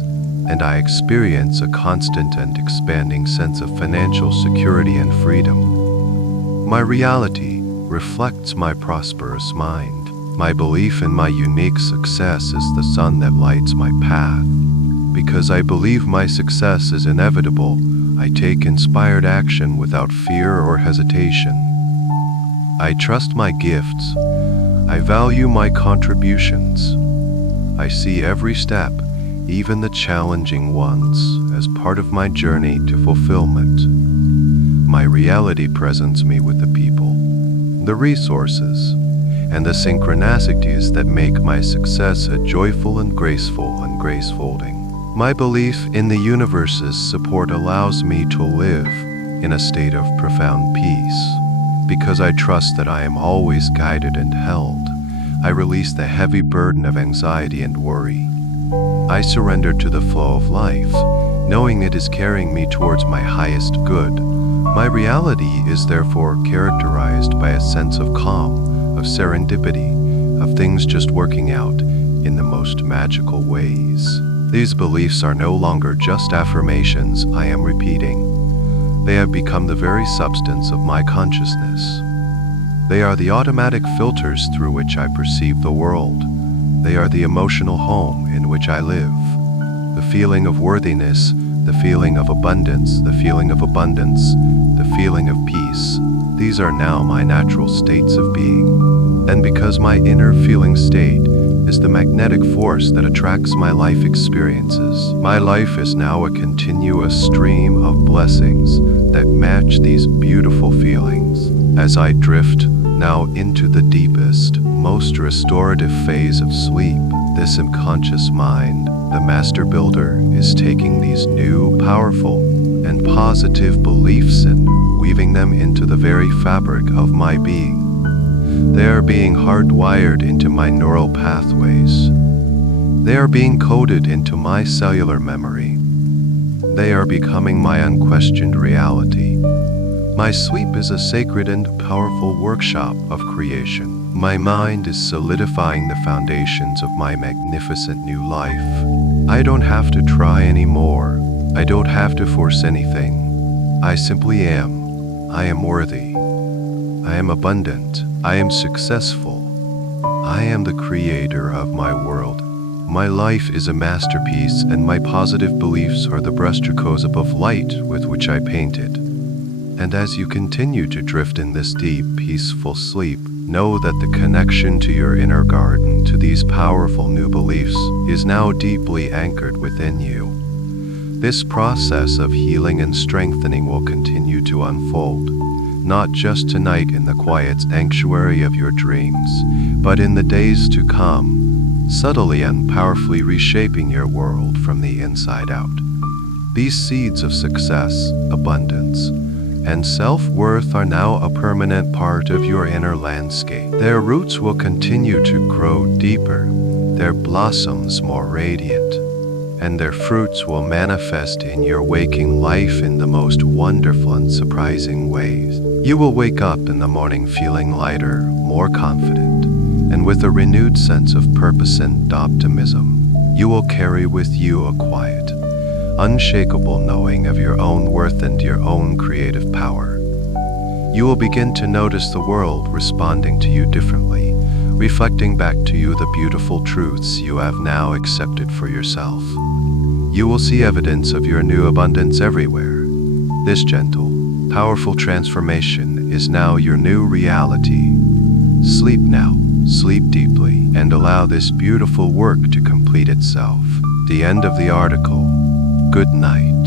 and I experience a constant and expanding sense of financial security and freedom. My reality reflects my prosperous mind. My belief in my unique success is the sun that lights my path. Because I believe my success is inevitable, I take inspired action without fear or hesitation. I trust my gifts. I value my contributions. I see every step, even the challenging ones, as part of my journey to fulfillment. My reality presents me with the people, the resources, and the synchronicities that make my success a joyful and graceful and grace-folding. My belief in the universe's support allows me to live in a state of profound peace. Because I trust that I am always guided and held, I release the heavy burden of anxiety and worry. I surrender to the flow of life, knowing it is carrying me towards my highest good. My reality is therefore characterized by a sense of calm, of serendipity, of things just working out in the most magical ways. These beliefs are no longer just affirmations I am repeating. They have become the very substance of my consciousness. They are the automatic filters through which I perceive the world. They are the emotional home in which I live. The feeling of worthiness, the feeling of abundance, the feeling of abundance, the feeling of peace. These are now my natural states of being. And because my inner feeling state is the magnetic force that attracts my life experiences, my life is now a continuous stream of blessings that match these beautiful feelings. As I drift now into the deepest, most restorative phase of sleep, this unconscious mind, the master builder, is taking these new, powerful, and positive beliefs and weaving them into the very fabric of my being. They are being hardwired into my neural pathways. They are being coded into my cellular memory. They are becoming my unquestioned reality. My sleep is a sacred and powerful workshop of creation. My mind is solidifying the foundations of my magnificent new life. I don't have to try anymore. I don't have to force anything. I simply am. I am worthy. I am abundant. I am successful. I am the creator of my world. My life is a masterpiece, and my positive beliefs are the brushstrokes above light with which I paint it. And as you continue to drift in this deep, peaceful sleep, know that the connection to your inner garden, to these powerful new beliefs, is now deeply anchored within you. This process of healing and strengthening will continue to unfold, not just tonight in the quiet sanctuary of your dreams, but in the days to come, subtly and powerfully reshaping your world from the inside out. These seeds of success, abundance, and self-worth are now a permanent part of your inner landscape. Their roots will continue to grow deeper, their blossoms more radiant, and their fruits will manifest in your waking life in the most wonderful and surprising ways. You will wake up in the morning feeling lighter, more confident, and with a renewed sense of purpose and optimism. You will carry with you a quiet, unshakable knowing of your own worth and your own creative power. You will begin to notice the world responding to you differently, reflecting back to you the beautiful truths you have now accepted for yourself. You will see evidence of your new abundance everywhere. This gentle, powerful transformation is now your new reality. Sleep now, sleep deeply, and allow this beautiful work to complete itself. The end of the article. Good night.